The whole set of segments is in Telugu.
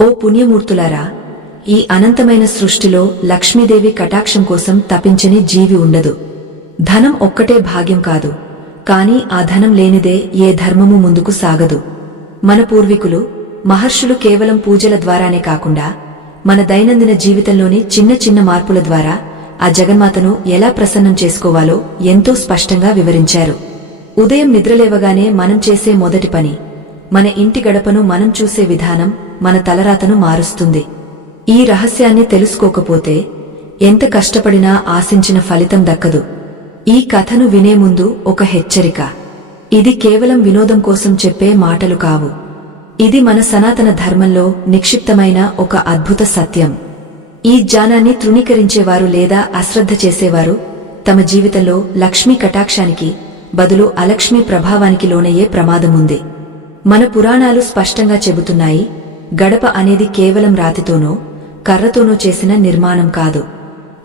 ఓ పుణ్యమూర్తులారా, ఈ అనంతమైన సృష్టిలో లక్ష్మీదేవి కటాక్షం కోసం తపించని జీవి ఉండదు. ధనం ఒక్కటే భాగ్యం కాదు, కాని ఆ ధనం లేనిదే ఏ ధర్మము ముందుకు సాగదు. మన పూర్వీకులు మహర్షులు కేవలం పూజల ద్వారానే కాకుండా మన దైనందిన జీవితంలోని చిన్న చిన్న మార్పుల ద్వారా ఆ జగన్మాతను ఎలా ప్రసన్నం చేసుకోవాలో ఎంతో స్పష్టంగా వివరించారు. ఉదయం నిద్రలేవగానే మనం చేసే మొదటి పని మన ఇంటి గడపను మనం చూసే విధానం మన తలరాతను మారుస్తుంది. ఈ రహస్యాన్ని తెలుసుకోకపోతే ఎంత కష్టపడినా ఆశించిన ఫలితం దక్కదు. ఈ కథను వినే ముందు ఒక హెచ్చరిక. ఇది కేవలం వినోదం కోసం చెప్పే మాటలు కావు. ఇది మన సనాతన ధర్మంలో నిక్షిప్తమైన ఒక అద్భుత సత్యం. ఈ జ్ఞానాన్ని తృణీకరించేవారు లేదా అశ్రద్ధ చేసేవారు తమ జీవితంలో లక్ష్మీ కటాక్షానికి బదులు అలక్ష్మీ ప్రభావానికి లోనయ్యే ప్రమాదముంది. మన పురాణాలు స్పష్టంగా చెబుతున్నాయి, గడప అనేది కేవలం రాతితోనో కర్రతోనో చేసిన నిర్మాణం కాదు.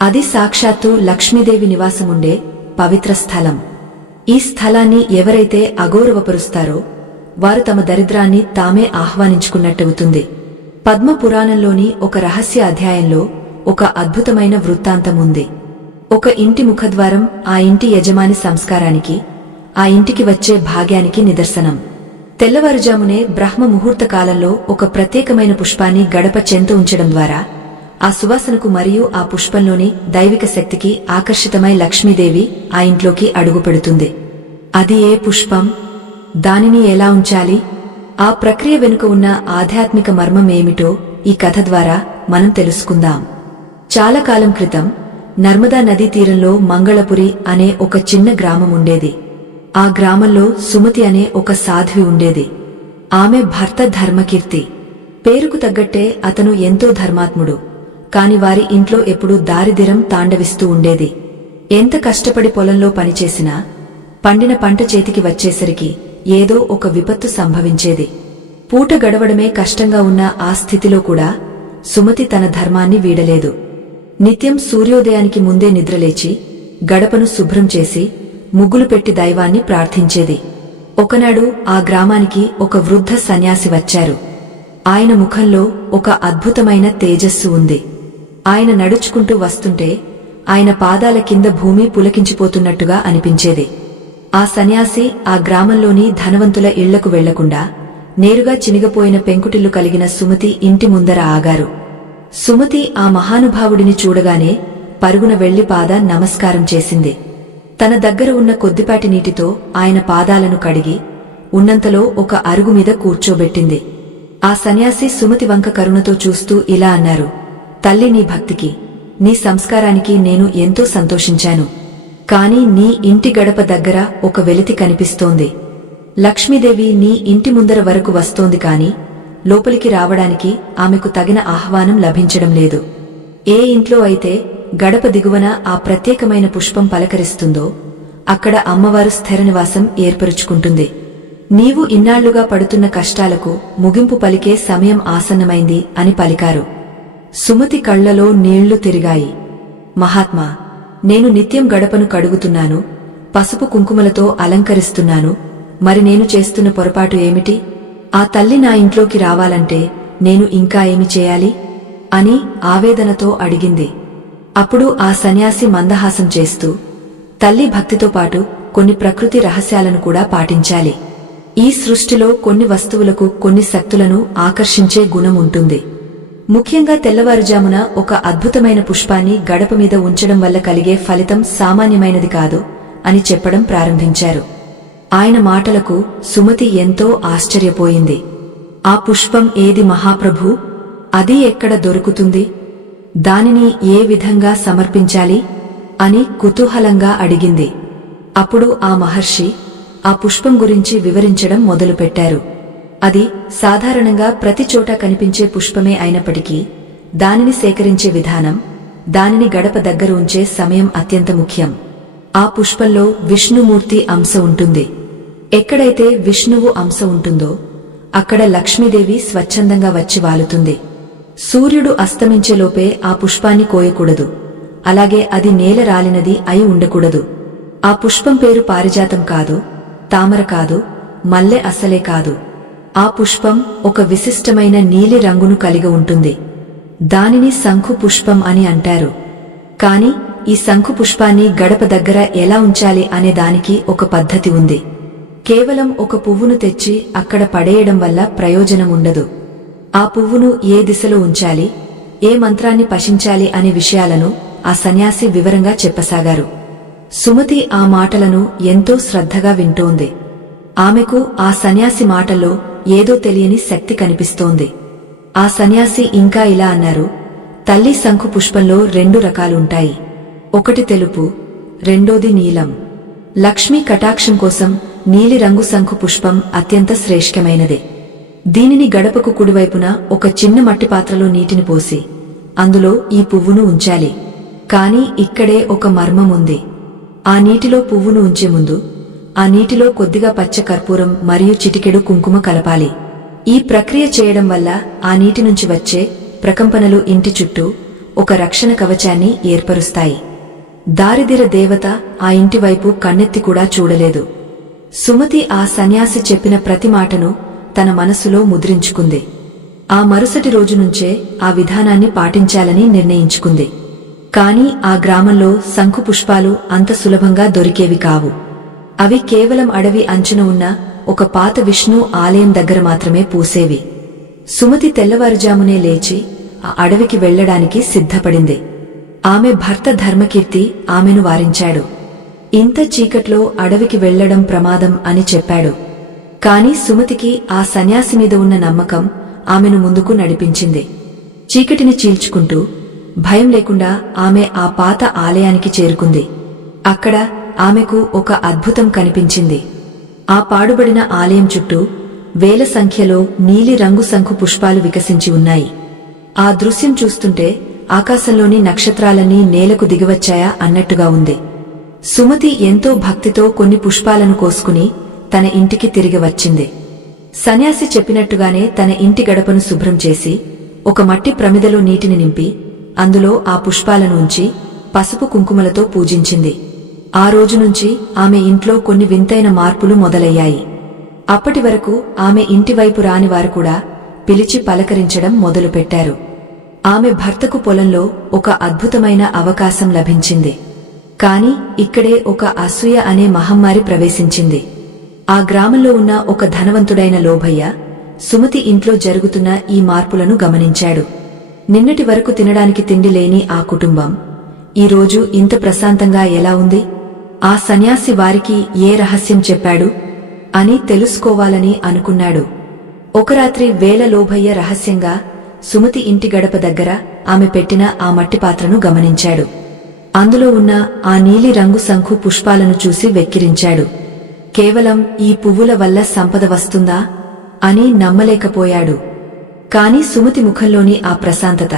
అది సాక్షాత్తు లక్ష్మీదేవి నివాసముండే పవిత్ర స్థలం. ఈ స్థలాన్ని ఎవరైతే అగౌరవపరుస్తారో వారు తమ దరిద్రాన్ని తామే ఆహ్వానించుకున్నట్టవుతుంది. పద్మ పురాణంలోని ఒక రహస్య అధ్యాయంలో ఒక అద్భుతమైన వృత్తాంతముంది. ఒక ఇంటి ముఖద్వారం ఆ ఇంటి యజమాని సంస్కారానికి, ఆ ఇంటికి వచ్చే భాగ్యానికి నిదర్శనం. తెల్లవారుజామునే బ్రహ్మ ముహూర్త కాలంలో ఒక ప్రత్యేకమైన పుష్పాన్ని గడప చెంత ఉంచడం ద్వారా ఆ సువాసనకు మరియు ఆ పుష్పంలోని దైవిక శక్తికి ఆకర్షితమై లక్ష్మీదేవి ఆ ఇంట్లోకి అడుగుపెడుతుంది. అది ఏ పుష్పం, దానిని ఎలా ఉంచాలి, ఆ ప్రక్రియ వెనుక ఉన్న ఆధ్యాత్మిక మర్మం ఏమిటో ఈ కథ ద్వారా మనం తెలుసుకుందాం. చాలా కాలం క్రితం నర్మదా నదీ తీరంలో మంగళపురి అనే ఒక చిన్న గ్రామం ఉండేది. ఆ గ్రామంలో సుమతి అనే ఒక సాధ్వి ఉండేది. ఆమె భర్త ధర్మకీర్తి. పేరుకు తగ్గట్టే అతను ఎంతో ధర్మాత్ముడు. కాని వారి ఇంట్లో ఎప్పుడూ దారిద్ర్యం తాండవిస్తూ ఉండేది. ఎంత కష్టపడి పొలంలో పనిచేసినా పండిన పంట చేతికి వచ్చేసరికి ఏదో ఒక విపత్తు సంభవించేది. పూట గడవడమే కష్టంగా ఉన్న ఆ స్థితిలో కూడా సుమతి తన ధర్మాన్ని వీడలేదు. నిత్యం సూర్యోదయానికి ముందే నిద్రలేచి గడపను శుభ్రం చేసి ముగ్గులు పెట్టి దైవాన్ని ప్రార్థించేది. ఒకనాడు ఆ గ్రామానికి ఒక వృద్ధ సన్యాసి వచ్చారు. ఆయన ముఖంలో ఒక అద్భుతమైన తేజస్సు ఉంది. ఆయన నడుచుకుంటూ వస్తుంటే ఆయన పాదాల కింద భూమి పులకించిపోతున్నట్టుగా అనిపించేది. ఆ సన్యాసి ఆ గ్రామంలోని ధనవంతుల ఇళ్లకు వెళ్లకుండా నేరుగా చినిగపోయిన పెంకుటిల్లు కలిగిన సుమతి ఇంటి ముందర ఆగారు. సుమతి ఆ మహానుభావుడిని చూడగానే పరుగున వెళ్లి పాద నమస్కారం చేసింది. తన దగ్గర ఉన్న కొద్దిపాటి నీటితో ఆయన పాదాలను కడిగి ఉన్నంతలో ఒక అరుగు మీద కూర్చోబెట్టింది. ఆ సన్యాసి సుమతి వంక కరుణతో చూస్తూ ఇలా అన్నారు, తల్లి, నీ భక్తికి, నీ సంస్కారానికి నేను ఎంతో సంతోషించాను. కాని నీ ఇంటి గడప దగ్గర ఒక వెలితి కనిపిస్తోంది. లక్ష్మీదేవి నీ ఇంటి ముందర వరకు వస్తోంది కాని లోపలికి రావడానికి ఆమెకు తగిన ఆహ్వానం లభించడం లేదు. ఏ ఇంట్లో అయితే గడప దిగువన ఆ ప్రత్యేకమైన పుష్పం పలకరిస్తుందో అక్కడ అమ్మవారు స్థిర నివాసం ఏర్పరుచుకుంటుంది. నీవు ఇన్నాళ్లుగా పడుతున్న కష్టాలకు ముగింపు పలికే సమయం ఆసన్నమైంది అని పలికారు. సుమతి కళ్లలో నీళ్లు తిరిగాయి. మహాత్మా, నేను నిత్యం గడపను కడుగుతున్నాను, పసుపు కుంకుమలతో అలంకరిస్తున్నాను, మరి నేను చేస్తున్న పొరపాటు ఏమిటి? ఆ తల్లి నా ఇంట్లోకి రావాలంటే నేను ఇంకా ఏమి చేయాలి అని ఆవేదనతో అడిగింది. అప్పుడు ఆ సన్యాసి మందహాసం చేస్తూ, తల్లి భక్తితో పాటు కొన్ని ప్రకృతి రహస్యాలను కూడా పాటించాలి. ఈ సృష్టిలో కొన్ని వస్తువులకు కొన్ని శక్తులను ఆకర్షించే గుణం ఉంటుంది. ముఖ్యంగా తెల్లవారుజామున ఒక అద్భుతమైన పుష్పాన్ని గడప మీద ఉంచడం వల్ల కలిగే ఫలితం సామాన్యమైనది కాదు అని చెప్పడం ప్రారంభించారు. ఆయన మాటలకు సుమతి ఎంతో ఆశ్చర్యపోయింది. ఆ పుష్పం ఏది మహాప్రభూ? అది ఎక్కడ దొరుకుతుంది? దానిని ఏ విధంగా సమర్పించాలి అని కుతూహలంగా అడిగింది. అప్పుడు ఆ మహర్షి ఆ పుష్పం గురించి వివరించడం మొదలుపెట్టారు. అది సాధారణంగా ప్రతి చోట కనిపించే పుష్పమే అయినప్పటికీ దానిని సేకరించే విధానం, దానిని గడప దగ్గర ఉంచే సమయం అత్యంత ముఖ్యం. ఆ పుష్పంలో విష్ణుమూర్తి అంశ ఉంటుంది. ఎక్కడైతే విష్ణువు అంశ ఉంటుందో అక్కడ లక్ష్మీదేవి స్వచ్ఛందంగా వచ్చి వాలుతుంది. సూర్యుడు అస్తమించేలోపే ఆ పుష్పాన్ని కోయకూడదు. అలాగే అది నేల రాలినది అయి ఉండకూడదు. ఆ పుష్పం పేరు పారిజాతం కాదు, తామర కాదు, మల్లె అస్సలే కాదు. ఆ పుష్పం ఒక విశిష్టమైన నీలి రంగును కలిగి ఉంటుంది. దానిని శంఖు పుష్పం అని అంటారు. కాని ఈ శంఖు పుష్పాన్ని గడప దగ్గర ఎలా ఉంచాలి అనే దానికి ఒక పద్ధతి ఉంది. కేవలం ఒక పువ్వును తెచ్చి అక్కడ పడేయడం వల్ల ప్రయోజనం ఉండదు. ఆ పువ్వును ఏ దిశలో ఉంచాలి, ఏ మంత్రాన్ని పఠించాలి అనే విషయాలను ఆ సన్యాసి వివరంగా చెప్పసాగారు. సుమతి ఆ మాటలను ఎంతో శ్రద్ధగా వింటోంది. ఆమెకు ఆ సన్యాసి మాటల్లో ఏదో తెలియని శక్తి కనిపిస్తోంది. ఆ సన్యాసి ఇంకా ఇలా అన్నారు, తల్లి శంఖు పుష్పంలో 2 రకాలుంటాయి. ఒకటి తెలుపు, రెండోది నీలం. లక్ష్మీ కటాక్షం కోసం నీలిరంగు శంఖు పుష్పం అత్యంత శ్రేష్టమైనదే. దీనిని గడపకు కుడివైపున ఒక చిన్న మట్టి పాత్రలో నీటిని పోసి అందులో ఈ పువ్వును ఉంచాలి. కాని ఇక్కడే ఒక మర్మముంది. ఆ నీటిలో పువ్వును ఉంచే ముందు ఆ నీటిలో కొద్దిగా పచ్చ కర్పూరం మరియు చిటికెడు కుంకుమ కలపాలి. ఈ ప్రక్రియ చేయడం వల్ల ఆ నీటి నుంచి వచ్చే ప్రకంపనలు ఇంటి చుట్టూ ఒక రక్షణ కవచాన్ని ఏర్పరుస్తాయి. దారిదిర దేవత ఆ ఇంటివైపు కన్నెత్తి కూడా చూడలేదు. సుమతి ఆ సన్యాసి చెప్పిన ప్రతి మాటను తన మనసులో ముద్రించుకుంది. ఆ మరుసటి రోజు నుంచే ఆ విధానాన్ని పాటించాలని నిర్ణయించుకుంది. కాని ఆ గ్రామంలో శంఖు పుష్పాలు అంత సులభంగా దొరికేవి కావు. అవి కేవలం అడవి అంచున ఉన్న ఒక పాత విష్ణు ఆలయం దగ్గర మాత్రమే పూసేవి. సుమతి తెల్లవారుజామునే లేచి ఆ అడవికి వెళ్లడానికి సిద్ధపడింది. ఆమె భర్త ధర్మకీర్తి ఆమెను వారించాడు. ఇంత చీకట్లో అడవికి వెళ్లడం ప్రమాదం అని చెప్పాడు. కాని సుమతికి ఆ సన్యాసి మీద ఉన్న నమ్మకం ఆమెను ముందుకు నడిపించింది. చీకటిని చీల్చుకుంటూ భయం లేకుండా ఆమె ఆ పాత ఆలయానికి చేరుకుంది. అక్కడ ఆమెకు ఒక అద్భుతం కనిపించింది. ఆ పాడుబడిన ఆలయం చుట్టూ వేల సంఖ్యలో నీలి రంగు శంఖు పుష్పాలు వికసించి ఉన్నాయి. ఆ దృశ్యం చూస్తుంటే ఆకాశంలోని నక్షత్రాలన్నీ నేలకు దిగివచ్చాయా అన్నట్టుగా ఉంది. సుమతి ఎంతో భక్తితో కొన్ని పుష్పాలను కోసుకుని తన ఇంటికి తిరిగి వచ్చింది. సన్యాసి చెప్పినట్టుగానే తన ఇంటి గడపను శుభ్రం చేసి ఒక మట్టి ప్రమిదలో నీటిని నింపి అందులో ఆ పుష్పాలను ఉంచి పసుపు కుంకుమలతో పూజించింది. ఆ రోజు నుంచి ఆమె ఇంట్లో కొన్ని వింతైన మార్పులు మొదలయ్యాయి. అప్పటి వరకు ఆమె ఇంటివైపు రానివారు కూడా పిలిచి పలకరించడం మొదలుపెట్టారు. ఆమె భర్తకు పొలంలో ఒక అద్భుతమైన అవకాశం లభించింది. కాని ఇక్కడే ఒక అసూయ అనే మహమ్మారి ప్రవేశించింది. ఆ గ్రామంలో ఉన్న ఒక ధనవంతుడైన లోభయ్య సుమతి ఇంట్లో జరుగుతున్న ఈ మార్పులను గమనించాడు. నిన్నటి వరకు తినడానికి తిండి లేని ఆ కుటుంబం ఈరోజు ఇంత ప్రశాంతంగా ఎలా ఉంది? ఆ సన్యాసి వారికి ఏ రహస్యం చెప్పాడు అని తెలుసుకోవాలని అనుకున్నాడు. ఒక రాత్రి వేళ లోభయ్య రహస్యంగా సుమతి ఇంటి గడప దగ్గర ఆమె పెట్టిన ఆ మట్టి పాత్రను గమనించాడు. అందులో ఉన్న ఆ నీలి రంగు శంఖు పుష్పాలను చూసి వెక్కిరించాడు. కేవలం ఈ పువ్వుల వల్ల సంపద వస్తుందా అని నమ్మలేకపోయాడు. కాని సుమతి ముఖంలోని ఆ ప్రశాంతత,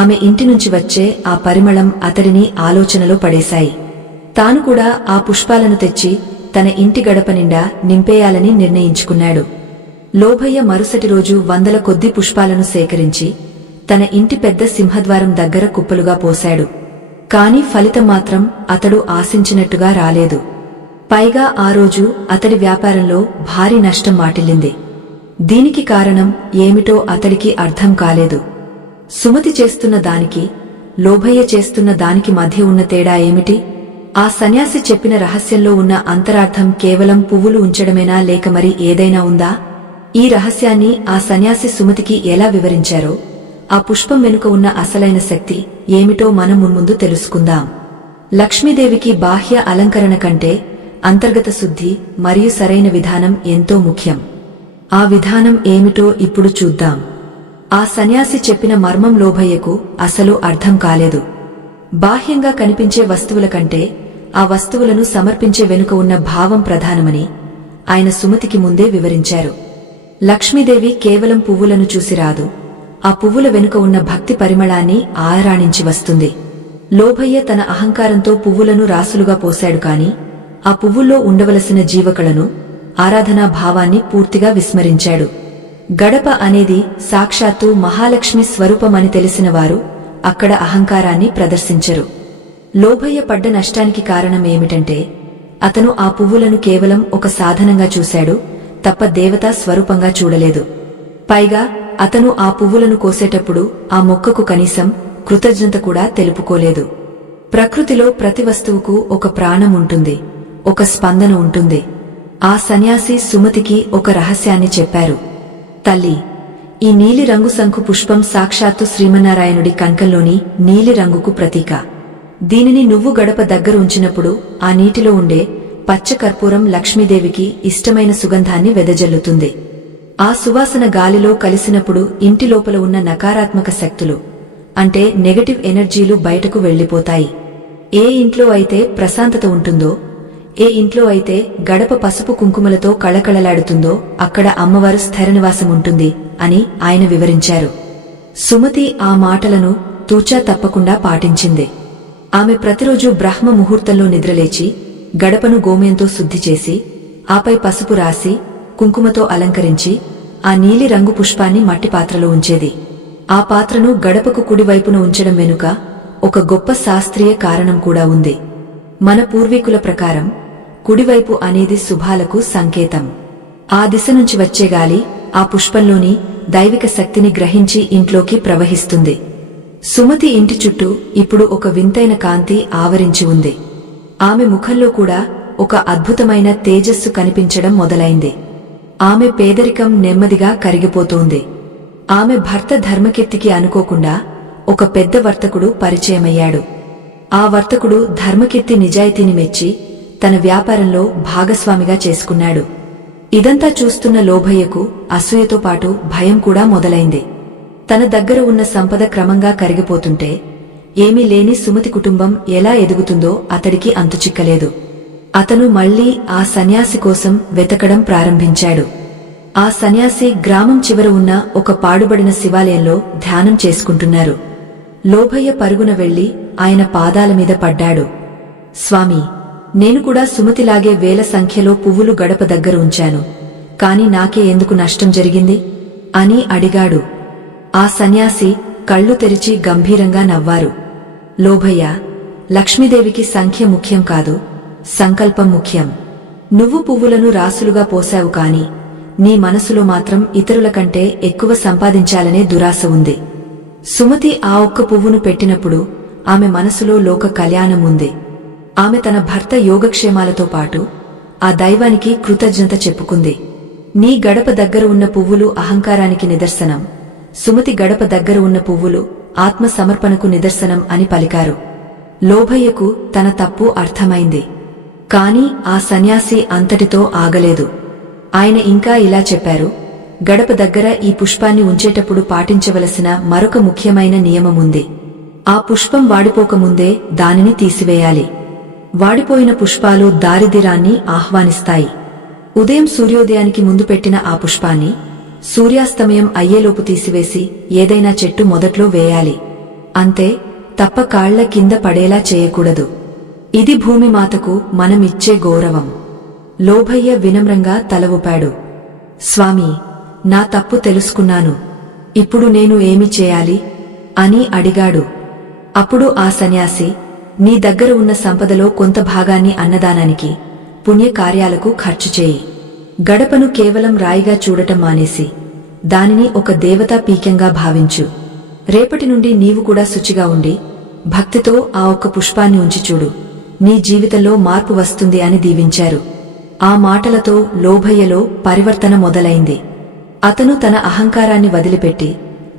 ఆమె ఇంటి నుంచి వచ్చే ఆ పరిమళం అతడిని ఆలోచనలో పడేశాయి. తాను కూడా ఆ పుష్పాలను తెచ్చి తన ఇంటి గడప నిండా నింపేయాలని నిర్ణయించుకున్నాడు. లోభయ్య మరుసటి రోజు వందల కొద్ది పుష్పాలను సేకరించి తన ఇంటి పెద్ద సింహద్వారం దగ్గర కుప్పలుగా పోశాడు. కాని ఫలితం మాత్రం అతడు ఆశించినట్టుగా రాలేదు. పైగా ఆ రోజు అతడి వ్యాపారంలో భారీ నష్టం వాటిల్లింది. దీనికి కారణం ఏమిటో అతడికి అర్థం కాలేదు. సుమతి చేస్తున్న దానికి, లోభయ్య చేస్తున్న దానికి మధ్య ఉన్న తేడా ఏమిటి? ఆ సన్యాసి చెప్పిన రహస్యంలో ఉన్న అంతరార్థం కేవలం పువ్వులు ఉంచడమేనా, లేక మరి ఏదైనా ఉందా? ఈ రహస్యాన్ని ఆ సన్యాసి సుమతికి ఎలా వివరించారో, ఆ పుష్పం వెనుక ఉన్న అసలైన శక్తి ఏమిటో మనం మున్ముందు తెలుసుకుందాం. లక్ష్మీదేవికి బాహ్య అలంకరణ కంటే అంతర్గత శుద్ధి మరియు సరైన విధానం ఎంతో ముఖ్యం. ఆ విధానం ఏమిటో ఇప్పుడు చూద్దాం. ఆ సన్యాసి చెప్పిన మర్మం లోభయ్యకు అసలు అర్థం కాలేదు. బాహ్యంగా కనిపించే వస్తువుల కంటే ఆ వస్తువులను సమర్పించే వెనుక ఉన్న భావం ప్రధానమని ఆయన సుమతికి ముందే వివరించారు. లక్ష్మీదేవి కేవలం పువ్వులను చూసి రాదు, ఆ పువ్వుల వెనుక ఉన్న భక్తి పరిమళాన్ని ఆరాణించి వస్తుంది. లోభయ్య తన అహంకారంతో పువ్వులను రాసులుగా పోశాడు, కాని ఆ పువ్వుల్లో ఉండవలసిన జీవకళను, ఆరాధనా భావాన్ని పూర్తిగా విస్మరించాడు. గడప అనేది సాక్షాత్తు మహాలక్ష్మి స్వరూపమని తెలిసిన వారు అక్కడ అహంకారాన్ని ప్రదర్శించరు. లోభయ్య పడ్డ నష్టానికి కారణం ఏమిటంటే అతను ఆ పువ్వులను కేవలం ఒక సాధనంగా చూశాడు, తప్ప దేవతా స్వరూపంగా చూడలేదు. పైగా అతను ఆ పువ్వులను కోసేటప్పుడు ఆ మొక్కకు కనీసం కృతజ్ఞత కూడా తెలుపుకోలేదు. ప్రకృతిలో ప్రతి వస్తువుకు ఒక ప్రాణం ఉంటుంది, ఒక స్పందన ఉంటుంది. ఆ సన్యాసి సుమతికి ఒక రహస్యాన్ని చెప్పారు. తల్లి, ఈ నీలిరంగు శంఖు పుష్పం సాక్షాత్తు శ్రీమన్నారాయణుడి కంకంలోని నీలిరంగుకు ప్రతీక. దీనిని నువ్వు గడప దగ్గర ఉంచినప్పుడు ఆ నీటిలో ఉండే పచ్చ కర్పూరం లక్ష్మీదేవికి ఇష్టమైన సుగంధాన్ని వెదజల్లుతుంది. ఆ సువాసన గాలిలో కలిసినప్పుడు ఇంటి లోపల ఉన్న నకారాత్మక శక్తులు, అంటే నెగటివ్ ఎనర్జీలు బయటకు వెళ్లిపోతాయి. ఏ ఇంట్లో అయితే ప్రశాంతత ఉంటుందో, ఏ ఇంట్లో అయితే గడప పసుపు కుంకుమలతో కళకళలాడుతుందో అక్కడ అమ్మవారు స్థిరనివాసం ఉంటుంది అని ఆయన వివరించారు. సుమతి ఆ మాటలను తూచా తప్పకుండా పాటించింది. ఆమె ప్రతిరోజు బ్రహ్మ ముహూర్తంలో నిద్రలేచి గడపను గోమయంతో శుద్ధి చేసి, ఆపై పసుపు రాసి కుంకుమతో అలంకరించి ఆ నీలి రంగు పుష్పాన్ని మట్టి పాత్రలో ఉంచేది. ఆ పాత్రను గడపకు కుడివైపున ఉంచడం వెనుక ఒక గొప్ప శాస్త్రీయ కారణం కూడా ఉంది. మన పూర్వీకుల ప్రకారం కుడివైపు అనేది శుభాలకు సంకేతం. ఆ దిశ నుంచి వచ్చే గాలి ఆ పుష్పంలోని దైవిక శక్తిని గ్రహించి ఇంట్లోకి ప్రవహిస్తుంది. సుమతి ఇంటి చుట్టూ ఇప్పుడు ఒక వింతైన కాంతి ఆవరించి ఉంది. ఆమె ముఖంలో కూడా ఒక అద్భుతమైన తేజస్సు కనిపించడం మొదలైంది. ఆమె పేదరికం నెమ్మదిగా కరిగిపోతోంది. ఆమె భర్త ధర్మకీర్తికి అనుకోకుండా ఒక పెద్ద వర్తకుడు పరిచయమయ్యాడు. ఆ వర్తకుడు ధర్మకీర్తి నిజాయితీని మెచ్చి తన వ్యాపారంలో భాగస్వామిగా చేసుకున్నాడు. ఇదంతా చూస్తున్న లోభయ్యకు అసూయతో పాటు భయం కూడా మొదలైంది. తన దగ్గర ఉన్న సంపద క్రమంగా కరిగిపోతుంటే ఏమీ లేని సుమతి కుటుంబం ఎలా ఎదుగుతుందో అతడికి అంతుచిక్కలేదు. అతను మళ్లీ ఆ సన్యాసి కోసం వెతకడం ప్రారంభించాడు. ఆ సన్యాసి గ్రామం చివర ఉన్న ఒక పాడుబడిన శివాలయంలో ధ్యానం చేసుకుంటున్నారు. లోభయ్య పరుగున వెళ్లి ఆయన పాదాల మీద పడ్డాడు. స్వామీ, నేను కూడా సుమతిలాగే వేల సంఖ్యలో పువ్వులు గడప దగ్గర ఉంచాను, కాని నాకే ఎందుకు నష్టం జరిగింది అని అడిగాడు. ఆ సన్యాసి కళ్ళు తెరిచి గంభీరంగా నవ్వారు. లోభయ్య, లక్ష్మీదేవికి సంఖ్య ముఖ్యం కాదు, సంకల్పం ముఖ్యం. నువ్వు పువ్వులను రాసులుగా పోశావు కాని నీ మనసులో మాత్రం ఇతరుల కంటే ఎక్కువ సంపాదించాలనే దురాశ ఉంది. సుమతి ఆ ఒక్క పువ్వును పెట్టినప్పుడు ఆమె మనసులో లోక కళ్యాణం ఉంది. ఆమె తన భర్త యోగక్షేమాలతో పాటు ఆ దైవానికి కృతజ్ఞత చెప్పుకుంది. నీ గడప దగ్గర ఉన్న పువ్వులు అహంకారానికి నిదర్శనం, సుమతి గడప దగ్గర ఉన్న పువ్వులు ఆత్మ సమర్పణకు నిదర్శనం అని పలికారు. లోభయ్యకు తన తప్పు అర్థమైంది. కాని ఆ సన్యాసి అంతటితో ఆగలేదు. ఆయన ఇంకా ఇలా చెప్పారు, గడప దగ్గర ఈ పుష్పాన్ని ఉంచేటప్పుడు పాటించవలసిన మరొక ముఖ్యమైన నియమముంది. ఆ పుష్పం వాడిపోకముందే దానిని తీసివేయాలి. వాడిపోయిన పుష్పాలు దారిద్ర్యాన్ని ఆహ్వానిస్తాయి. ఉదయం సూర్యోదయానికి ముందు పెట్టిన ఆ పుష్పాన్ని సూర్యాస్తమయం అయ్యేలోపు తీసివేసి ఏదైనా చెట్టు మొదట్లో వేయాలి. అంతే తప్ప కాళ్ల కింద పడేలా చేయకూడదు. ఇది భూమిమాతకు మనమిచ్చే గౌరవం. లోభయ్య వినమ్రంగా తల ఊపాడు. స్వామీ, నా తప్పు తెలుసుకున్నాను. ఇప్పుడు నేను ఏమి చేయాలి అని అడిగాడు. అప్పుడు ఆ సన్యాసి, నీ దగ్గర ఉన్న సంపదలో కొంత భాగాన్ని అన్నదానానికి, పుణ్యకార్యాలకు ఖర్చు చేయి. గడపను కేవలం రాయిగా చూడటం మానేసి దానిని ఒక దేవతా పీక్యంగా భావించు. రేపటి నుండి నీవు కూడా శుచిగా ఉండి భక్తితో ఆ ఒక్క పుష్పాన్ని ఉంచి చూడు. నీ జీవితంలో మార్పు వస్తుంది అని దీవించారు. ఆ మాటలతో లోభయ్యలో పరివర్తన మొదలైంది. అతను తన అహంకారాన్ని వదిలిపెట్టి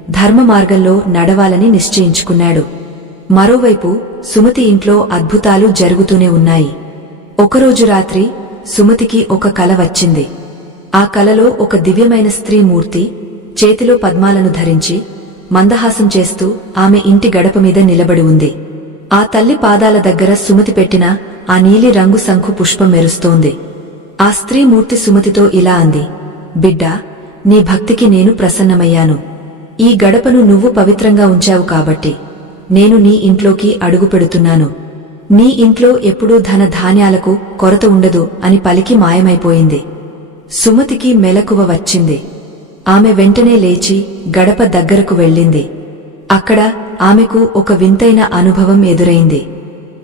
ధర్మ మార్గంలో నడవాలని నిశ్చయించుకున్నాడు. మరోవైపు సుమతి ఇంట్లో అద్భుతాలు జరుగుతూనే ఉన్నాయి. ఒకరోజు రాత్రి సుమతికి ఒక కల వచ్చింది. ఆ కలలో ఒక దివ్యమైన స్త్రీ మూర్తి చేతిలో పద్మాలను ధరించి మందహాసం చేస్తూ ఆమె ఇంటి గడప మీద నిలబడి ఉంది. ఆ తల్లి పాదాల దగ్గర సుమతి పెట్టిన ఆ నీలి రంగు శంఖు పుష్పం మెరుస్తోంది. ఆ స్త్రీ మూర్తి సుమతితో ఇలా అంది, బిడ్డా, నీ భక్తికి నేను ప్రసన్నమయ్యాను. ఈ గడపను నువ్వు పవిత్రంగా ఉంచావు కాబట్టి నేను నీ ఇంట్లోకి అడుగు పెడుతున్నాను. నీ ఇంట్లో ఎప్పుడూ ధన ధాన్యాలకు కొరత ఉండదు అని పలికి మాయమైపోయింది. సుమతికి మెలకువ వచ్చింది. ఆమె వెంటనే లేచి గడప దగ్గరకు వెళ్ళింది. అక్కడ ఆమెకు ఒక వింతైన అనుభవం ఎదురైంది.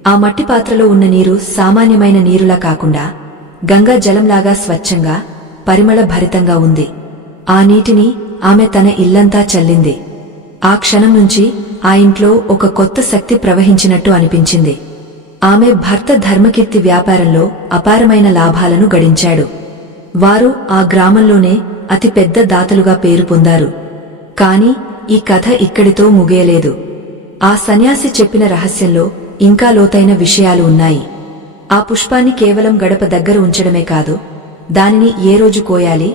ఆ మట్టి పాత్రలో ఉన్న నీరు సామాన్యమైన నీరులా కాకుండా గంగా జలంలాగా స్వచ్ఛంగా పరిమళ భరితంగా ఉంది. ఆ నీటిని ఆమె తన ఇల్లంతా చల్లింది. ఆ క్షణం నుంచి ఆ ఇంట్లో ఒక కొత్త శక్తి ప్రవహించినట్టు అనిపించింది. ఆమె భర్త ధర్మకీర్తి వ్యాపారంలో అపారమైన లాభాలను గడించాడు. వారు ఆ గ్రామంలోనే అతి పెద్ద దాతలుగా పేరు పొందారు. కాని ఈ కథ ఇక్కడితో ముగియలేదు. ఆ సన్యాసి చెప్పిన రహస్యంలో ఇంకా లోతైన విషయాలు ఉన్నాయి. ఆ పుష్పాన్ని కేవలం గడప దగ్గర ఉంచడమే కాదు, దానిని ఏ రోజు కోయాలి,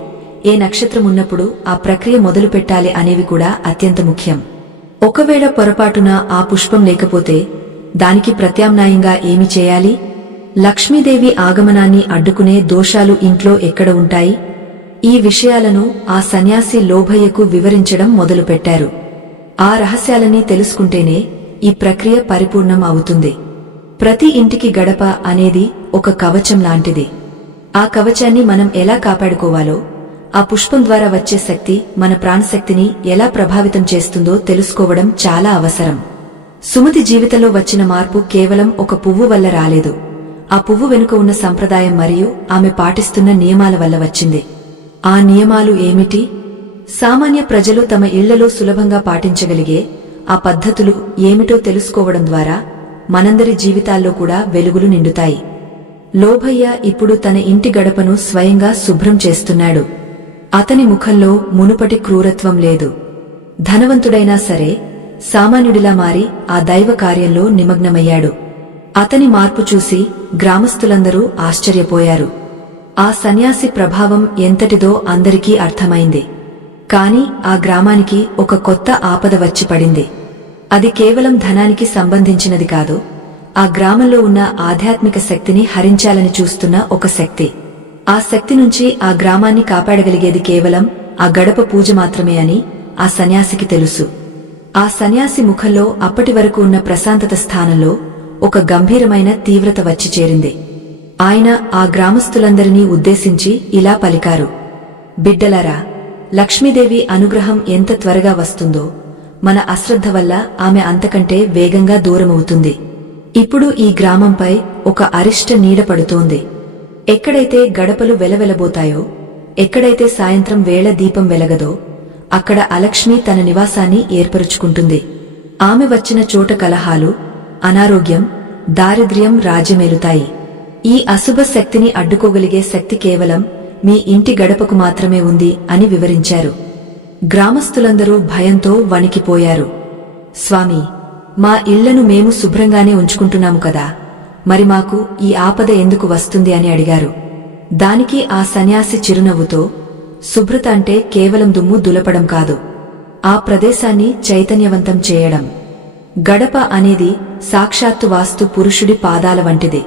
ఏ నక్షత్రమున్నప్పుడు ఆ ప్రక్రియ మొదలు పెట్టాలి అనేవి కూడా అత్యంత ముఖ్యం. ఒకవేళ పొరపాటున ఆ పుష్పం లేకపోతే దానికి ప్రత్యామ్నాయంగా ఏమి చేయాలి? లక్ష్మీదేవి ఆగమనాన్ని అడ్డుకునే దోషాలు ఇంట్లో ఎక్కడ ఉంటాయి? ఈ విషయాలను ఆ సన్యాసి లోభయ్యకు వివరించడం మొదలుపెట్టారు. ఆ రహస్యాలన్నీ తెలుసుకుంటేనే ఈ ప్రక్రియ పరిపూర్ణం అవుతుంది. ప్రతి ఇంటికి గడప అనేది ఒక కవచం లాంటిది. ఆ కవచాన్ని మనం ఎలా కాపాడుకోవాలో, ఆ పుష్పం ద్వారా వచ్చే శక్తి మన ప్రాణశక్తిని ఎలా ప్రభావితం చేస్తుందో తెలుసుకోవడం చాలా అవసరం. సుమతి జీవితంలో వచ్చిన మార్పు కేవలం ఒక పువ్వు వల్ల రాలేదు. ఆ పువ్వు వెనుక ఉన్న సంప్రదాయం మరియు ఆమె పాటిస్తున్న నియమాల వల్ల వచ్చింది. ఆ నియమాలు ఏమిటి? సామాన్య ప్రజలు తమ ఇళ్లలో సులభంగా పాటించగలిగే ఆ పద్ధతులు ఏమిటో తెలుసుకోవడం ద్వారా మనందరి జీవితాల్లో కూడా వెలుగులు నిండుతాయి. లోభయ్య ఇప్పుడు తన ఇంటి గడపను స్వయంగా శుభ్రం చేస్తున్నాడు. అతని ముఖంలో మునుపటి క్రూరత్వం లేదు. ధనవంతుడైనా సరే సామాన్యుడిలా మారి ఆ దైవ కార్యంలో నిమగ్నమయ్యాడు. అతని మార్పు చూసి గ్రామస్తులందరూ ఆశ్చర్యపోయారు. ఆ సన్యాసి ప్రభావం ఎంతటిదో అందరికీ అర్థమైంది. కాని ఆ గ్రామానికి ఒక కొత్త ఆపద వచ్చి పడింది. అది కేవలం ధనానికి సంబంధించినది కాదు, ఆ గ్రామంలో ఉన్న ఆధ్యాత్మిక శక్తిని హరించాలని చూస్తున్న ఒక శక్తి. ఆ శక్తి నుంచి ఆ గ్రామాన్ని కాపాడగలిగేది కేవలం ఆ గడప పూజ మాత్రమే అని ఆ సన్యాసికి తెలుసు. ఆ సన్యాసి ముఖంలో అప్పటి వరకు ఉన్న ప్రశాంతత స్థానంలో ఒక గంభీరమైన తీవ్రత వచ్చి చేరింది. ఆయన ఆ గ్రామస్తులందరినీ ఉద్దేశించి ఇలా పలికారు: బిడ్డలారా, లక్ష్మీదేవి అనుగ్రహం ఎంత త్వరగా వస్తుందో మన అశ్రద్ధ వల్ల ఆమె అంతకంటే వేగంగా దూరమవుతుంది. ఇప్పుడు ఈ గ్రామంపై ఒక అరిష్ట నీడ పడుతోంది. ఎక్కడైతే గడపలు వెలవెలబోతాయో, ఎక్కడైతే సాయంత్రం వేళ దీపం వెలగదో, అక్కడ అలక్ష్మి తన నివాసాన్ని ఏర్పరుచుకుంటుంది. ఆమె వచ్చిన చోట కలహాలు, అనారోగ్యం, దారిద్ర్యం రాజ్యమేలుతాయి. ఈ అశుభ శక్తిని అడ్డుకోగలిగే శక్తి కేవలం మీ ఇంటి గడపకు మాత్రమే ఉంది అని వివరించారు. గ్రామస్తులందరూ భయంతో వణికిపోయారు. స్వామి, మా ఇళ్లను మేము శుభ్రంగానే ఉంచుకుంటున్నాము కదా, మరి మాకు ఈ ఆపద ఎందుకు వస్తుంది అని అడిగారు. దానికి ఆ సన్యాసి చిరునవ్వుతో, శుభ్రత అంటే కేవలం దుమ్ము దులపడం కాదు, ఆ ప్రదేశాన్ని చైతన్యవంతం చేయడం. గడప అనేది సాక్షాత్తు వాస్తు పురుషుడి పాదాల వంటిది.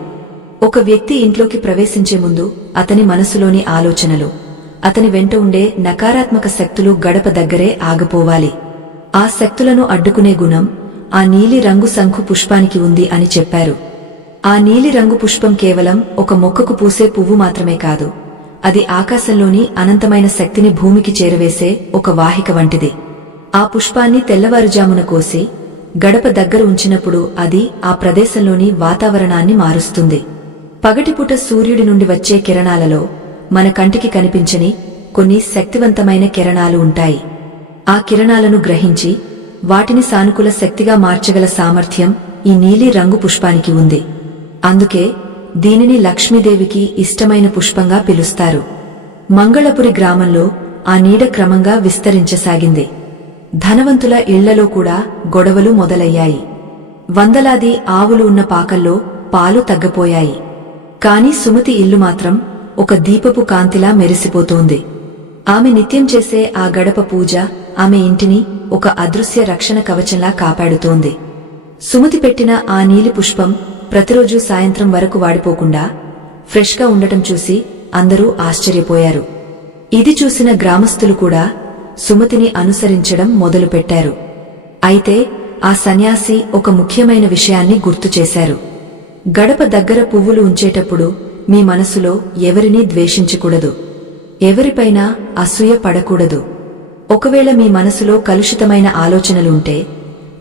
ఒక వ్యక్తి ఇంట్లోకి ప్రవేశించే ముందు అతని మనసులోని ఆలోచనలు, అతని వెంట ఉండే నకారాత్మక శక్తులు గడప దగ్గరే ఆగిపోవాలి. ఆ శక్తులను అడ్డుకునే గుణం ఆ నీలి రంగు శంఖు పుష్పానికి ఉంది అని చెప్పారు. ఆ నీలి రంగు పుష్పం కేవలం ఒక మొక్కకు పూసే పువ్వు మాత్రమే కాదు, అది ఆకాశంలోని అనంతమైన శక్తిని భూమికి చేరవేసే ఒక వాహిక వంటిది. ఆ పుష్పాన్ని తెల్లవారుజామున కోసి గడప దగ్గర ఉంచినప్పుడు అది ఆ ప్రదేశంలోని వాతావరణాన్ని మారుస్తుంది. పగటిపూట సూర్యుడి నుండి వచ్చే కిరణాలలో మన కంటికి కనిపించని కొన్ని శక్తివంతమైన కిరణాలు ఉంటాయి. ఆ కిరణాలను గ్రహించి వాటిని సానుకూల శక్తిగా మార్చగల సామర్థ్యం ఈ నీలి రంగు పుష్పానికి ఉంది. అందుకే దీనిని లక్ష్మీదేవికి ఇష్టమైన పుష్పంగా పిలుస్తారు. మంగళపురి గ్రామంలో ఆ నీడ క్రమంగా విస్తరించసాగింది. ధనవంతుల ఇళ్లలో కూడా గొడవలు మొదలయ్యాయి. వందలాది ఆవులు ఉన్న పాకల్లో పాలు తగ్గపోయాయి. కాని సుమతి ఇల్లు మాత్రం ఒక దీపపు కాంతిలా మెరిసిపోతోంది. ఆమె నిత్యం చేసే ఆ గడప పూజ ఆమె ఇంటిని ఒక అదృశ్య రక్షణ కవచంలా కాపాడుతోంది. సుమతి పెట్టిన ఆ నీలి పుష్పం ప్రతిరోజు సాయంత్రం వరకు వాడిపోకుండా ఫ్రెష్గా ఉండటం చూసి అందరూ ఆశ్చర్యపోయారు. ఇది చూసిన గ్రామస్తులు కూడా సుమతిని అనుసరించడం మొదలుపెట్టారు. అయితే ఆ సన్యాసి ఒక ముఖ్యమైన విషయాన్ని గుర్తు చేశారు. గడప దగ్గర పువ్వులు ఉంచేటప్పుడు మీ మనసులో ఎవరినీ ద్వేషించకూడదు, ఎవరిపైనా అసూయ పడకూడదు. ఒకవేళ మీ మనసులో కలుషితమైన ఆలోచనలు ఉంటే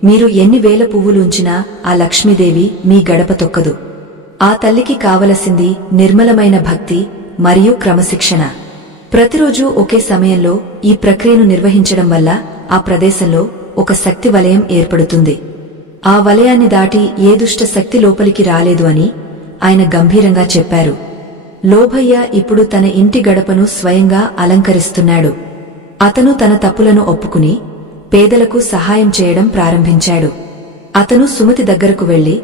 మీరు ఎన్ని వేల పువ్వులు ఉంచినా ఆ లక్ష్మీదేవి మీ గడప తొక్కదు. ఆ తల్లికి కావలసింది నిర్మలమైన భక్తి మరియు క్రమశిక్షణ. ప్రతిరోజూ ఒకే సమయంలో ఈ ప్రక్రియను నిర్వహించడం వల్ల ఆ ప్రదేశంలో ఒక శక్తి వలయం ఏర్పడుతుంది. ఆ వలయాన్ని దాటి ఏ దుష్ట శక్తి లోపలికి రాలేదు అని ఆయన గంభీరంగా చెప్పారు. లోభయ్య ఇప్పుడు తన ఇంటి గడపను స్వయంగా అలంకరిస్తున్నాడు. అతను తన తప్పులను ఒప్పుకుని పేదలకు సహాయం చేయడం ప్రారంభించాడు. అతను సుమతి దగ్గరకు వెళ్లి,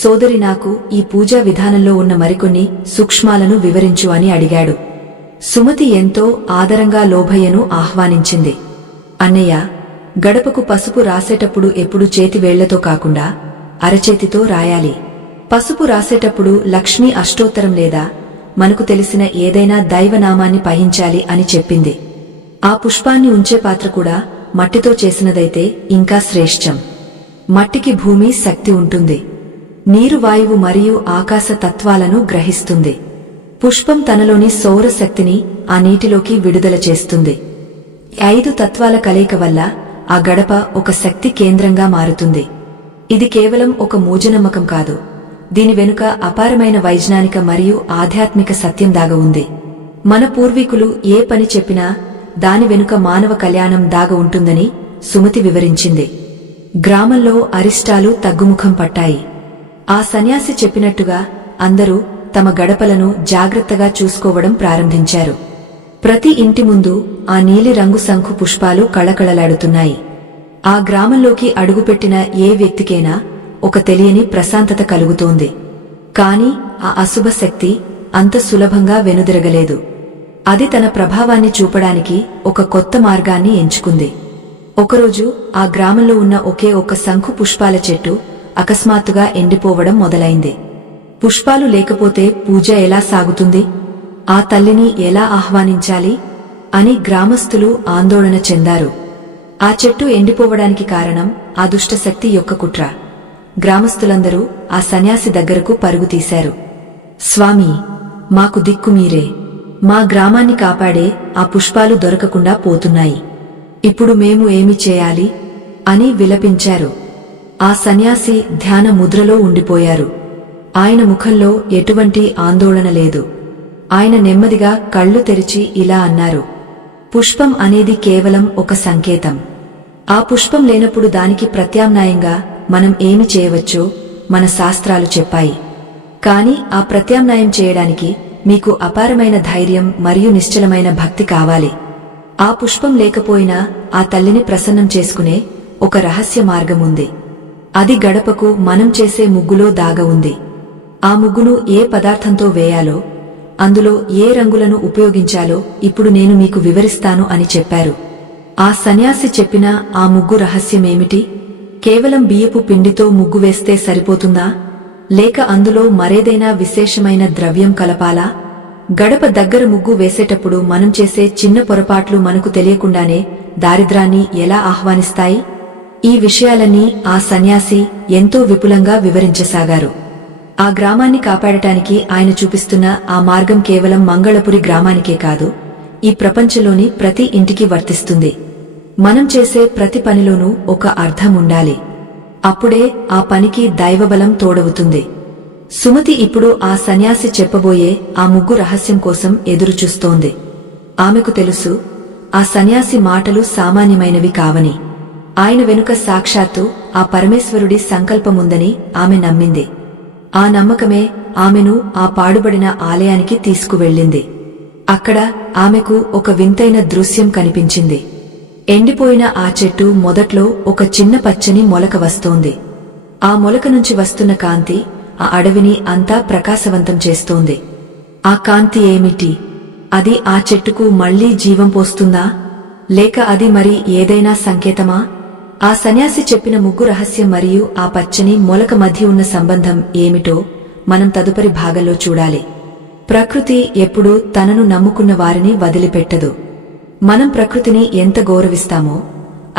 సోదరి, నాకు ఈ పూజా విధానంలో ఉన్న మరికొన్ని సూక్ష్మాలను వివరించు అని అడిగాడు. సుమతి ఎంతో ఆదరంగా లోభయ్యను ఆహ్వానించింది. అన్నయ్య, గడపకు పసుపు రాసేటప్పుడు ఎప్పుడు చేతి వేళ్లతో కాకుండా అరచేతితో రాయాలి. పసుపు రాసేటప్పుడు లక్ష్మీ అష్టోత్తరం లేదా మనకు తెలిసిన ఏదైనా దైవనామాన్ని పహించాలి అని చెప్పింది. ఆ పుష్పాన్ని ఉంచే పాత్ర కూడా మట్టితో చేసినదైతే ఇంకా శ్రేష్టం. మట్టికి భూమి శక్తి ఉంటుంది. నీరు, వాయువు మరియు ఆకాశ తత్వాలను గ్రహిస్తుంది. పుష్పం తనలోని సౌర శక్తిని ఆ నీటిలోకి విడుదల చేస్తుంది. 5 తత్వాల కలయిక వల్ల ఆ గడప ఒక శక్తి కేంద్రంగా మారుతుంది. ఇది కేవలం ఒక మూఢనమ్మకం కాదు. దీని వెనుక అపారమైన వైజ్ఞానిక మరియు ఆధ్యాత్మిక సత్యం దాగ ఉంది. మన పూర్వీకులు ఏ పని చెప్పినా దాని వెనుక మానవ కళ్యాణం దాగ ఉంటుందని సుమతి వివరించింది. గ్రామంలో అరిష్టాలు తగ్గుముఖం పట్టాయి. ఆ సన్యాసి చెప్పినట్టుగా అందరూ తమ గడపలను జాగ్రత్తగా చూసుకోవడం ప్రారంభించారు. ప్రతి ఇంటి ముందు ఆ నీలిరంగు శంఖు పుష్పాలు కళకళలాడుతున్నాయి. ఆ గ్రామంలోకి అడుగుపెట్టిన ఏ వ్యక్తికైనా ఒక తెలియని ప్రశాంతత కలుగుతోంది. కాని ఆ అశుభ శక్తి అంత సులభంగా వెనుదిరగలేదు. అది తన ప్రభావాన్ని చూపడానికి ఒక కొత్త మార్గాన్ని ఎంచుకుంది. ఒకరోజు ఆ గ్రామంలో ఉన్న ఒకే ఒక్క శంఖు పుష్పాల చెట్టు అకస్మాత్తుగా ఎండిపోవడం మొదలైంది. పుష్పాలు లేకపోతే పూజ ఎలా సాగుతుంది? ఆ తల్లిని ఎలా ఆహ్వానించాలి అని గ్రామస్తులు ఆందోళన చెందారు. ఆ చెట్టు ఎండిపోవడానికి కారణం ఆ దుష్టశక్తి యొక్క కుట్ర. గ్రామస్తులందరూ ఆ సన్యాసి దగ్గరకు పరుగుతీశారు. స్వామీ, మాకు దిక్కు మీరే. మా గ్రామాన్ని కాపాడే ఆ పుష్పాలు దొరకకుండా పోతున్నాయి. ఇప్పుడు మేము ఏమి చేయాలి అని విలపించారు. ఆ సన్యాసి ధ్యాన ముద్రలో ఉండిపోయారు. ఆయన ముఖంలో ఎటువంటి ఆందోళన లేదు. ఆయన నెమ్మదిగా కళ్ళు తెరిచి ఇలా అన్నారు, పుష్పం అనేది కేవలం ఒక సంకేతం. ఆ పుష్పం లేనప్పుడు దానికి ప్రత్యామ్నాయంగా మనం ఏమి చేయవచ్చో మన శాస్త్రాలు చెప్పాయి. కాని ఆ ప్రత్యామ్నాయం చేయడానికి మీకు అపారమైన ధైర్యం మరియు నిశ్చలమైన భక్తి కావాలి. ఆ పుష్పం లేకపోయినా ఆ తల్లిని ప్రసన్నం చేసుకునే ఒక రహస్య మార్గముంది. అది గడపకు మనం చేసే ముగ్గులో దాగ ఉంది. ఆ ముగ్గును ఏ పదార్థంతో వేయాలో, అందులో ఏ రంగులను ఉపయోగించాలో ఇప్పుడు నేను మీకు వివరిస్తాను అని చెప్పారు. ఆ సన్యాసి చెప్పిన ఆ ముగ్గు రహస్యమేమిటి? కేవలం బియ్యపు పిండితో ముగ్గు వేస్తే సరిపోతుందా? లేక అందులో మరేదైనా విశేషమైన ద్రవ్యం కలపాలా? గడప దగ్గర ముగ్గు వేసేటప్పుడు మనం చేసే చిన్న పొరపాట్లు మనకు తెలియకుండానే దారిద్రాన్ని ఎలా ఆహ్వానిస్తాయి? ఈ విషయాలన్నీ ఆ సన్యాసి ఎంతో విపులంగా వివరించసాగారు. ఆ గ్రామాన్ని కాపాడటానికి ఆయన చూపిస్తున్న ఆ మార్గం కేవలం మంగళపురి గ్రామానికే కాదు, ఈ ప్రపంచంలోని ప్రతి ఇంటికి వర్తిస్తుంది. మనం చేసే ప్రతి పనిలోనూ ఒక అర్థం ఉండాలి. అప్పుడే ఆ పనికి దైవబలం తోడవుతుంది. సుమతి ఇప్పుడు ఆ సన్యాసి చెప్పబోయే ఆ ముగ్గు రహస్యం కోసం ఎదురుచూస్తోంది. ఆమెకు తెలుసు, ఆ సన్యాసి మాటలు సామాన్యమైనవి కావని. ఆయన వెనుక సాక్షాత్తు ఆ పరమేశ్వరుడి సంకల్పముందని ఆమె నమ్మింది. ఆ నమ్మకమే ఆమెను ఆ పాడుబడిన ఆలయానికి తీసుకువెళ్ళింది. అక్కడ ఆమెకు ఒక వింతైన దృశ్యం కనిపించింది. ఎండిపోయిన ఆ చెట్టు మొదట్లో ఒక చిన్న పచ్చని మొలక వస్తోంది. ఆ మొలక నుంచి వస్తున్న కాంతి ఆ అడవిని అంతా ప్రకాశవంతం చేస్తోంది. ఆ కాంతి ఏమిటి? అది ఆ చెట్టుకు మళ్లీ జీవం పోస్తుందా? లేక అది మరి ఏదైనా సంకేతమా? ఆ సన్యాసి చెప్పిన ముగ్గు రహస్యం మరియు ఆ పచ్చని మొలక మధ్య ఉన్న సంబంధం ఏమిటో మనం తదుపరి భాగంలో చూడాలి. ప్రకృతి ఎప్పుడూ తనను నమ్ముకున్న వారిని వదిలిపెట్టదు. మనం ప్రకృతిని ఎంత గౌరవిస్తామో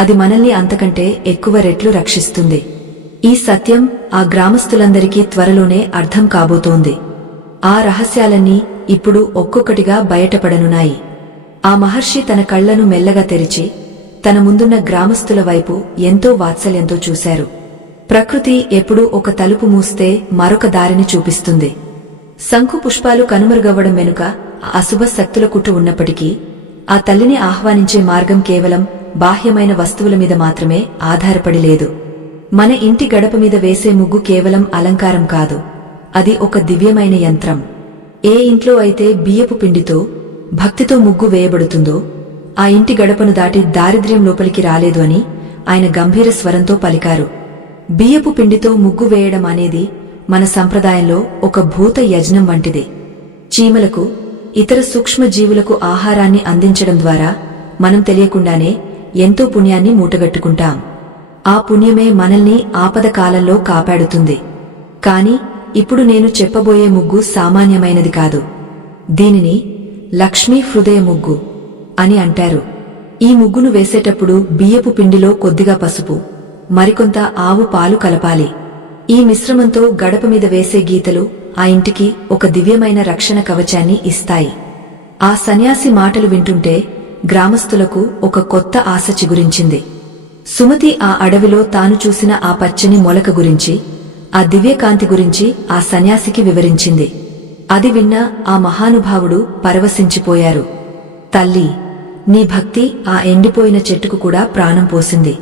అది మనల్ని అంతకంటే ఎక్కువ రెట్లు రక్షిస్తుంది. ఈ సత్యం ఆ గ్రామస్తులందరికీ త్వరలోనే అర్థం కాబోతోంది. ఆ రహస్యాలన్నీ ఇప్పుడు ఒక్కొక్కటిగా బయటపడనున్నాయి. ఆ మహర్షి తన కళ్లను మెల్లగా తెరిచి తన ముందున్న గ్రామస్తుల వైపు ఎంతో వాత్సల్యంతో చూశారు. ప్రకృతి ఎప్పుడూ ఒక తలుపు మూస్తే మరొక దారిని చూపిస్తుంది. శంఖు పుష్పాలు కనుమరుగవ్వడం వెనుక ఆ అశుభ శక్తుల కుట్ర ఉన్నప్పటికీ ఆ తల్లిని ఆహ్వానించే మార్గం కేవలం బాహ్యమైన వస్తువుల మీద మాత్రమే ఆధారపడి లేదు. మన ఇంటి గడప మీద వేసే ముగ్గు కేవలం అలంకారం కాదు, అది ఒక దివ్యమైన యంత్రం. ఏ ఇంట్లో అయితే బియ్యపు పిండితో భక్తితో ముగ్గు వేయబడుతుందో ఆ ఇంటి గడపను దాటి దారిద్ర్యం లోపలికి రాలేదు అని ఆయన గంభీర స్వరంతో పలికారు. బియ్యపు పిండితో ముగ్గు వేయడం అనేది మన సంప్రదాయంలో ఒక భూత యజ్ఞం వంటిది. చీమలకు, ఇతర సూక్ష్మజీవులకు ఆహారాన్ని అందించడం ద్వారా మనం తెలియకుండానే ఎంతో పుణ్యాన్ని మూటగట్టుకుంటాం. ఆ పుణ్యమే మనల్ని ఆపద కాలంలో కాపాడుతుంది. కాని ఇప్పుడు నేను చెప్పబోయే ముగ్గు సామాన్యమైనది కాదు. దీనిని లక్ష్మీ హృదయ ముగ్గు అని అంటారు. ఈ ముగ్గును వేసేటప్పుడు బియ్యపు పిండిలో కొద్దిగా పసుపు, మరికొంత ఆవు పాలు కలపాలి. ఈ మిశ్రమంతో గడప మీద వేసే గీతలు ఆ ఇంటికి ఒక దివ్యమైన రక్షణ కవచాన్ని ఇస్తాయి. ఆ సన్యాసి మాటలు వింటుంటే గ్రామస్తులకు ఒక కొత్త ఆశ చిగురించింది. సుమతి ఆ అడవిలో తాను చూసిన ఆ పచ్చని మొలక గురించి, ఆ దివ్యకాంతి గురించి ఆ సన్యాసికి వివరించింది. అది విన్న ఆ మహానుభావుడు పరవశించిపోయారు. తల్లి, నీ భక్తి ఆ ఎండిపోయిన చెట్టుకు కూడా ప్రాణం పోసింది.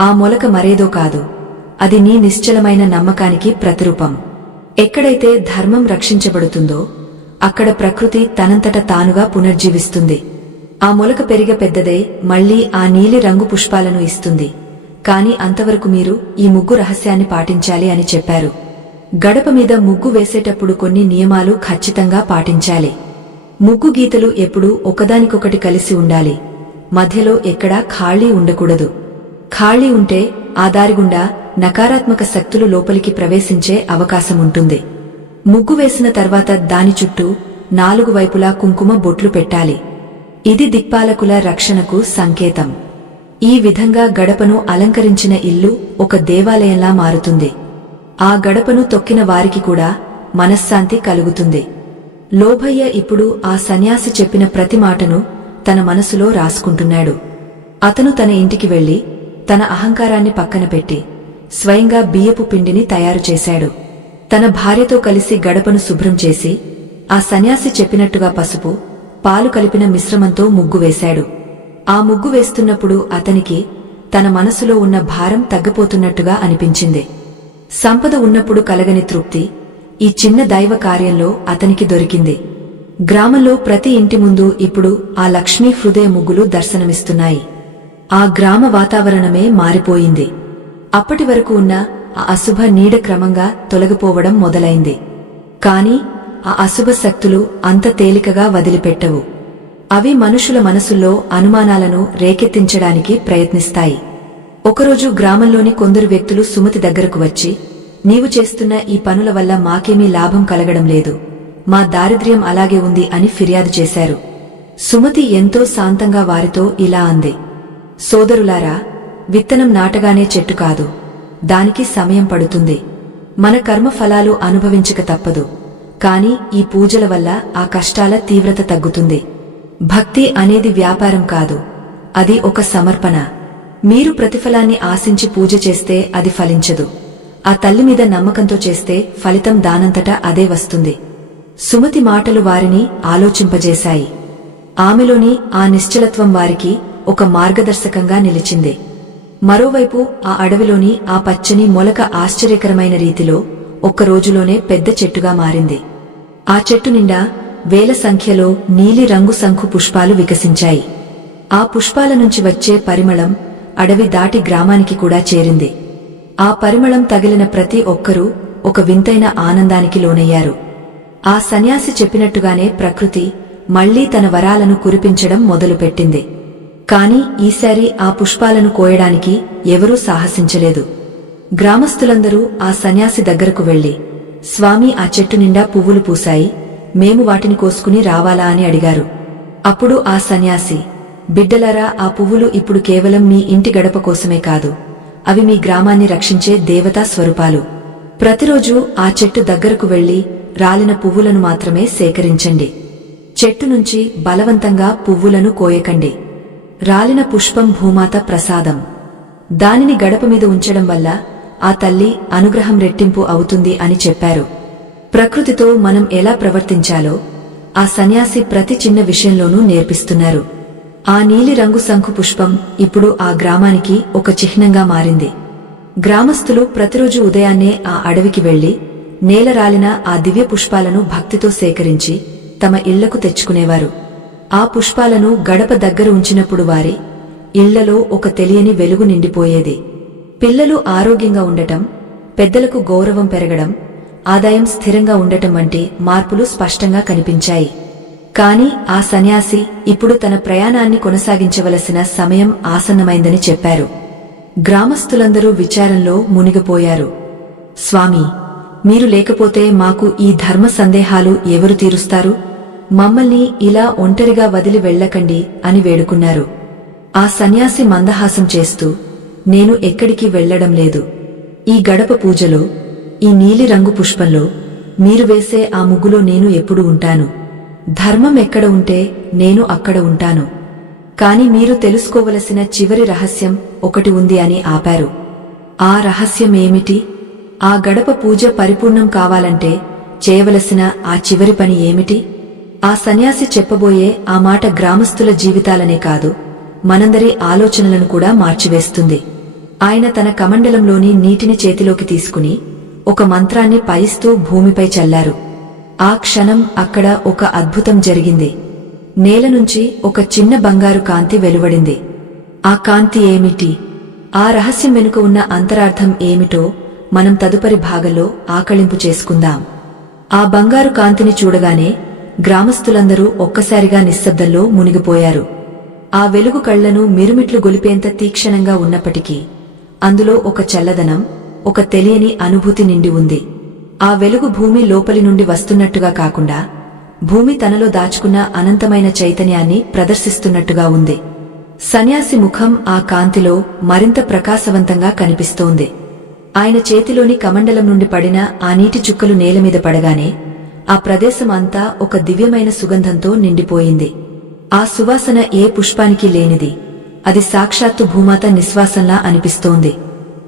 ఆ మొలక మరేదో కాదు, అది నీ నిశ్చలమైన నమ్మకానికి ప్రతిరూపం. ఎక్కడైతే ధర్మం రక్షించబడుతుందో అక్కడ ప్రకృతి తనంతట తానుగా పునర్జీవిస్తుంది. ఆ మొలక పెరిగ పెద్దదై మళ్లీ ఆ నీలి రంగు పుష్పాలను ఇస్తుంది. కాని అంతవరకు మీరు ఈ ముగ్గు రహస్యాన్ని పాటించాలి అని చెప్పారు. గడప మీద ముగ్గు వేసేటప్పుడు కొన్ని నియమాలు ఖచ్చితంగా పాటించాలి. ముగ్గు గీతలు ఎప్పుడూ ఒకదానికొకటి కలిసి ఉండాలి. మధ్యలో ఎక్కడా ఖాళీ ఉండకూడదు. ఖాళీ ఉంటే ఆ దారిగుండా నకారాత్మక శక్తులు లోపలికి ప్రవేశించే అవకాశముంటుంది. ముగ్గు వేసిన తర్వాత దాని చుట్టూ 4 వైపులా కుంకుమ బొట్లు పెట్టాలి. ఇది దిక్పాలకుల రక్షణకు సంకేతం. ఈ విధంగా గడపను అలంకరించిన ఇల్లు ఒక దేవాలయంలా మారుతుంది. ఆ గడపను తొక్కిన వారికి కూడా మనశ్శాంతి కలుగుతుంది. లోభయ్య ఇప్పుడు ఆ సన్యాసి చెప్పిన ప్రతి మాటను తన మనసులో రాసుకుంటున్నాడు. అతను తన ఇంటికి వెళ్లి తన అహంకారాన్ని పక్కన పెట్టి స్వయంగా బియ్యపు పిండిని తయారు చేశాడు. తన భార్యతో కలిసి గడపను శుభ్రం చేసి ఆ సన్యాసి చెప్పినట్టుగా పసుపు, పాలు కలిపిన మిశ్రమంతో ముగ్గు వేశాడు. ఆ ముగ్గు వేస్తున్నప్పుడు అతనికి తన మనసులో ఉన్న భారం తగ్గిపోతున్నట్టుగా అనిపించింది. సంపద ఉన్నప్పుడు కలగని తృప్తి ఈ చిన్న దైవ కార్యంలో అతనికి దొరికింది. గ్రామంలో ప్రతి ఇంటి ముందు ఇప్పుడు ఆ లక్ష్మీ హృదయ ముగ్గులు దర్శనమిస్తున్నాయి. ఆ గ్రామ వాతావరణమే మారిపోయింది. అప్పటి వరకు ఉన్న ఆ అశుభ నీడ క్రమంగా తొలగిపోవడం మొదలైంది. కాని ఆ అశుభ శక్తులు అంత తేలికగా వదిలిపెట్టవు. అవి మనుషుల మనసుల్లో అనుమానాలను రేకెత్తించడానికి ప్రయత్నిస్తాయి. ఒకరోజు గ్రామంలోని కొందరు వ్యక్తులు సుమతి దగ్గరకు వచ్చి, నీవు చేస్తున్న ఈ పనుల వల్ల మాకేమీ లాభం కలగడం లేదు, మా దారిద్ర్యం అలాగే ఉంది అని ఫిర్యాదు చేశారు. సుమతి ఎంతో శాంతంగా వారితో ఇలా అంది, సోదరులారా, విత్తనం నాటగానే చెట్టు కాదు, దానికి సమయం పడుతుంది. మన కర్మ ఫలాలు అనుభవించక తప్పదు. కాని ఈ పూజల వల్ల ఆ కష్టాల తీవ్రత తగ్గుతుంది. భక్తి అనేది వ్యాపారం కాదు, అది ఒక సమర్పణ. మీరు ప్రతిఫలాన్ని ఆశించి పూజ చేస్తే అది ఫలించదు. ఆ తల్లి మీద నమ్మకంతో చేస్తే ఫలితం దానంతటా అదే వస్తుంది. సుమతి మాటలు వారిని ఆలోచింపజేశాయి. ఆమెలోని ఆ నిశ్చలత్వం వారికి ఒక మార్గదర్శకంగా నిలిచింది. మరోవైపు ఆ అడవిలోని ఆ పచ్చని మొలక ఆశ్చర్యకరమైన రీతిలో ఒక్క రోజులోనే పెద్ద చెట్టుగా మారింది. ఆ చెట్టు నిండా వేల సంఖ్యలో నీలి రంగు శంఖు పుష్పాలు వికసించాయి. ఆ పుష్పాల నుంచి వచ్చే పరిమళం అడవి దాటి గ్రామానికి కూడా చేరింది. ఆ పరిమళం తగిలిన ప్రతి ఒక్కరూ ఒక వింతైన ఆనందానికి లోనయ్యారు. ఆ సన్యాసి చెప్పినట్టుగానే ప్రకృతి మళ్లీ తన వరాలను కురిపించడం మొదలుపెట్టింది. కాని ఈసారి ఆ పుష్పాలను కోయడానికి ఎవరూ సాహసించలేదు. గ్రామస్తులందరూ ఆ సన్యాసి దగ్గరకు వెళ్లి, స్వామీ, ఆ చెట్టు నిండా పువ్వులు పూశాయి, మేము వాటిని కోసుకుని రావాలా అని అడిగారు. అప్పుడు ఆ సన్యాసి, బిడ్డలారా, ఆ పువ్వులు ఇప్పుడు కేవలం మీ ఇంటి గడప కోసమే కాదు, అవి మీ గ్రామాన్ని రక్షించే దేవతా స్వరూపాలు. ప్రతిరోజూ ఆ చెట్టు దగ్గరకు వెళ్లి రాలిన పువ్వులను మాత్రమే సేకరించండి. చెట్టు నుంచి బలవంతంగా పువ్వులను కోయకండి. రాలిన పుష్పం భూమాత ప్రసాదం. దానిని గడప మీద ఉంచడం వల్ల ఆ తల్లి అనుగ్రహం రెట్టింపు అవుతుంది అని చెప్పారు. ప్రకృతితో మనం ఎలా ప్రవర్తించాలో ఆ సన్యాసి ప్రతి చిన్న విషయంలోనూ నేర్పిస్తున్నారు. ఆ నీలిరంగు శంఖు పుష్పం ఇప్పుడు ఆ గ్రామానికి ఒక చిహ్నంగా మారింది. గ్రామస్తులు ప్రతిరోజు ఉదయాన్నే ఆ అడవికి వెళ్లి నేలరాలిన ఆ దివ్య పుష్పాలను భక్తితో సేకరించి తమ ఇళ్లకు తెచ్చుకునేవారు. ఆ పుష్పాలను గడప దగ్గర ఉంచినప్పుడు వారి ఇళ్లలో ఒక తెలియని వెలుగు నిండిపోయేది. పిల్లలు ఆరోగ్యంగా ఉండటం, పెద్దలకు గౌరవం పెరగడం, ఆదాయం స్థిరంగా ఉండటం వంటి మార్పులు స్పష్టంగా కనిపించాయి. కాని ఆ సన్యాసి ఇప్పుడు తన ప్రయాణాన్ని కొనసాగించవలసిన సమయం ఆసన్నమైందని చెప్పారు. గ్రామస్తులందరూ విచారంలో మునిగిపోయారు. స్వామీ, మీరు లేకపోతే మాకు ఈ ధర్మ సందేహాలు ఎవరు తీరుస్తారు? మమ్మల్ని ఇలా ఒంటరిగా వదిలి వెళ్ళకండి అని వేడుకున్నారు. ఆ సన్యాసి మందహాసం చేస్తూ, నేను ఎక్కడికి వెళ్లడం లేదు. ఈ గడప పూజలో, ఈ నీలిరంగు పుష్పంలో, మీరు వేసే ఆ ముగ్గులో నేను ఎప్పుడు ఉంటాను. ధర్మం ఎక్కడ ఉంటే నేను అక్కడ ఉంటాను. కాని మీరు తెలుసుకోవలసిన చివరి రహస్యం ఒకటి ఉంది అని ఆపారు. ఆ రహస్యం ఏమిటి? ఆ గడప పూజ పరిపూర్ణం కావాలంటే చేయవలసిన ఆ చివరి పని ఏమిటి? ఆ సన్యాసి చెప్పబోయే ఆ మాట గ్రామస్తుల జీవితాలనే కాదు, మనందరి ఆలోచనలను కూడా మార్చివేస్తుంది. ఆయన తన కమండలంలోని నీటిని చేతిలోకి తీసుకుని ఒక మంత్రాన్ని పయిస్తూ భూమిపై చల్లారు. ఆ క్షణం అక్కడ ఒక అద్భుతం జరిగింది. నేల నుంచి ఒక చిన్న బంగారు కాంతి వెలువడింది. ఆ కాంతి ఏమిటి? ఆ రహస్యం వెనుక ఉన్న అంతరార్థం ఏమిటో మనం తదుపరి భాగంలో ఆకళింపు చేసుకుందాం. ఆ బంగారు కాంతిని చూడగానే గ్రామస్తులందరూ ఒక్కసారిగా నిశ్శబ్దంలో మునిగిపోయారు. ఆ వెలుగు కళ్లను మిరుమిట్లు గొలిపేంత తీక్షణంగా ఉన్నప్పటికీ అందులో ఒక చల్లదనం, ఒక తెలియని అనుభూతి నిండి ఉంది. ఆ వెలుగు భూమి లోపలి నుండి వస్తున్నట్టుగా కాకుండా భూమి తనలో దాచుకున్న అనంతమైన చైతన్యాన్ని ప్రదర్శిస్తున్నట్టుగా ఉంది. సన్యాసి ముఖం ఆ కాంతిలో మరింత ప్రకాశవంతంగా కనిపిస్తోంది. ఆయన చేతిలోని కమండలం నుండి పడిన ఆ నీటి చుక్కలు నేలమీద పడగానే ఆ ప్రదేశం అంతా ఒక దివ్యమైన సుగంధంతో నిండిపోయింది. ఆ సువాసన ఏ పుష్పానికి లేనిది. అది సాక్షాత్తు భూమాత నిశ్వాసంలా అనిపిస్తోంది.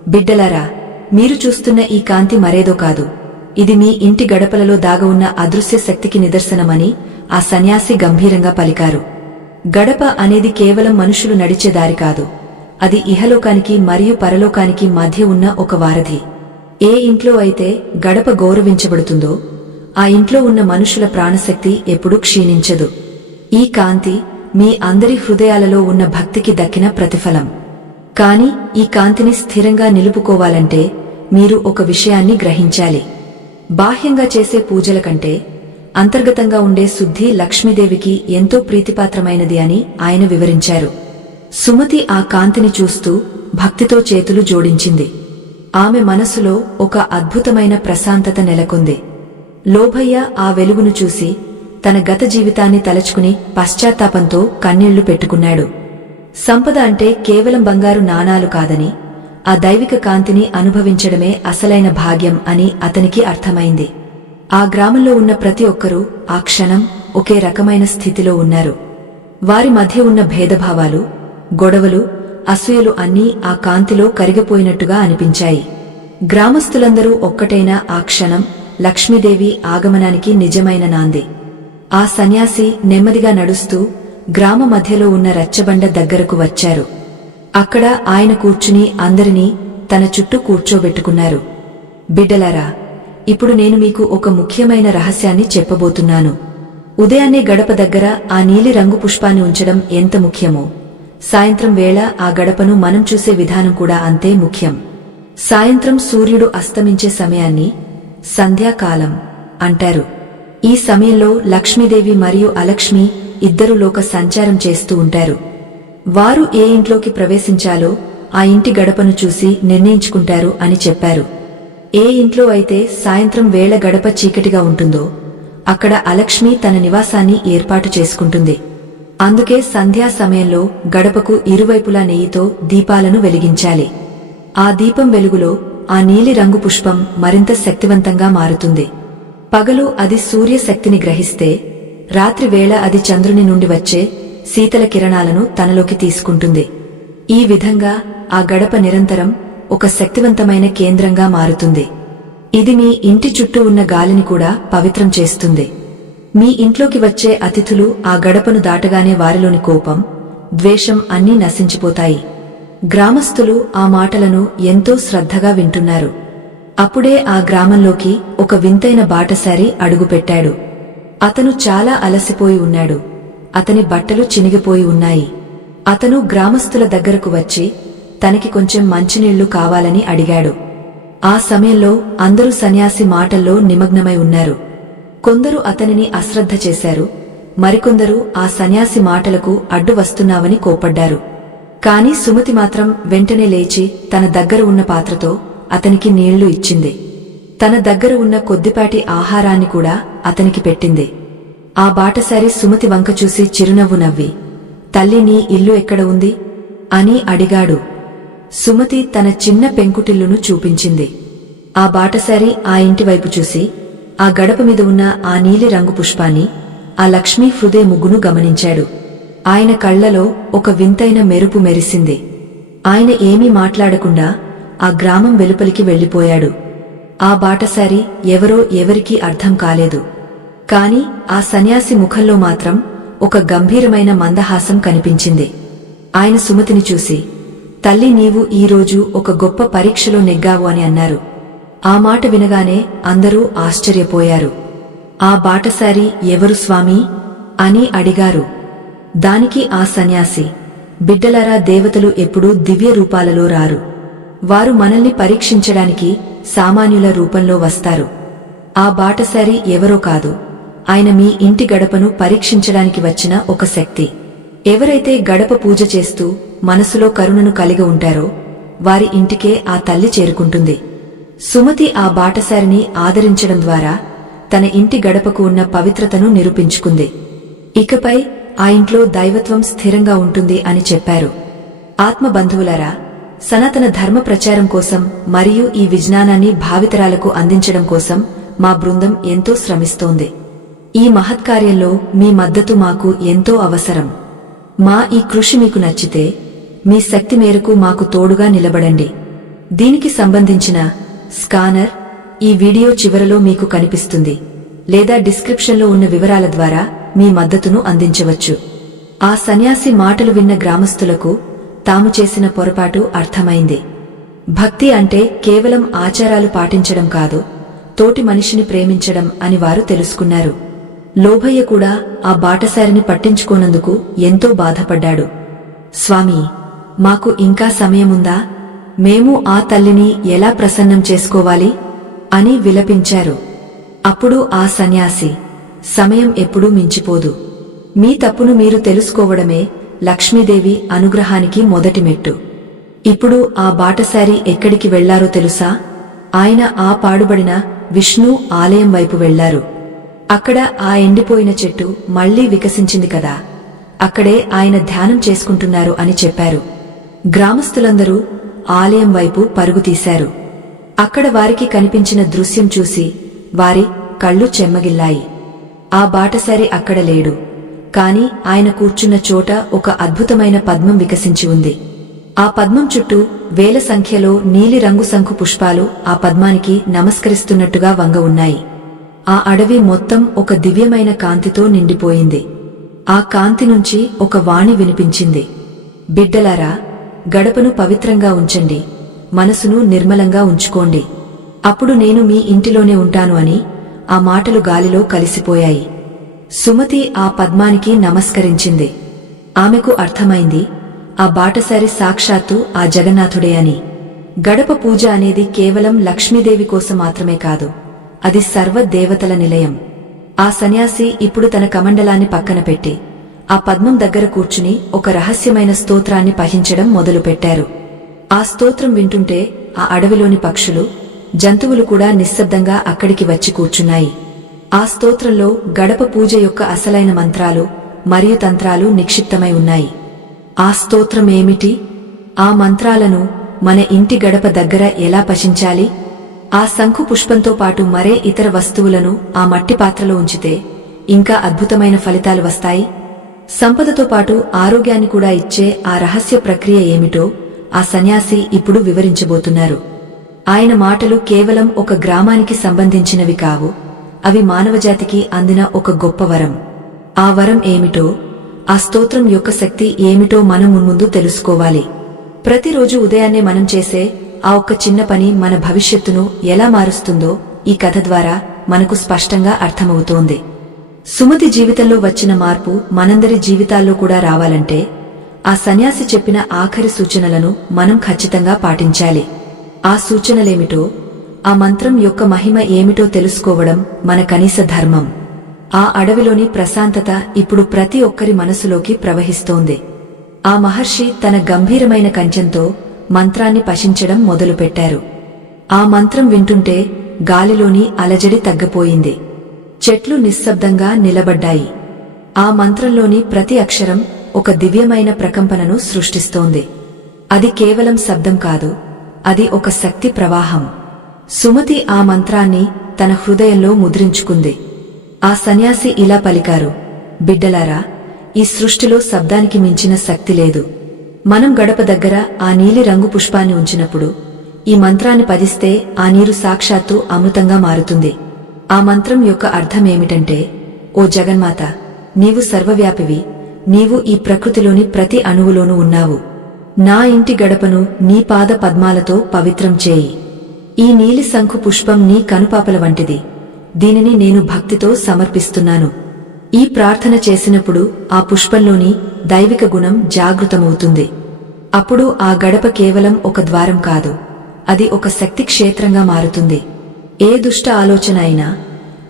బిడ్డలారా, మీరు చూస్తున్న ఈ కాంతి మరేదో కాదు. ఇది మీ ఇంటి గడపలలో దాగ ఉన్న అదృశ్య శక్తికి నిదర్శనమని ఆ సన్యాసి గంభీరంగా పలికారు. గడప అనేది కేవలం మనుషులు నడిచే దారి కాదు. అది ఇహలోకానికి మరియు పరలోకానికి మధ్య ఉన్న ఒక వారధి. ఏ ఇంట్లో అయితే గడప గౌరవించబడుతుందో ఆ ఇంట్లో ఉన్న మనుషుల ప్రాణశక్తి ఎప్పుడూ క్షీణించదు. ఈ కాంతి మీ అందరి హృదయాలలో ఉన్న భక్తికి దక్కిన ప్రతిఫలం. కాని ఈ కాంతిని స్థిరంగా నిలుపుకోవాలంటే మీరు ఒక విషయాన్ని గ్రహించాలి. బాహ్యంగా చేసే పూజల కంటే అంతర్గతంగా ఉండే శుద్ధి లక్ష్మీదేవికి ఎంతో ప్రీతిపాత్రమైనది అని ఆయన వివరించారు. సుమతి ఆ కాంతిని చూస్తూ భక్తితో చేతులు జోడించింది. ఆమె మనసులో ఒక అద్భుతమైన ప్రశాంతత నెలకొంది. లోభయ్య ఆ వెలుగును చూసి తన గత జీవితాన్ని తలచుకుని పశ్చాత్తాపంతో కన్నీళ్లు పెట్టుకున్నాడు. సంపద అంటే కేవలం బంగారు నాణాలు కాదని, ఆ దైవిక కాంతిని అనుభవించడమే అసలైన భాగ్యం అని అతనికి అర్థమైంది. ఆ గ్రామంలో ఉన్న ప్రతి ఒక్కరూ ఆ క్షణం ఒకే రకమైన స్థితిలో ఉన్నారు. వారి మధ్య ఉన్న భేదభావాలు, గొడవలు, అసూయలు అన్నీ ఆ కాంతిలో కరిగిపోయినట్టుగా అనిపించాయి. గ్రామస్తులందరూ ఒక్కటైన ఆ క్షణం లక్ష్మీదేవి ఆగమనానికి నిజమైన నాంది. ఆ సన్యాసి నెమ్మదిగా నడుస్తూ గ్రామ మధ్యలో ఉన్న రచ్చబండ దగ్గరకు వచ్చారు. అక్కడ ఆయన కూర్చుని అందరినీ తన చుట్టూ కూర్చోబెట్టుకున్నారు. బిడ్డలారా, ఇప్పుడు నేను మీకు ఒక ముఖ్యమైన రహస్యాన్ని చెప్పబోతున్నాను. ఉదయాన్నే గడప దగ్గర ఆ నీలి రంగు పుష్పాన్ని ఉంచడం ఎంత ముఖ్యమో, సాయంత్రం వేళ ఆ గడపను మనం చూసే విధానం కూడా అంతే ముఖ్యం. సాయంత్రం సూర్యుడు అస్తమించే సమయాన్ని సంధ్యాకాలం అంటారు. ఈ సమయంలో లక్ష్మీదేవి మరియు అలక్ష్మి ఇద్దరు లోక సంచారం చేస్తూ ఉంటారు. వారు ఏ ఇంట్లోకి ప్రవేశించాలో ఆ ఇంటి గడపను చూసి నిర్ణయించుకుంటారు అని చెప్పారు. ఏ ఇంట్లో అయితే సాయంత్రం వేళ గడప చీకటిగా ఉంటుందో అక్కడ అలక్ష్మి తన నివాసాన్ని ఏర్పాటు చేసుకుంటుంది. అందుకే సంధ్యా సమయంలో గడపకు ఇరువైపులా నెయ్యితో దీపాలను వెలిగించాలి. ఆ దీపం వెలుగులో ఆ నీలి రంగు పుష్పం మరింత శక్తివంతంగా మారుతుంది. పగలు అది సూర్య శక్తిని గ్రహిస్తే, రాత్రి వేళ అది చంద్రుని నుండి వచ్చే శీతల కిరణాలను తనలోకి తీసుకుంటుంది. ఈ విధంగా ఆ గడప నిరంతరం ఒక శక్తివంతమైన కేంద్రంగా మారుతుంది. ఇది మీ ఇంటి చుట్టూ ఉన్న గాలిని కూడా పవిత్రం చేస్తుంది. మీ ఇంట్లోకి వచ్చే అతిథులు ఆ గడపను దాటగానే వారిలోని కోపం, ద్వేషం అన్నీ నశించిపోతాయి. గ్రామస్తులు ఆ మాటలను ఎంతో శ్రద్ధగా వింటున్నారు. అప్పుడే ఆ గ్రామంలోకి ఒక వింతైన బాటసారి అడుగుపెట్టాడు. అతను చాలా అలసిపోయి ఉన్నాడు. అతని బట్టలు చినిగిపోయి ఉన్నాయి. అతను గ్రామస్తుల దగ్గరకు వచ్చి తనకి కొంచెం మంచినీళ్లు కావాలని అడిగాడు. ఆ సమయంలో అందరూ సన్యాసి మాటల్లో నిమగ్నమై ఉన్నారు. కొందరు అతనిని అశ్రద్ధ చేశారు, మరికొందరు ఆ సన్యాసి మాటలకు అడ్డు వస్తున్నావని కోపడ్డారు. కాని సుమతి మాత్రం వెంటనే లేచి తన దగ్గర ఉన్న పాత్రతో అతనికి నీళ్లు ఇచ్చింది. తన దగ్గర ఉన్న కొద్దిపాటి ఆహారాన్ని కూడా అతనికి పెట్టింది. ఆ బాటసారి సుమతి వంక చూసి చిరునవ్వు నవ్వి, తల్లి, నీ ఇల్లు ఎక్కడ ఉంది అని అడిగాడు. సుమతి తన చిన్న పెంకుటిల్లును చూపించింది. ఆ బాటసారి ఆ ఇంటివైపు చూసి ఆ గడప మీద ఉన్న ఆ నీలి రంగు పుష్పాన్ని, ఆ లక్ష్మీ హృదయ ముగ్గును గమనించాడు. ఆయన కళ్లలో ఒక వింతైన మెరుపు మెరిసింది. ఆయన ఏమీ మాట్లాడకుండా ఆ గ్రామం వెలుపలికి వెళ్లిపోయాడు. ఆ బాటసారి ఎవరో ఎవరికీ అర్థం కాలేదు. కాని ఆ సన్యాసి ముఖంలో మాత్రం ఒక గంభీరమైన మందహాసం కనిపించింది. ఆయన సుమతిని చూసి, తల్లి, నీవు ఈరోజు ఒక గొప్ప పరీక్షలో నెగ్గావు అని అన్నారు. ఆ మాట వినగానే అందరూ ఆశ్చర్యపోయారు. ఆ బాటసారి ఎవరు స్వామీ అని అడిగారు. దానికి ఆ సన్యాసి, బిడ్డలారా, దేవతలు ఎప్పుడూ దివ్య రూపాలలో రారు. వారు మనల్ని పరీక్షించడానికి సామాన్యుల రూపంలో వస్తారు. ఆ బాటసారి ఎవరో కాదు, ఆయన మీ ఇంటి గడపను పరీక్షించడానికి వచ్చిన ఒక శక్తి. ఎవరైతే గడప పూజ చేస్తూ మనసులో కరుణను కలిగి ఉంటారో వారి ఇంటికే ఆ తల్లి చేరుకుంటుంది. సుమతి ఆ బాటసారిని ఆదరించడం ద్వారా తన ఇంటి గడపకు ఉన్న పవిత్రతను నిరూపించుకుంది. ఇకపై ఆ ఇంట్లో దైవత్వం స్థిరంగా ఉంటుంది అని చెప్పారు. ఆత్మబంధువులారా, సనాతన ధర్మ ప్రచారం కోసం మరియు ఈ విజ్ఞానాన్ని భావితరాలకు అందించడం కోసం మా బృందం ఎంతో శ్రమిస్తోంది. ఈ మహత్కార్యంలో మీ మద్దతు మాకు ఎంతో అవసరం. మా ఈ కృషి మీకు నచ్చితే మీ శక్తి మేరకు మాకు తోడుగా నిలబడండి. దీనికి సంబంధించిన స్కానర్ ఈ వీడియో చివరలో మీకు కనిపిస్తుంది, లేదా డిస్క్రిప్షన్లో ఉన్న వివరాల ద్వారా మీ మద్దతును అందించవచ్చు. ఆ సన్యాసి మాటలు విన్న గ్రామస్తులకు తాము చేసిన పొరపాటు అర్థమైంది. భక్తి అంటే కేవలం ఆచారాలు పాటించడం కాదు, తోటి మనిషిని ప్రేమించడం అని వారు తెలుసుకున్నారు. లోభయ్య కూడా ఆ బాటసారిని పట్టించుకోనందుకు ఎంతో బాధపడ్డాడు. స్వామీ, మాకు ఇంకా సమయముందా? మేము ఆ తల్లిని ఎలా ప్రసన్నం చేసుకోవాలి అని విలపించారు. అప్పుడు ఆ సన్యాసి, సమయం ఎప్పుడూ మించిపోదు. మీ తప్పును మీరు తెలుసుకోవడమే లక్ష్మీదేవి అనుగ్రహానికి మొదటి మెట్టు. ఇప్పుడు ఆ బాటసారి ఎక్కడికి వెళ్లారో తెలుసా? ఆయన ఆ పాడుబడిన విష్ణు ఆలయం వైపు వెళ్లారు. అక్కడ ఆ ఎండిపోయిన చెట్టు మళ్లీ వికసించింది కదా, అక్కడే ఆయన ధ్యానం చేసుకుంటున్నారు అని చెప్పారు. గ్రామస్తులందరూ ఆలయం వైపు పరుగుతీశారు. అక్కడ వారికి కనిపించిన దృశ్యం చూసి వారి కళ్ళు చెమ్మగిల్లాయి. ఆ బాటసారి అక్కడ లేడు, కాని ఆయన కూర్చున్న చోట ఒక అద్భుతమైన పద్మం వికసించి ఉంది. ఆ పద్మం చుట్టూ వేల సంఖ్యలో నీలిరంగు శంఖు పుష్పాలు ఆ పద్మానికి నమస్కరిస్తున్నట్టుగా వంగ ఉన్నాయి. ఆ అడవి మొత్తం ఒక దివ్యమైన కాంతితో నిండిపోయింది. ఆ కాంతి నుంచి ఒక వాణి వినిపించింది. బిడ్డలారా, గడపను పవిత్రంగా ఉంచండి, మనసును నిర్మలంగా ఉంచుకోండి. అప్పుడు నేను మీ ఇంటిలోనే ఉంటాను అని ఆ మాటలు గాలిలో కలిసిపోయాయి. సుమతి ఆ పద్మానికి నమస్కరించింది. ఆమెకు అర్థమైంది, ఆ బాటసారి సాక్షాత్తు ఆ జగన్నాథుడే అని. గడప పూజ అనేది కేవలం లక్ష్మీదేవి కోసం మాత్రమే కాదు, అది సర్వ దేవతల నిలయం. ఆ సన్యాసి ఇప్పుడు తన కమండలాన్ని పక్కన పెట్టి ఆ పద్మం దగ్గర కూర్చుని ఒక రహస్యమైన స్తోత్రాన్ని పఠించడం మొదలుపెట్టారు. ఆ స్తోత్రం వింటుంటే ఆ అడవిలోని పక్షులు, జంతువులు కూడా నిశ్శబ్దంగా అక్కడికి వచ్చి కూర్చున్నాయి. ఆ స్తోత్రంలో గడప పూజ యొక్క అసలైన మంత్రాలు మరియు తంత్రాలు నిక్షిప్తమై ఉన్నాయి. ఆ స్తోత్రం ఏమిటి? ఆ మంత్రాలను మన ఇంటి గడప దగ్గర ఎలా పఠించాలి? ఆ శంఖు పుష్పంతో పాటు మరే ఇతర వస్తువులను ఆ మట్టి పాత్రలో ఉంచితే ఇంకా అద్భుతమైన ఫలితాలు వస్తాయి. సంపదతో పాటు ఆరోగ్యాన్ని కూడా ఇచ్చే ఆ రహస్య ప్రక్రియ ఏమిటో ఆ సన్యాసి ఇప్పుడు వివరించబోతున్నారు. ఆయన మాటలు కేవలం ఒక గ్రామానికి సంబంధించినవి కావు, అవి మానవజాతికి అందిన ఒక గొప్ప వరం. ఆ వరం ఏమిటో, ఆ స్తోత్రం యొక్క శక్తి ఏమిటో మనం మున్ముందు తెలుసుకోవాలి. ప్రతిరోజు ఉదయాన్నే మనం చేసే ఆ ఒక్క చిన్న పని మన భవిష్యత్తును ఎలా మారుస్తుందో ఈ కథ ద్వారా మనకు స్పష్టంగా అర్థమవుతోంది. సుమతి జీవితంలో వచ్చిన మార్పు మనందరి జీవితాల్లో కూడా రావాలంటే ఆ సన్యాసి చెప్పిన ఆఖరి సూచనలను మనం ఖచ్చితంగా పాటించాలి. ఆ సూచనలేమిటో, ఆ మంత్రం యొక్క మహిమ ఏమిటో తెలుసుకోవడం మన కనీస ధర్మం. ఆ అడవిలోని ప్రశాంతత ఇప్పుడు ప్రతి ఒక్కరి మనసులోకి ప్రవహిస్తోంది. ఆ మహర్షి తన గంభీరమైన కంచెంతో మంత్రాన్ని పఠించడం మొదలుపెట్టారు. ఆ మంత్రం వింటుంటే గాలిలోని అలజడి తగ్గిపోయింది. చెట్లు నిశ్శబ్దంగా నిలబడ్డాయి. ఆ మంత్రంలోని ప్రతి అక్షరం ఒక దివ్యమైన ప్రకంపనను సృష్టిస్తోంది. అది కేవలం శబ్దం కాదు, అది ఒక శక్తి ప్రవాహం. సుమతి ఆ మంత్రాన్ని తన హృదయంలో ముద్రించుకుంది. ఆ సన్యాసి ఇలా పలికారు: బిడ్డలారా, ఈ సృష్టిలో శబ్దానికి మించిన శక్తి లేదు. మనం గడప దగ్గర ఆ నీలి రంగు పుష్పాన్ని ఉంచినప్పుడు, ఈ మంత్రాన్ని పఠిస్తే ఆ నీరు సాక్షాత్తు అమృతంగా మారుతుంది. ఆ మంత్రం యొక్క అర్థమేమిటంటే, ఓ జగన్మాత, నీవు సర్వవ్యాపివి, నీవు ఈ ప్రకృతిలోని ప్రతి అణువులోనూ ఉన్నావు. నా ఇంటి గడపను నీ పాద పద్మాలతో పవిత్రం చేయి. ఈ నీలి శంఖు పుష్పం నీ కనుపాపల వంటిది. దీనిని నేను భక్తితో సమర్పిస్తున్నాను. ఈ ప్రార్థన చేసినప్పుడు ఆ పుష్పంలోని దైవిక గుణం జాగృతమవుతుంది. అప్పుడు ఆ గడప కేవలం ఒక ద్వారం కాదు, అది ఒక శక్తి క్షేత్రంగా మారుతుంది. ఏ దుష్ట ఆలోచన అయినా,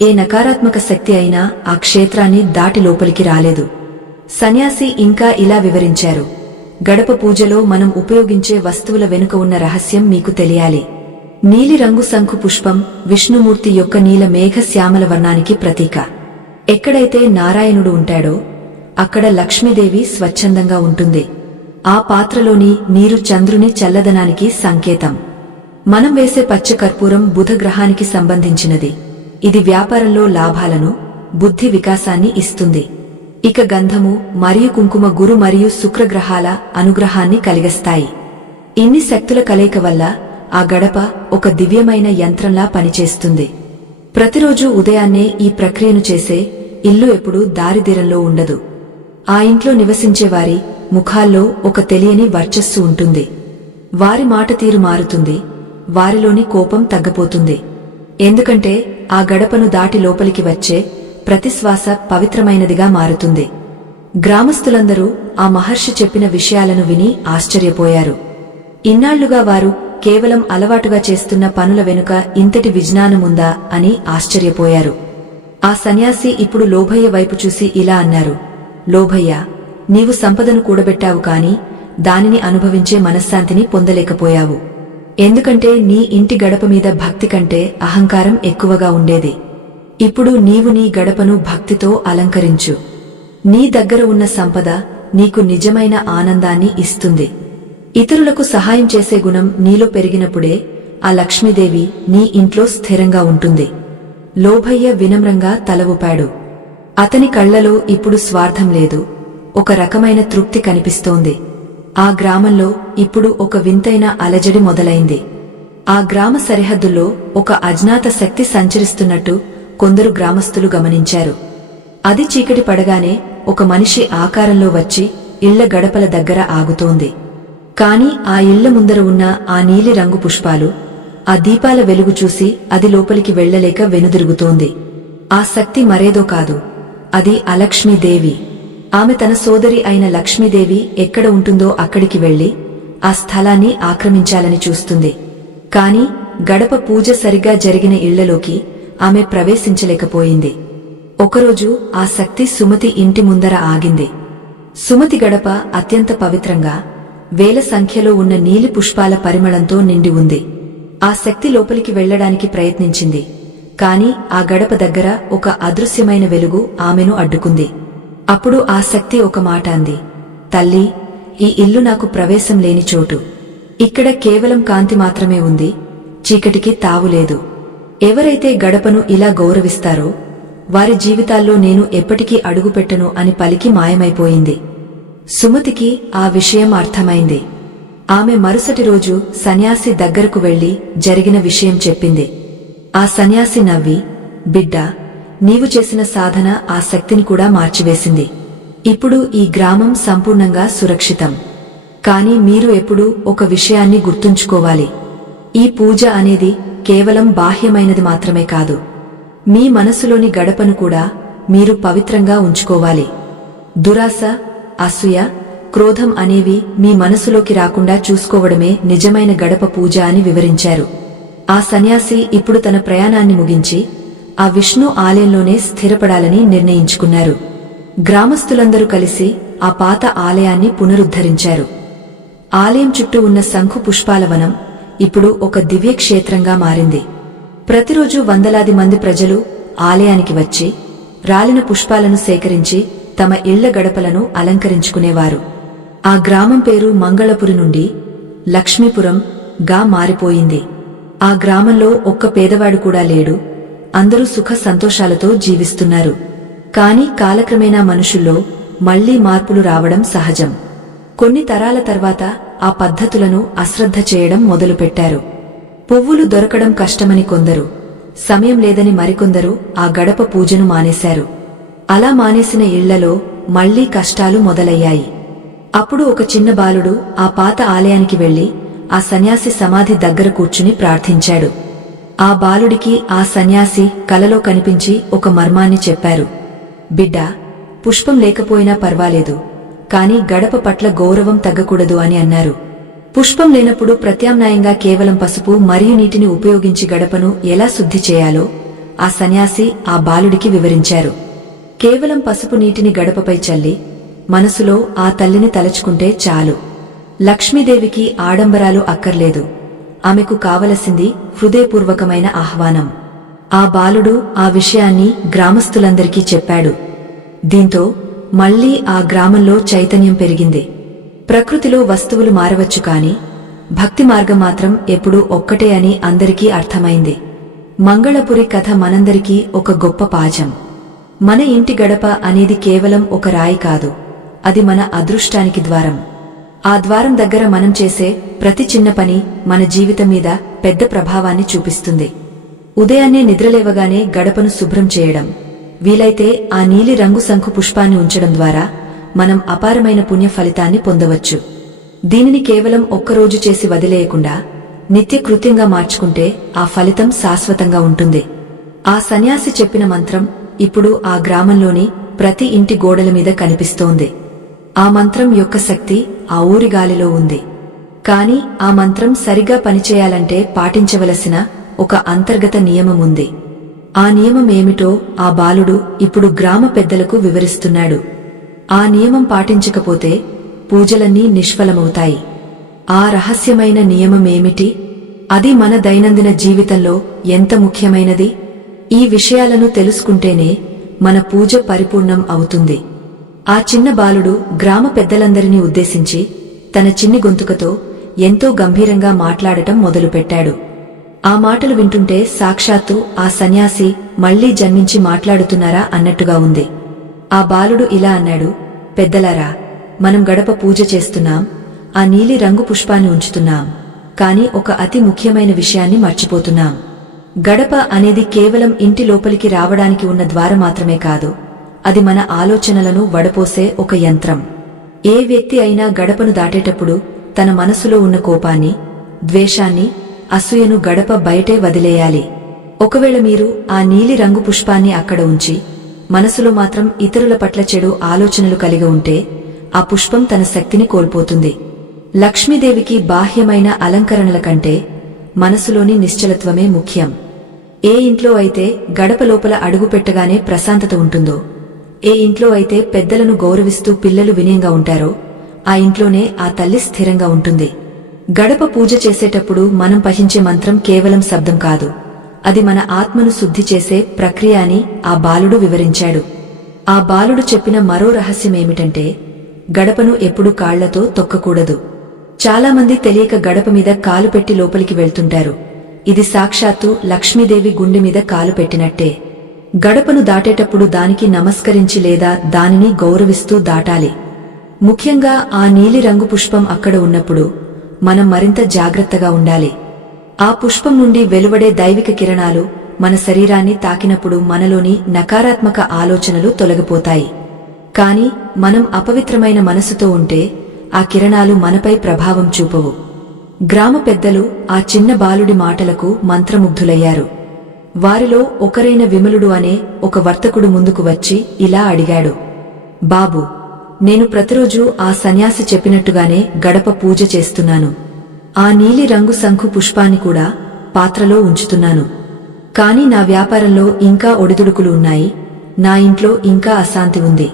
ఏ నకారాత్మక శక్తి అయినా ఆ క్షేత్రాన్ని దాటి లోపలికి రాలేదు. సన్యాసి ఇంకా ఇలా వివరించారు: గడప పూజలో మనం ఉపయోగించే వస్తువుల వెనుక ఉన్న రహస్యం మీకు తెలియాలి. నీలిరంగు శంఖు పుష్పం విష్ణుమూర్తి యొక్క నీల మేఘ శ్యామల వర్ణానికి ప్రతీక. ఎక్కడైతే నారాయణుడు ఉంటాడో అక్కడ లక్ష్మీదేవి స్వచ్ఛందంగా ఉంటుంది. ఆ పాత్రలోని నీరు చంద్రుని చల్లదనానికి సంకేతం. మనం వేసే పచ్చ కర్పూరం బుధ గ్రహానికి సంబంధించినది. ఇది వ్యాపారంలో లాభాలను, బుద్ధి వికాసాన్ని ఇస్తుంది. ఇక గంధము మరియు కుంకుమ గురు మరియు శుక్రగ్రహాల అనుగ్రహాన్ని కలిగిస్తాయి. ఇన్ని శక్తుల కలయిక వల్ల ఆ గడప ఒక దివ్యమైన యంత్రంలా పనిచేస్తుంది. ప్రతిరోజు ఉదయాన్నే ఈ ప్రక్రియను చేసే ఇల్లు ఎప్పుడూ దారిదీరంలో ఉండదు. ఆ ఇంట్లో నివసించేవారి ముఖాల్లో ఒక తెలియని వర్చస్సు ఉంటుంది. వారి మాట తీరు మారుతుంది, వారిలోని కోపం తగ్గపోతుంది. ఎందుకంటే ఆ గడపను దాటి లోపలికి వచ్చే ప్రతి శ్వాస పవిత్రమైనదిగా మారుతుంది. గ్రామస్తులందరూ ఆ మహర్షి చెప్పిన విషయాలను విని ఆశ్చర్యపోయారు. ఇన్నాళ్లుగా వారు కేవలం అలవాటుగా చేస్తున్న పనుల వెనుక ఇంతటి విజ్ఞానముందా అని ఆశ్చర్యపోయారు. ఆ సన్యాసి ఇప్పుడు లోభయ్య వైపు చూసి ఇలా అన్నారు: లోభయ్య, నీవు సంపదను కూడబెట్టావు కాని దానిని అనుభవించే మనశ్శాంతిని పొందలేకపోయావు. ఎందుకంటే నీ ఇంటి గడప మీద భక్తి కంటే అహంకారం ఎక్కువగా ఉండేది. ఇప్పుడు నీవు నీ గడపను భక్తితో అలంకరించు. నీ దగ్గర ఉన్న సంపద నీకు నిజమైన ఆనందాన్ని ఇస్తుంది. ఇతరులకు సహాయం చేసే గుణం నీలో పెరిగినప్పుడే ఆ లక్ష్మీదేవి నీ ఇంట్లో స్థిరంగా ఉంటుంది. లోభయ్య వినమ్రంగా తల ఊపాడు. అతని కళ్లలో ఇప్పుడు స్వార్థం లేదు, ఒక రకమైన తృప్తి కనిపిస్తోంది. ఆ గ్రామంలో ఇప్పుడు ఒక వింతైన అలజడి మొదలైంది. ఆ గ్రామ సరిహద్దుల్లో ఒక అజ్ఞాత శక్తి సంచరిస్తున్నట్టు కొందరు గ్రామస్తులు గమనించారు. అది చీకటి పడగానే ఒక మనిషి ఆకారంలో వచ్చి ఇళ్ల గడపల దగ్గర ఆగుతోంది. కాని ఆ ఇళ్ల ముందర ఉన్న ఆ నీలి రంగు పుష్పాలు, ఆ దీపాల వెలుగు చూసి అది లోపలికి వెళ్లలేక వెనుదిరుగుతోంది. ఆ శక్తి మరేదో కాదు, అది అలక్ష్మీదేవి. ఆమె తన సోదరి అయిన లక్ష్మీదేవి ఎక్కడ ఉంటుందో అక్కడికి వెళ్లి ఆ స్థలాన్ని ఆక్రమించాలని చూస్తుంది. కాని గడప పూజ సరిగ్గా జరిగిన ఇళ్లలోకి ఆమె ప్రవేశించలేకపోయింది. ఒకరోజు ఆ శక్తి సుమతి ఇంటి ముందర ఆగింది. సుమతి గడప అత్యంత పవిత్రంగా, వేల సంఖ్యలో ఉన్న నీలి పుష్పాల పరిమళంతో నిండి ఉంది. ఆ శక్తి లోపలికి వెళ్లడానికి ప్రయత్నించింది. కాని ఆ గడప దగ్గర ఒక అదృశ్యమైన వెలుగు ఆమెను అడ్డుకుంది. అప్పుడు ఆ శక్తి ఒక మాట అంది: తల్లి, ఈ ఇల్లు నాకు ప్రవేశం లేని చోటు. ఇక్కడ కేవలం కాంతి మాత్రమే ఉంది, చీకటికి తావులేదు. ఎవరైతే గడపను ఇలా గౌరవిస్తారో వారి జీవితాల్లో నేను ఎప్పటికీ అడుగుపెట్టను అని పలికి మాయమైపోయింది. సుమతికి ఆ విషయం అర్థమైంది. ఆమె మరుసటి రోజు సన్యాసి దగ్గరకు వెళ్లి జరిగిన విషయం చెప్పింది. ఆ సన్యాసి నవ్వి, బిడ్డా, నీవు చేసిన సాధన ఆ శక్తిని కూడా మార్చివేసింది. ఇప్పుడు ఈ గ్రామం సంపూర్ణంగా సురక్షితం. కాని మీరు ఎప్పుడూ ఒక విషయాన్ని గుర్తుంచుకోవాలి. ఈ పూజ అనేది కేవలం బాహ్యమైనది మాత్రమే కాదు. మీ మనసులోని గడపను కూడా మీరు పవిత్రంగా ఉంచుకోవాలి. దురాశ, అసూయ, క్రోధం అనేవి మీ మనసులోకి రాకుండా చూసుకోవడమే నిజమైన గడప పూజ అని వివరించారు. ఆ సన్యాసి ఇప్పుడు తన ప్రయాణాన్ని ముగించి ఆ విష్ణు ఆలయంలోనే స్థిరపడాలని నిర్ణయించుకున్నారు. గ్రామస్తులందరూ కలిసి ఆ పాత ఆలయాన్ని పునరుద్ధరించారు. ఆలయం చుట్టూ ఉన్న శంఖు పుష్పాల వనం ఇప్పుడు ఒక దివ్యక్షేత్రంగా మారింది. ప్రతిరోజు వందలాది మంది ప్రజలు ఆలయానికి వచ్చి రాలిన పుష్పాలను సేకరించి తమ ఇళ్ల గడపలను అలంకరించుకునేవారు. ఆ గ్రామం పేరు మంగళపురి నుండి లక్ష్మీపురం గా మారిపోయింది. ఆ గ్రామంలో ఒక్క పేదవాడు కూడా లేడు. అందరూ సుఖ సంతోషాలతో జీవిస్తున్నారు. కాని కాలక్రమేణా మనుషుల్లో మళ్లీ మార్పులు రావడం సహజం. కొన్ని తరాల తర్వాత ఆ పద్ధతులను అశ్రద్ధ చేయడం మొదలుపెట్టారు. పువ్వులు దొరకడం కష్టమని కొందరు, సమయం లేదని మరికొందరు ఆ గడప పూజను మానేశారు. అలా మానేసిన ఇళ్లలో మళ్లీ కష్టాలు మొదలయ్యాయి. అప్పుడు ఒక చిన్న బాలుడు ఆ పాత ఆలయానికి వెళ్లి ఆ సన్యాసి సమాధి దగ్గర కూర్చుని ప్రార్థించాడు. ఆ బాలుడికి ఆ సన్యాసి కలలో కనిపించి ఒక మర్మాన్ని చెప్పారు. బిడ్డా, పుష్పం లేకపోయినా పర్వాలేదు, కాని గడప పట్ల గౌరవం తగ్గకూడదు అని అన్నారు. పుష్పం లేనప్పుడు ప్రత్యామ్నాయంగా కేవలం పసుపు మరియు నీటిని ఉపయోగించి గడపను ఎలా శుద్ధి చేయాలో ఆ సన్యాసి ఆ బాలుడికి వివరించారు. కేవలం పసుపు నీటిని గడపపై చల్లి మనసులో ఆ తల్లిని తలుచుకుంటే చాలు. లక్ష్మీదేవికి ఆడంబరాలు అక్కర్లేదు. ఆమెకు కావలసింది హృదయపూర్వకమైన ఆహ్వానం. ఆ బాలుడు ఆ విషయాన్ని గ్రామస్తులందరికీ చెప్పాడు. దీంతో మళ్లీ ఆ గ్రామంలో చైతన్యం పెరిగింది. ప్రకృతిలో వస్తువులు మారవచ్చు కాని భక్తి మార్గం మాత్రం ఎప్పుడూ ఒక్కటే అని అందరికీ అర్థమైంది. మంగళపురి కథ మనందరికీ ఒక గొప్ప పాఠం. మన ఇంటి గడప అనేది కేవలం ఒక రాయి కాదు, అది మన అదృష్టానికి ద్వారం. ఆ ద్వారం దగ్గర మనం చేసే ప్రతి చిన్న పని మన జీవితం మీద పెద్ద ప్రభావాన్ని చూపిస్తుంది. ఉదయాన్నే నిద్రలేవగానే గడపను శుభ్రం చేయడం, వీలైతే ఆ నీలి రంగు శంఖు పుష్పాన్ని ఉంచడం ద్వారా మనం అపారమైన పుణ్య ఫలితాన్ని పొందవచ్చు. దీనిని కేవలం ఒక్కరోజు చేసి వదిలేయకుండా నిత్య కృత్యంగా మార్చుకుంటే ఆ ఫలితం శాశ్వతంగా ఉంటుంది. ఆ సన్యాసి చెప్పిన మంత్రం ఇప్పుడు ఆ గ్రామంలోని ప్రతి ఇంటి గోడల మీద కనిపిస్తోంది. ఆ మంత్రం యొక్క శక్తి ఆ ఊరి గాలిలో ఉంది. కాని ఆ మంత్రం సరిగా పనిచేయాలంటే పాటించవలసిన ఒక అంతర్గత నియమం ఉంది. ఆ నియమం ఏమిటో ఆ బాలుడు ఇప్పుడు గ్రామ పెద్దలకు వివరిస్తున్నాడు. ఆ నియమం పాటించకపోతే పూజలన్నీ నిష్ఫలమవుతాయి. ఆ రహస్యమైన నియమమేమిటి? అది మన దైనందిన జీవితంలో ఎంత ముఖ్యమైనది? ఈ విషయాలను తెలుసుకుంటేనే మన పూజ పరిపూర్ణం అవుతుంది. ఆ చిన్న బాలుడు గ్రామ పెద్దలందరినీ ఉద్దేశించి తన చిన్ని గొంతుకతో ఎంతో గంభీరంగా మాట్లాడటం మొదలుపెట్టాడు. ఆ మాటలు వింటుంటే సాక్షాత్తు ఆ సన్యాసి మళ్లీ జన్మించి మాట్లాడుతున్నారా అన్నట్టుగా ఉంది. ఆ బాలుడు ఇలా అన్నాడు. పెద్దలారా, మనం గడప పూజ చేస్తున్నాం, ఆ నీలి రంగు పుష్పాన్ని ఉంచుతున్నాం, కాని ఒక అతి ముఖ్యమైన విషయాన్ని మర్చిపోతున్నాం. గడప అనేది కేవలం ఇంటి లోపలికి రావడానికి ఉన్న ద్వారం మాత్రమే కాదు, అది మన ఆలోచనలను వడపోసే ఒక యంత్రం. ఏ వ్యక్తి అయినా గడపను దాటేటప్పుడు తన మనసులో ఉన్న కోపాన్ని, ద్వేషాన్ని, అసూయను గడప బయటే వదిలేయాలి. ఒకవేళ మీరు ఆ నీలి రంగు పుష్పాన్ని అక్కడ ఉంచి మనసులో మాత్రం ఇతరుల పట్ల చెడు ఆలోచనలు కలిగి ఉంటే ఆ పుష్పం తన శక్తిని కోల్పోతుంది. లక్ష్మీదేవికి బాహ్యమైన అలంకరణల కంటే మనసులోని నిశ్చలత్వమే ముఖ్యం. ఏ ఇంట్లో అయితే గడప లోపల అడుగుపెట్టగానే ప్రశాంతత ఉంటుందో, ఏ ఇంట్లో అయితే పెద్దలను గౌరవిస్తూ పిల్లలు వినయంగా ఉంటారో ఆ ఇంట్లోనే ఆ తల్లి స్థిరంగా ఉంటుంది. గడప పూజ చేసేటప్పుడు మనం పఠించే మంత్రం కేవలం శబ్దం కాదు, అది మన ఆత్మను శుద్ధి చేసే ప్రక్రియ అని ఆ బాలుడు వివరించాడు. ఆ బాలుడు చెప్పిన మరో రహస్యమేమిటంటే గడపను ఎప్పుడూ కాళ్లతో తొక్కకూడదు. చాలామంది తెలియక గడప మీద కాలు పెట్టి లోపలికి వెళ్తుంటారు. ఇది సాక్షాత్తు లక్ష్మీదేవి గుండె మీద కాలు పెట్టినట్టే. గడపను దాటేటప్పుడు దానికి నమస్కరించి లేదా దానిని గౌరవిస్తూ దాటాలి. ముఖ్యంగా ఆ నీలిరంగు పుష్పం అక్కడ ఉన్నప్పుడు మనం మరింత జాగ్రత్తగా ఉండాలి. ఆ పుష్పం నుండి వెలువడే దైవిక కిరణాలు మన శరీరాన్ని తాకినప్పుడు మనలోని నకారాత్మక ఆలోచనలు తొలగిపోతాయి. కాని మనం అపవిత్రమైన మనసుతో ఉంటే ఆ కిరణాలు మనపై ప్రభావం చూపవు. గ్రామ పెద్దలు ఆ చిన్న బాలుడి మాటలకు మంత్రముగ్ధులయ్యారు. వారిలో ఒకరైన విమలుడు అనే ఒక వర్తకుడు ముందుకు వచ్చి ఇలా అడిగాడు, బాబూ, నేను ప్రతిరోజూ ఆ సన్యాసి చెప్పినట్టుగానే గడప పూజ చేస్తున్నాను. ఆ నీలి రంగు శంఖు పుష్పాన్ని కూడా పాత్రలో ఉంచుతున్నాను. కాని నా వ్యాపారంలో ఇంకా ఒడిదుడుకులు ఉన్నాయి. నా ఇంట్లో ఇంకా అశాంతి ఉంది.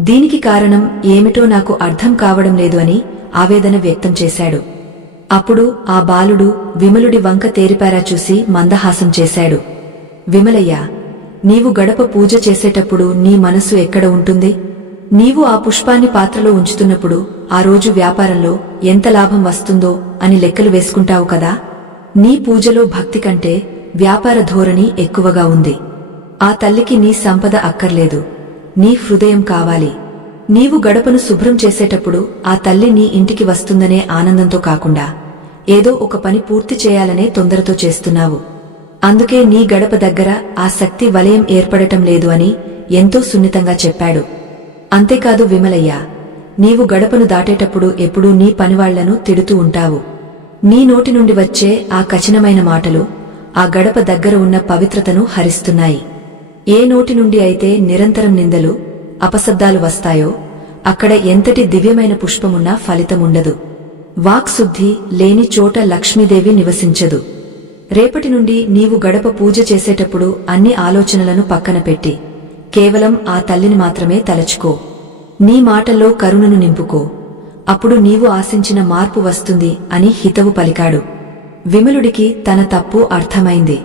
దీనికి కారణం ఏమిటో నాకు అర్థం కావడం లేదు అని ఆవేదన వ్యక్తం చేశాడు. అప్పుడు ఆ బాలుడు విమలుడి వంక తేరిపారా చూసి మందహాసం చేశాడు. విమలయ్యా, నీవు గడప పూజ చేసేటప్పుడు నీ మనసు ఎక్కడ ఉంటుంది? నీవు ఆ పుష్పాన్ని పాత్రలో ఉంచుతున్నప్పుడు ఆ రోజు వ్యాపారంలో ఎంత లాభం వస్తుందో అని లెక్కలు వేసుకుంటావు కదా. నీ పూజలో భక్తి కంటే వ్యాపార ధోరణి ఎక్కువగా ఉంది. ఆ తల్లికి నీ సంపద అక్కర్లేదు, నీ హృదయం కావాలి. నీవు గడపను శుభ్రం చేసేటప్పుడు ఆ తల్లి నీ ఇంటికి వస్తుందనే ఆనందంతో కాకుండా ఏదో ఒక పని పూర్తి చేయాలనే తొందరతో చేస్తున్నావు. అందుకే నీ గడప దగ్గర ఆ శక్తి వలయం ఏర్పడటం లేదు అని ఎంతో సున్నితంగా చెప్పాడు. అంతేకాదు విమలయ్య, నీవు గడపను దాటేటప్పుడు ఎప్పుడూ నీ పనివాళ్లను తిడుతూ ఉంటావు. నీ నోటి నుండి వచ్చే ఆ కఠినమైన మాటలు ఆ గడప దగ్గర ఉన్న పవిత్రతను హరిస్తున్నాయి. ఏ నోటి నుండి అయితే నిరంతరం నిందలు, అపశబ్దాలు వస్తాయో అక్కడ ఎంతటి దివ్యమైన పుష్పమున్నా ఫలితముండదు. వాక్శుద్ధి లేని చోట లక్ష్మీదేవి నివసించదు. రేపటి నుండి నీవు గడప పూజ చేసేటప్పుడు అన్ని ఆలోచనలను పక్కన పెట్టి కేవలం ఆ తల్లిని మాత్రమే తలచుకో. నీ మాటల్లో కరుణను నింపుకో. అప్పుడు నీవు ఆశించిన మార్పు వస్తుంది అని హితవు పలికాడు. విమలుడికి తన తప్పు అర్థమైంది.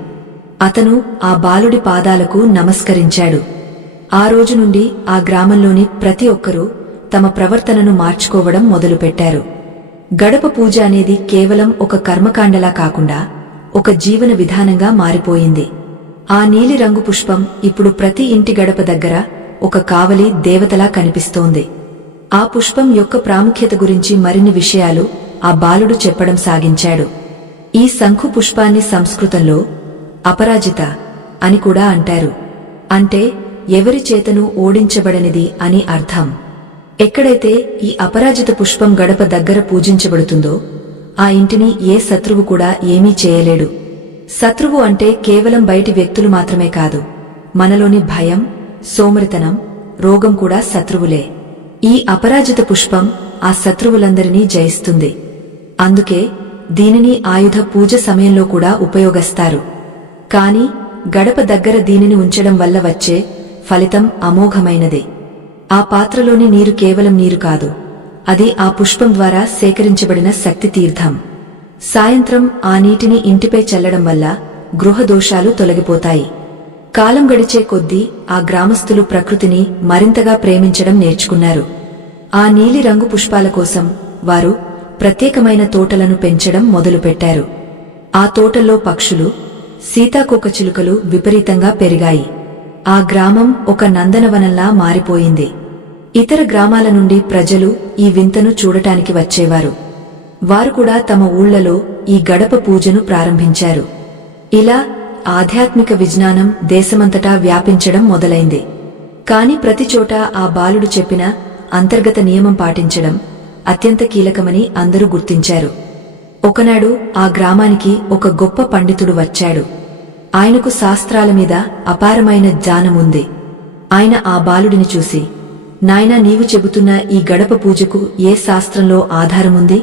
అతను ఆ బాలుడి పాదాలకు నమస్కరించాడు. ఆ రోజు నుండి ఆ గ్రామంలోని ప్రతి ఒక్కరూ తమ ప్రవర్తనను మార్చుకోవడం మొదలుపెట్టారు. గడప పూజ అనేది కేవలం ఒక కర్మకాండలా కాకుండా ఒక జీవన విధానంగా మారిపోయింది. ఆ నీలిరంగు పుష్పం ఇప్పుడు ప్రతి ఇంటి గడప దగ్గర ఒక కావలి దేవతలా కనిపిస్తోంది. ఆ పుష్పం యొక్క ప్రాముఖ్యత గురించి మరిన్ని విషయాలు ఆ బాలుడు చెప్పడం సాగించాడు. ఈ శంఖు పుష్పాన్ని సంస్కృతంలో అపరాజిత అని కూడా అంటారు. అంటే ఎవరి చేతను ఓడించబడనిది అని అర్థం. ఎక్కడైతే ఈ అపరాజిత పుష్పం గడప దగ్గర పూజించబడుతుందో ఆ ఇంటిని ఏ శత్రువు కూడా ఏమీ చేయలేడు. శత్రువు అంటే కేవలం బయటి వ్యక్తులు మాత్రమే కాదు, మనలోని భయం, సోమరితనం, రోగం కూడా శత్రువులే. ఈ అపరాజిత పుష్పం ఆ శత్రువులందరినీ జయిస్తుంది. అందుకే దీనిని ఆయుధ పూజ సమయంలో కూడా ఉపయోగిస్తారు. కాని గడప దగ్గర దీనిని ఉంచడం వల్ల వచ్చే ఫలితం అమోఘమైనది. ఆ పాత్రలోని నీరు కేవలం నీరు కాదు, అది ఆ పుష్పం ద్వారా సేకరించబడిన శక్తి తీర్థం. సాయంత్రం ఆ నీటిని ఇంటిపై చల్లడం వల్ల గృహదోషాలు తొలగిపోతాయి. కాలం గడిచే కొద్దీ ఆ గ్రామస్తులు ప్రకృతిని మరింతగా ప్రేమించడం నేర్చుకున్నారు. ఆ నీలి రంగు పుష్పాల కోసం వారు ప్రత్యేకమైన తోటలను పెంచడం మొదలుపెట్టారు. ఆ తోటల్లో పక్షులు, సీతాకోకచిలుకలు విపరీతంగా పెరిగాయి. ఆ గ్రామం ఒక నందనవనంలా మారిపోయింది. ఇతర గ్రామాల నుండి ప్రజలు ఈ వింతను చూడటానికి వచ్చేవారు. వారు కూడా తమ ఊళ్లలో ఈ గడప పూజను ప్రారంభించారు. ఇలా ఆధ్యాత్మిక విజ్ఞానం దేశమంతటా వ్యాపించడం మొదలైంది. కాని ప్రతిచోటా ఆ బాలుడు చెప్పిన అంతర్గత నియమం పాటించడం అత్యంత కీలకమని అందరూ గుర్తించారు. ఒకనాడు ఆ గ్రామానికి ఒక గొప్ప పండితుడు వచ్చాడు. ఆయనకు శాస్త్రాల మీద అపారమైన జ్ఞానముంది. ఆయన ఆ బాలుడిని చూసి, నాయనా, నీవు చెబుతున్న ఈ గడప పూజకు ఏ శాస్త్రంలో ఆధారముంది?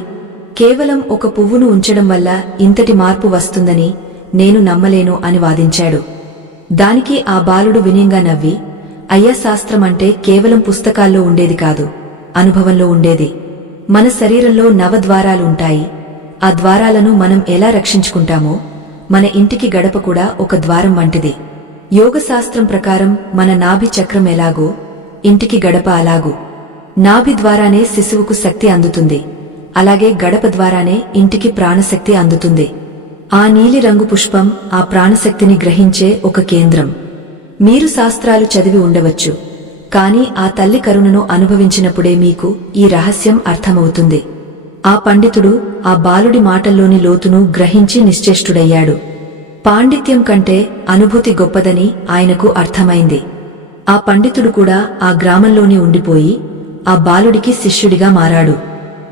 కేవలం ఒక పువ్వును ఉంచడం వల్ల ఇంతటి మార్పు వస్తుందని నేను నమ్మలేను అని వాదించాడు. దానికి ఆ బాలుడు వినయంగా నవ్వి, అయ్యా, శాస్త్రమంటే కేవలం పుస్తకాల్లో ఉండేది కాదు, అనుభవంలో ఉండేది. మన శరీరంలో నవద్వారాలుంటాయి. ఆ ద్వారాలను మనం ఎలా రక్షించుకుంటామో మన ఇంటికి గడప కూడా ఒక ద్వారం వంటిది. యోగశాస్త్రం ప్రకారం మన నాభి చక్రం ఎలాగో ఇంటికి గడప అలాగూ. నాభి ద్వారానే శిశువుకు శక్తి అందుతుంది, అలాగే గడప ద్వారానే ఇంటికి ప్రాణశక్తి అందుతుంది. ఆ నీలిరంగు పుష్పం ఆ ప్రాణశక్తిని గ్రహించే ఒక కేంద్రం. మీరు శాస్త్రాలు చదివి ఉండవచ్చు, కాని ఆ తల్లి కరుణను అనుభవించినప్పుడే మీకు ఈ రహస్యం అర్థమవుతుంది. ఆ పండితుడు ఆ బాలుడి మాటల్లోని లోతును గ్రహించి నిశ్చేష్టుడయ్యాడు. పాండిత్యం కంటే అనుభూతి గొప్పదని ఆయనకు అర్థమైంది. ఆ పండితుడు కూడా ఆ గ్రామంలోనే ఉండిపోయి ఆ బాలుడికి శిష్యుడిగా మారాడు.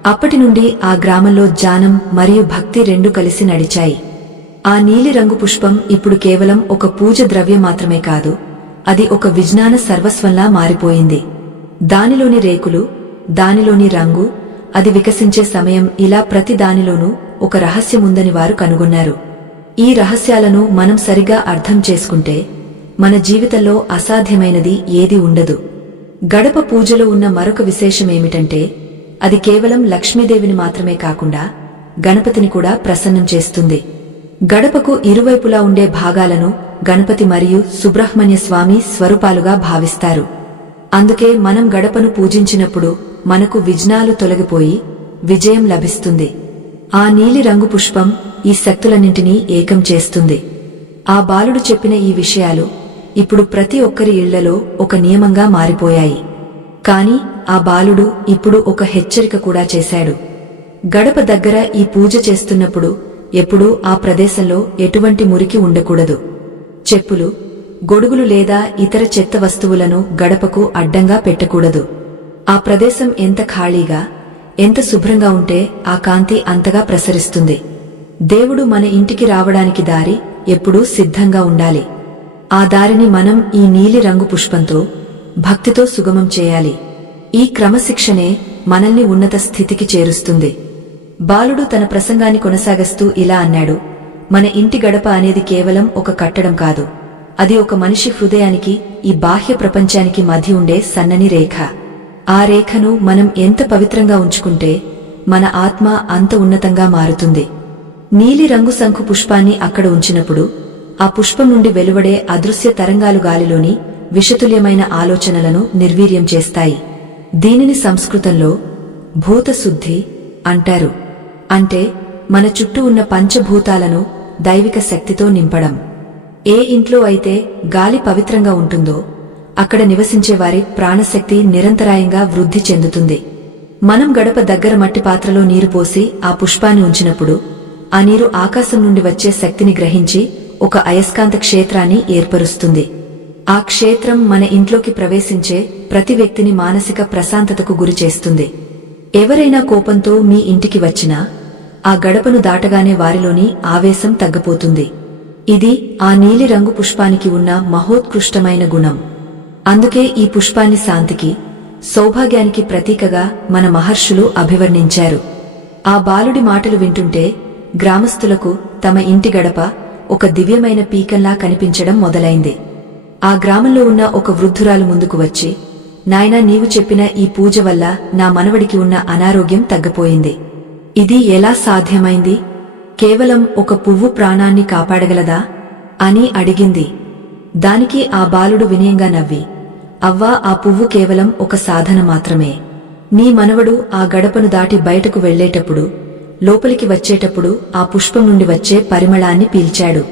అప్పటినుండి ఆ గ్రామంలో జ్ఞానం మరియు భక్తి రెండు కలిసి నడిచాయి. ఆ నీలిరంగు పుష్పం ఇప్పుడు కేవలం ఒక పూజ ద్రవ్యం మాత్రమే కాదు, అది ఒక విజ్ఞాన సర్వస్వంలా మారిపోయింది. దానిలోని రేకులు, దానిలోని రంగు, అది వికసించే సమయం, ఇలా ప్రతి దానిలోనూ ఒక రహస్యముందని వారు కనుగొన్నారు. ఈ రహస్యాలను మనం సరిగా అర్థం చేసుకుంటే మన జీవితంలో అసాధ్యమైనది ఏదీ ఉండదు. గడప పూజలో ఉన్న మరొక విశేషమేమిటంటే అది కేవలం లక్ష్మీదేవిని మాత్రమే కాకుండా గణపతిని కూడా ప్రసన్నం చేస్తుంది. గడపకు ఇరువైపులా ఉండే భాగాలను గణపతి మరియు సుబ్రహ్మణ్య స్వామి స్వరూపాలుగా భావిస్తారు. అందుకే మనం గడపను పూజించినప్పుడు మనకు విఘ్నాలు తొలగిపోయి విజయం లభిస్తుంది. ఆ నీలిరంగు పుష్పం ఈ శక్తులన్నింటినీ ఏకం చేస్తుంది. ఆ బాలుడు చెప్పిన ఈ విషయాలు ఇప్పుడు ప్రతి ఒక్కరి ఇళ్లలో ఒక నియమంగా మారిపోయాయి. కాని ఆ బాలుడు ఇప్పుడు ఒక హెచ్చరిక కూడా చేశాడు. గడప దగ్గర ఈ పూజ చేస్తున్నప్పుడు ఎప్పుడూ ఆ ప్రదేశంలో ఎటువంటి మురికి ఉండకూడదు. చెప్పులు, గొడుగులు లేదా ఇతర చెత్త వస్తువులను గడపకు అడ్డంగా పెట్టకూడదు. ఆ ప్రదేశం ఎంత ఖాళీగా, ఎంత శుభ్రంగా ఉంటే ఆ కాంతి అంతగా ప్రసరిస్తుంది. దేవుడు మన ఇంటికి రావడానికి దారి ఎప్పుడూ సిద్ధంగా ఉండాలి. ఆ దారిని మనం ఈ నీలి రంగు పుష్పంతో, భక్తితో సుగమం చేయాలి. ఈ క్రమశిక్షణే మనల్ని ఉన్నత స్థితికి చేరుస్తుంది. బాలుడు తన ప్రసంగాన్ని కొనసాగిస్తూ ఇలా అన్నాడు: మన ఇంటి గడప అనేది కేవలం ఒక కట్టడం కాదు, అది ఒక మనిషి హృదయానికి, ఈ బాహ్య ప్రపంచానికి మధ్య ఉండే సన్నని రేఖ. ఆ రేఖను మనం ఎంత పవిత్రంగా ఉంచుకుంటే మన ఆత్మ అంత ఉన్నతంగా మారుతుంది. నీలి రంగు శంఖు పుష్పాన్ని అక్కడ ఉంచినప్పుడు ఆ పుష్పం నుండి వెలువడే అదృశ్య తరంగాలు గాలిలోని విషతుల్యమైన ఆలోచనలను నిర్వీర్యం చేస్తాయి. దీనిని సంస్కృతంలో భూతశుద్ధి అంటారు. అంటే మన చుట్టూ ఉన్న పంచభూతాలను దైవిక శక్తితో నింపడం. ఏ ఇంట్లో అయితే గాలి పవిత్రంగా ఉంటుందో అక్కడ నివసించేవారి ప్రాణశక్తి నిరంతరాయంగా వృద్ధి చెందుతుంది. మనం గడప దగ్గర మట్టి పాత్రలో నీరు పోసి ఆ పుష్పాన్ని ఉంచినప్పుడు ఆ నీరు ఆకాశం నుండి వచ్చే శక్తిని గ్రహించి ఒక అయస్కాంత క్షేత్రాన్ని ఏర్పరుస్తుంది. ఆ క్షేత్రం మన ఇంట్లోకి ప్రవేశించే ప్రతి వ్యక్తిని మానసిక ప్రశాంతతకు గురిచేస్తుంది. ఎవరైనా కోపంతో మీ ఇంటికి వచ్చినా ఆ గడపను దాటగానే వారిలోని ఆవేశం తగ్గిపోతుంది. ఇది ఆ నీలి రంగు పుష్పానికి ఉన్న మహోత్కృష్టమైన గుణం. అందుకే ఈ పుష్పాన్ని శాంతికి, సౌభాగ్యానికి ప్రతీకగా మన మహర్షులు అభివర్ణించారు. ఆ బాలుడి మాటలు వింటుంటే గ్రామస్తులకు తమ ఇంటి గడప ఒక దివ్యమైన పీకంలా కనిపించడం మొదలైంది. ఆ గ్రామంలో ఉన్న ఒక వృద్ధురాలు ముందుకు వచ్చి, నాయనా, నీవు చెప్పిన ఈ పూజ వల్ల నా మనవడికి ఉన్న అనారోగ్యం తగ్గిపోయింది. ఇది ఎలా సాధ్యమైంది? కేవలం ఒక పువ్వు ప్రాణాన్ని కాపాడగలదా అని అడిగింది. దానికి ఆ బాలుడు వినయంగా నవ్వి, అవ్వా, ఆ పువ్వు కేవలం ఒక సాధన మాత్రమే. నీ మనవడు ఆ గడపను దాటి బయటకు వెళ్లేటప్పుడు, లోపలికి వచ్చేటప్పుడు ఆ పుష్పం నుండి వచ్చే పరిమళాన్ని పీల్చాడు.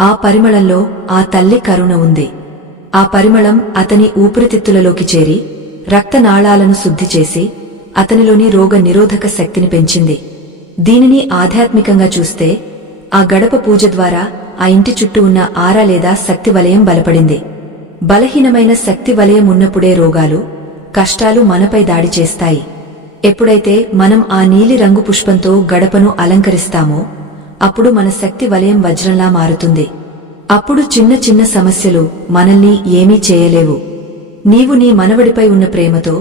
ఆ పరిమళంలో ఆ తల్లి కరుణ ఉంది. ఆ పరిమళం అతని ఊపిరితిత్తులలోకి చేరి రక్తనాళాలను శుద్ధి చేసి అతనిలోని రోగ నిరోధక శక్తిని పెంచింది. దీనిని ఆధ్యాత్మికంగా చూస్తే ఆ గడప పూజ ద్వారా ఆ ఇంటి చుట్టూ ఉన్న ఆరా లేదా శక్తి వలయం బలపడింది. బలహీనమైన శక్తి వలయం ఉన్నప్పుడే రోగాలు, కష్టాలు మనపై దాడి చేస్తాయి. ఎప్పుడైతే మనం ఆ నీలి రంగు పుష్పంతో గడపను అలంకరిస్తామో అప్పుడు మన శక్తి వలయం వజ్రంలా మారుతుంది. అప్పుడు చిన్న చిన్న సమస్యలు మనల్ని ఏమీ చేయలేవు. నీవు నీ మనవడిపై ఉన్న ప్రేమతో,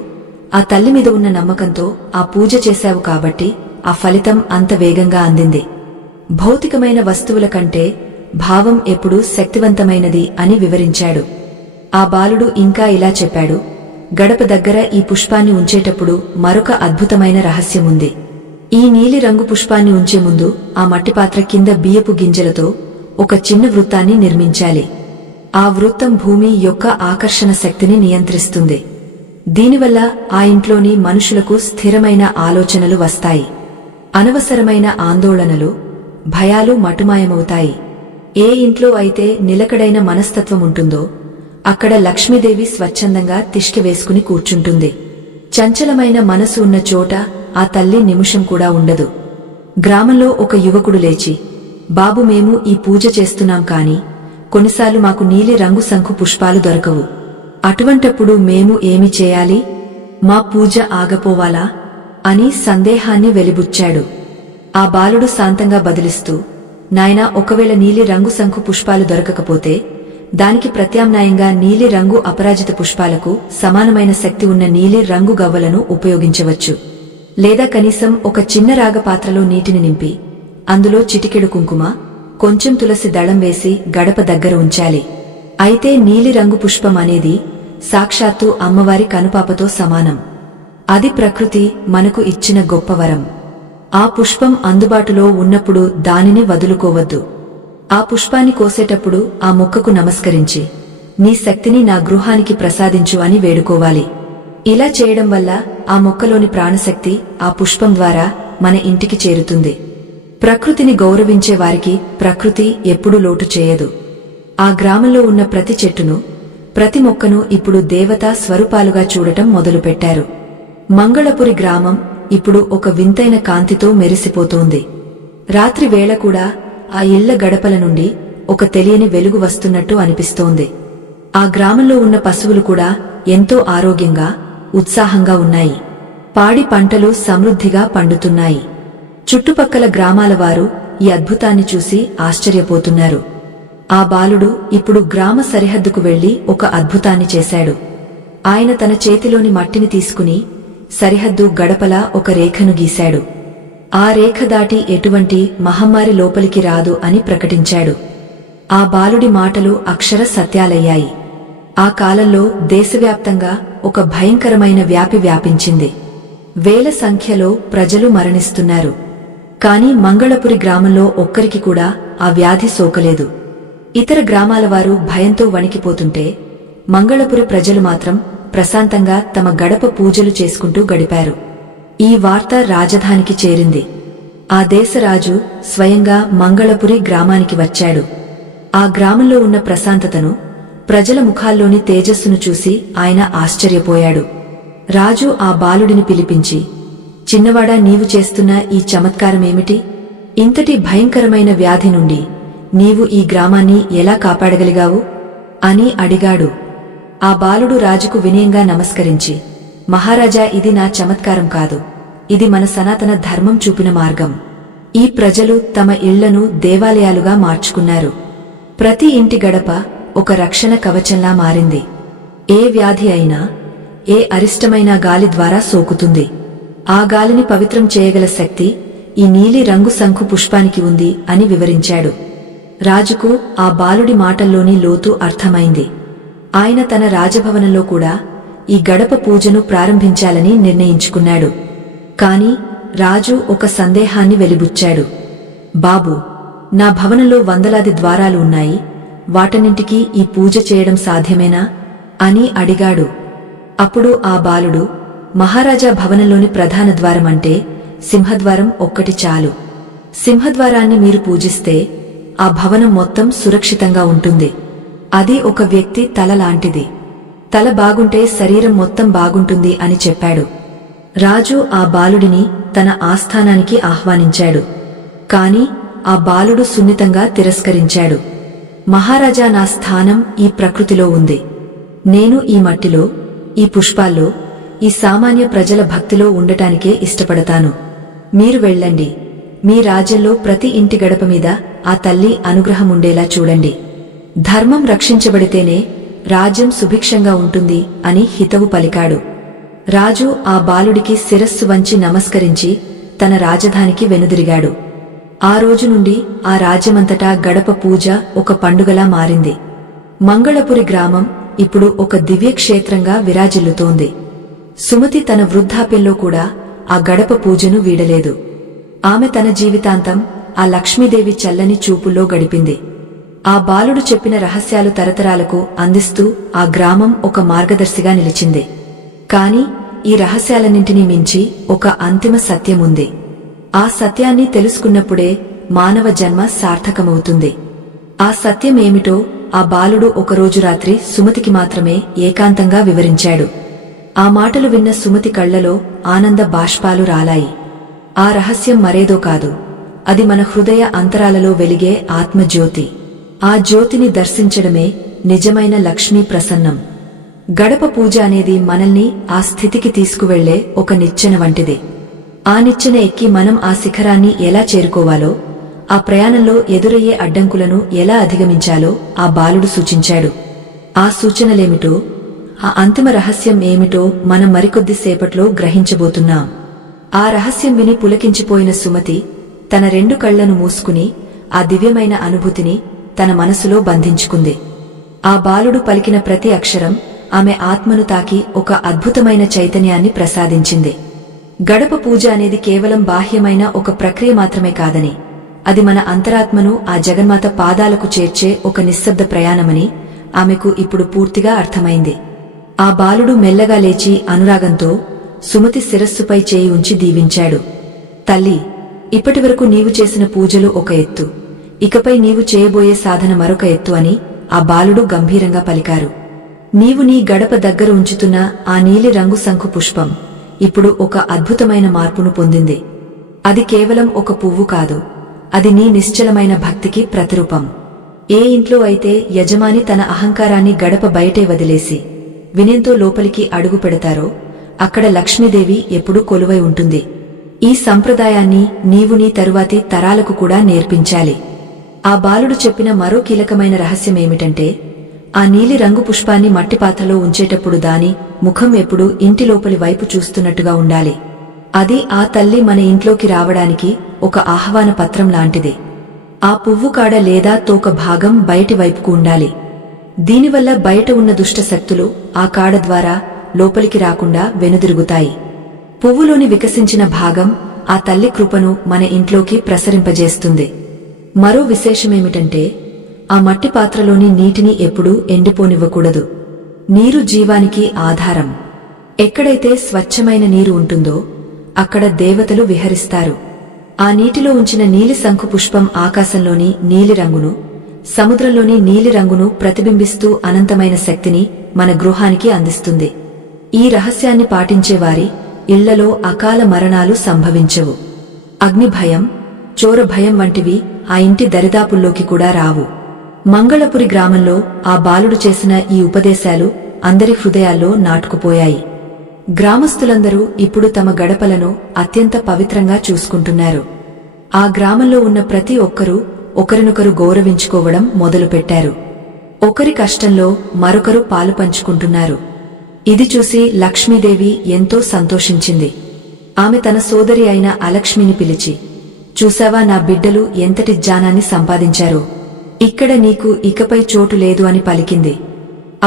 ఆ తల్లి మీద ఉన్న నమ్మకంతో ఆ పూజ చేశావు కాబట్టి ఆ ఫలితం అంత వేగంగా అందింది. భౌతికమైన వస్తువుల కంటే భావం ఎప్పుడూ శక్తివంతమైనది అని వివరించాడు. ఆ బాలుడు ఇంకా ఇలా చెప్పాడు: గడప దగ్గర ఈ పుష్పాన్ని ఉంచేటప్పుడు మరొక అద్భుతమైన రహస్యముంది. ఈ నీలి రంగు పుష్పాన్ని ఉంచే ముందు ఆ మట్టి పాత్ర కింద బియ్యపు గింజలతో ఒక చిన్న వృత్తాన్ని నిర్మించాలి. ఆ వృత్తం భూమి యొక్క ఆకర్షణ శక్తిని నియంత్రిస్తుంది. దీనివల్ల ఆ ఇంట్లోని మనుషులకు స్థిరమైన ఆలోచనలు వస్తాయి. అనవసరమైన ఆందోళనలు, భయాలు మటుమాయమవుతాయి. ఏ ఇంట్లో అయితే నిలకడైన మనస్తత్వం ఉంటుందో అక్కడ లక్ష్మీదేవి స్వచ్ఛందంగా తిష్టి వేసుకుని కూర్చుంటుంది. చంచలమైన మనసు ఉన్న చోట ఆ తల్లి నిమిషం కూడా ఉండదు. గ్రామంలో ఒక యువకుడు లేచి, బాబు, మేము ఈ పూజ చేస్తున్నాం కాని కొన్నిసార్లు మాకు నీలి రంగు శంఖు పుష్పాలు దొరకవు. అటువంటప్పుడు మేము ఏమి చేయాలి? మా పూజ ఆగపోవాలా అని సందేహాన్ని వెలిబుచ్చాడు. ఆ బాలుడు శాంతంగా బదిలిస్తూ, నాయనా, ఒకవేళ నీలి రంగు శంఖు పుష్పాలు దొరకకపోతే దానికి ప్రత్యామ్నాయంగా నీలి రంగు అపరాజిత పుష్పాలకు సమానమైన శక్తి ఉన్న నీలి రంగు గవ్వలను ఉపయోగించవచ్చు. లేదా కనీసం ఒక చిన్న రాగ పాత్రలో నీటిని నింపి అందులో చిటికెడు కుంకుమ, కొంచెం తులసి దళం వేసి గడప దగ్గర ఉంచాలి. అయితే నీలిరంగు పుష్పం అనేది సాక్షాత్తు అమ్మవారి కనుపాపతో సమానం. అది ప్రకృతి మనకు ఇచ్చిన గొప్ప వరం. ఆ పుష్పం అందుబాటులో ఉన్నప్పుడు దానిని వదులుకోవద్దు. ఆ పుష్పాన్ని కోసేటప్పుడు ఆ మొక్కకు నమస్కరించి, నీ శక్తిని నా గృహానికి ప్రసాదించు అని వేడుకోవాలి. ఇలా చేయడం వల్ల ఆ మొక్కలోని ప్రాణశక్తి ఆ పుష్పం ద్వారా మన ఇంటికి చేరుతుంది. ప్రకృతిని గౌరవించే వారికి ప్రకృతి ఎప్పుడూ లోటు చేయదు. ఆ గ్రామంలో ఉన్న ప్రతి చెట్టును, ప్రతి మొక్కను ఇప్పుడు దేవతా స్వరూపాలుగా చూడటం మొదలుపెట్టారు. మంగళపురి గ్రామం ఇప్పుడు ఒక వింతైన కాంతితో మెరిసిపోతోంది. రాత్రి వేళ కూడా ఆ ఇళ్ల గడపల నుండి ఒక తెలియని వెలుగు వస్తున్నట్టు అనిపిస్తోంది. ఆ గ్రామంలో ఉన్న పశువులు కూడా ఎంతో ఆరోగ్యంగా, ఉత్సాహంగా ఉన్నాయి. పాడి పంటలు సమృద్ధిగా పండుతున్నాయి. చుట్టుపక్కల గ్రామాల వారు ఈ అద్భుతాన్ని చూసి ఆశ్చర్యపోతున్నారు. ఆ బాలుడు ఇప్పుడు గ్రామ సరిహద్దుకు వెళ్లి ఒక అద్భుతాన్ని చేశాడు. ఆయన తన చేతిలోని మట్టిని తీసుకుని సరిహద్దు గడపలా ఒక రేఖను గీశాడు. ఆ రేఖ దాటి ఎటువంటి మహమ్మారి లోపలికి రాదు అని ప్రకటించాడు. ఆ బాలుడి మాటలు అక్షర సత్యాలయ్యాయి. ఆ కాలంలో దేశవ్యాప్తంగా ఒక భయంకరమైన వ్యాధి వ్యాపించింది. వేల సంఖ్యలో ప్రజలు మరణిస్తున్నారు. కాని మంగళపురి గ్రామంలో ఒక్కరికి కూడా ఆ వ్యాధి సోకలేదు. ఇతర గ్రామాల వారు భయంతో వణికిపోతుంటే మంగళపురి ప్రజలు మాత్రం ప్రశాంతంగా తమ గడప పూజలు చేసుకుంటూ గడిపారు. ఈ వార్త రాజధానికి చేరింది. ఆ దేశరాజు స్వయంగా మంగళపురి గ్రామానికి వచ్చాడు. ఆ గ్రామంలో ఉన్న ప్రశాంతతను, ప్రజల ముఖాల్లోని తేజస్సును చూసి ఆయన ఆశ్చర్యపోయాడు. రాజు ఆ బాలుడిని పిలిపించి, చిన్నవాడా, నీవు చేస్తున్న ఈ చమత్కారమేమిటి? ఇంతటి భయంకరమైన వ్యాధి నుండి నీవు ఈ గ్రామాన్ని ఎలా కాపాడగలిగావు అని అడిగాడు. ఆ బాలుడు రాజుకు వినయంగా నమస్కరించి, మహారాజా, ఇది నా చమత్కారం కాదు. ఇది మన సనాతన ధర్మం చూపిన మార్గం. ఈ ప్రజలు తమ ఇళ్లను దేవాలయాలుగా మార్చుకున్నారు. ప్రతి ఇంటి గడప ఒక రక్షణ కవచంలా మారింది. ఏ వ్యాధి అయినా, ఏ అరిష్టమైన గాలి ద్వారా సోకుతుంది. ఆ గాలిని పవిత్రం చేయగల శక్తి ఈ నీలి రంగు శంఖు పుష్పానికి ఉంది అని వివరించాడు. రాజుకు ఆ బాలుడి మాటల్లోని లోతు అర్థమైంది. ఆయన తన రాజభవనంలో కూడా ఈ గడప పూజను ప్రారంభించాలని నిర్ణయించుకున్నాడు. కాని రాజు ఒక సందేహాన్ని వెలిబుచ్చాడు. బాబూ, నా భవనంలో వందలాది ద్వారాలు ఉన్నాయి. వాటన్నింటికీ ఈ పూజ చేయడం సాధ్యమేనా అని అడిగాడు. అప్పుడు ఆ బాలుడు, మహారాజా, భవనంలోని ప్రధాన ద్వారం అంటే సింహద్వారం ఒక్కటి చాలు. సింహద్వారాన్ని మీరు పూజిస్తే ఆ భవనం మొత్తం సురక్షితంగా ఉంటుంది. అది ఒక వ్యక్తి తల లాంటిది. తల బాగుంటే శరీరం మొత్తం బాగుంటుంది అని చెప్పాడు. రాజు ఆ బాలుడిని తన ఆస్థానానికి ఆహ్వానించాడు. కాని ఆ బాలుడు సున్నితంగా తిరస్కరించాడు. మహారాజా, నా స్థానం ఈ ప్రకృతిలో ఉంది. నేను ఈ మట్టిలో, ఈ పుష్పాల్లో, ఈ సామాన్య ప్రజల భక్తిలో ఉండటానికే ఇష్టపడతాను. మీరు వెళ్ళండి. మీ రాజ్యంలో ప్రతి ఇంటి గడప మీద ఆ తల్లి అనుగ్రహముండేలా చూడండి. ధర్మం రక్షించబడితేనే రాజ్యం సుభిక్షంగా ఉంటుంది అని హితవు పలికాడు. రాజు ఆ బాలుడికి శిరస్సు వంచి నమస్కరించి తన రాజధానికి వెనుదిరిగాడు. ఆ రోజు నుండి ఆ రాజ్యమంతటా గడప పూజ ఒక పండుగలా మారింది. మంగళపురి గ్రామం ఇప్పుడు ఒక దివ్యక్షేత్రంగా విరాజిల్లుతోంది. సుమతి తన వృద్ధాప్యంలో కూడా ఆ గడప పూజను వీడలేదు. ఆమె తన జీవితాంతం ఆ లక్ష్మీదేవి చల్లని చూపుల్లో గడిపింది. ఆ బాలుడు చెప్పిన రహస్యాలు తరతరాలకు అందిస్తూ ఆ గ్రామం ఒక మార్గదర్శిగా నిలిచింది. కాని ఈ రహస్యాలన్నింటినీ మించి ఒక అంతిమ సత్యముంది. ఆ సత్యాన్ని తెలుసుకున్నప్పుడే మానవ జన్మ సార్థకమవుతుంది. ఆ సత్యమేమిటో ఆ బాలుడు ఒకరోజు రాత్రి సుమతికి మాత్రమే ఏకాంతంగా వివరించాడు. ఆ మాటలు విన్న సుమతి కళ్లలో ఆనంద బాష్పాలు రాలాయి. ఆ రహస్యం మరేదో కాదు, అది మన హృదయ అంతరాలలో వెలిగే ఆత్మజ్యోతి. ఆ జ్యోతిని దర్శించడమే నిజమైన లక్ష్మీ ప్రసన్నం. గడప పూజ అనేది మనల్ని ఆ స్థితికి తీసుకువెళ్లే ఒక నిచ్చెన వంటిది. ఆ నిచ్చెన ఎక్కి మనం ఆ శిఖరాన్ని ఎలా చేరుకోవాలో, ఆ ప్రయాణంలో ఎదురయ్యే అడ్డంకులను ఎలా అధిగమించాలో ఆ బాలుడు సూచించాడు. ఆ సూచనలేమిటో, ఆ అంతిమ రహస్యం ఏమిటో మనం మరికొద్దిసేపట్లో గ్రహించబోతున్నాం. ఆ రహస్యం విని పులకించిపోయిన సుమతి తన 2 కళ్లను మూసుకుని ఆ దివ్యమైన అనుభూతిని తన మనసులో బంధించుకుంది. ఆ బాలుడు పలికిన ప్రతి అక్షరం ఆమె ఆత్మను తాకి ఒక అద్భుతమైన చైతన్యాన్ని ప్రసాదించింది. గడప పూజ అనేది కేవలం బాహ్యమైన ఒక ప్రక్రియ మాత్రమే కాదని, అది మన అంతరాత్మను ఆ జగన్మాత పాదాలకు చేర్చే ఒక నిశ్శబ్ద ప్రయాణమని ఆమెకు ఇప్పుడు పూర్తిగా అర్థమైంది. ఆ బాలుడు మెల్లగా లేచి అనురాగంతో సుమతి శిరస్సుపై చేయి ఉంచి దీవించాడు. తల్లి, ఇప్పటివరకు నీవు చేసిన పూజలు ఒక ఎత్తు, ఇకపై నీవు చేయబోయే సాధన మరొక ఎత్తు అని ఆ బాలుడు గంభీరంగా పలికారు. నీవు నీ గడప దగ్గర ఉంచుతున్న ఆ నీలి రంగు శంఖు పుష్పం ఇప్పుడు ఒక అద్భుతమైన మార్పును పొందింది. అది కేవలం ఒక పువ్వు కాదు, అది నీ నిశ్చలమైన భక్తికి ప్రతిరూపం. ఏ ఇంట్లో అయితే యజమాని తన అహంకారాన్ని గడప బయటే వదిలేసి వినయంతో లోపలికి అడుగు పెడతారో అక్కడ లక్ష్మీదేవి ఎప్పుడూ కొలువై ఉంటుంది. ఈ సంప్రదాయాన్ని నీవు నీ తరువాతి తరాలకు కూడా నేర్పించాలి. ఆ బాలుడు చెప్పిన మరో కీలకమైన రహస్యమేమిటంటే, ఆ నీలి రంగు పుష్పాన్ని మట్టి పాత్రలో ఉంచేటప్పుడు దాని ముఖం ఎప్పుడూ ఇంటి లోపలి వైపు చూస్తున్నట్టుగా ఉండాలి. అది ఆ తల్లి మన ఇంట్లోకి రావడానికి ఒక ఆహ్వాన పత్రం లాంటిది. ఆ పువ్వు కాడ లేదా తోక భాగం బయటి వైపుకు ఉండాలి. దీనివల్ల బయట ఉన్న దుష్ట శక్తులు ఆ కాడ ద్వారా లోపలికి రాకుండా వెనుదిరుగుతాయి. పువ్వులోని వికసించిన భాగం ఆ తల్లి కృపను మన ఇంట్లోకి ప్రసరింపజేస్తుంది. మరో విశేషమేమిటంటే, ఆ మట్టి పాత్రలోని నీటిని ఎప్పుడూ ఎండిపోనివ్వకూడదు. నీరు జీవానికి ఆధారం. ఎక్కడైతే స్వచ్ఛమైన నీరు ఉంటుందో అక్కడ దేవతలు విహరిస్తారు. ఆ నీటిలో ఉంచిన నీలి శంఖు పుష్పం ఆకాశంలోని నీలిరంగును, సముద్రంలోని నీలిరంగును ప్రతిబింబిస్తూ అనంతమైన శక్తిని మన గృహానికి అందిస్తుంది. ఈ రహస్యాన్ని పాటించేవారి ఇళ్లలో అకాల మరణాలు సంభవించవు. అగ్నిభయం, చోరభయం వంటివి ఆ ఇంటి దరిదాపుల్లోకి కూడా రావు. మంగళపురి గ్రామంలో ఆ బాలుడు చేసిన ఈ ఉపదేశాలు అందరి హృదయాల్లో నాటుకుపోయాయి. గ్రామస్తులందరూ ఇప్పుడు తమ గడపలను అత్యంత పవిత్రంగా చూసుకుంటున్నారు. ఆ గ్రామంలో ఉన్న ప్రతి ఒక్కరూ ఒకరినొకరు గౌరవించుకోవడం మొదలుపెట్టారు. ఒకరి కష్టంలో మరొకరు పాలు పంచుకుంటున్నారు. ఇది చూసి లక్ష్మీదేవి ఎంతో సంతోషించింది. ఆమె తన సోదరి అయిన అలక్ష్మిని పిలిచి, చూసావా నా బిడ్డలు ఎంతటి జ్ఞానాన్ని సంపాదించారో, ఇక్కడ నీకు ఇకపై చోటు లేదు అని పలికింది.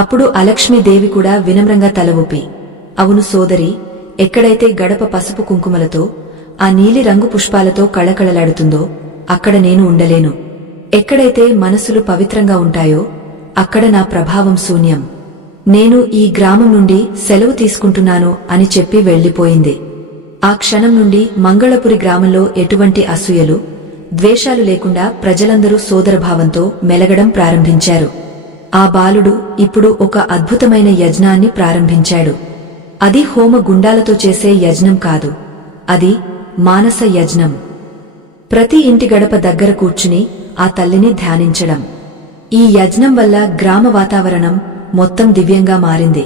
అప్పుడు అలక్ష్మీదేవి కూడా వినమ్రంగా తల ఊపి, అవును సోదరి, ఎక్కడైతే గడప పసుపు కుంకుమలతో ఆ నీలి రంగు పుష్పాలతో కళకళలాడుతుందో అక్కడ నేను ఉండలేను. ఎక్కడైతే మనసులు పవిత్రంగా ఉంటాయో అక్కడ నా ప్రభావం శూన్యం. నేను ఈ గ్రామం నుండి సెలవు తీసుకుంటున్నాను అని చెప్పి వెళ్లిపోయింది. ఆ క్షణం నుండి మంగళపురి గ్రామంలో ఎటువంటి అసూయలు, ద్వేషాలు లేకుండా ప్రజలందరూ సోదరభావంతో మెలగడం ప్రారంభించారు. ఆ బాలుడు ఇప్పుడు ఒక అద్భుతమైన యజ్ఞాన్ని ప్రారంభించాడు. అది హోమ గుండాలతో చేసే యజ్ఞం కాదు, అది మానస యజ్ఞం. ప్రతి ఇంటి గడప దగ్గర కూర్చుని ఆ తల్లిని ధ్యానించడం. ఈ యజ్ఞం వల్ల గ్రామ వాతావరణం మొత్తం దివ్యంగా మారింది.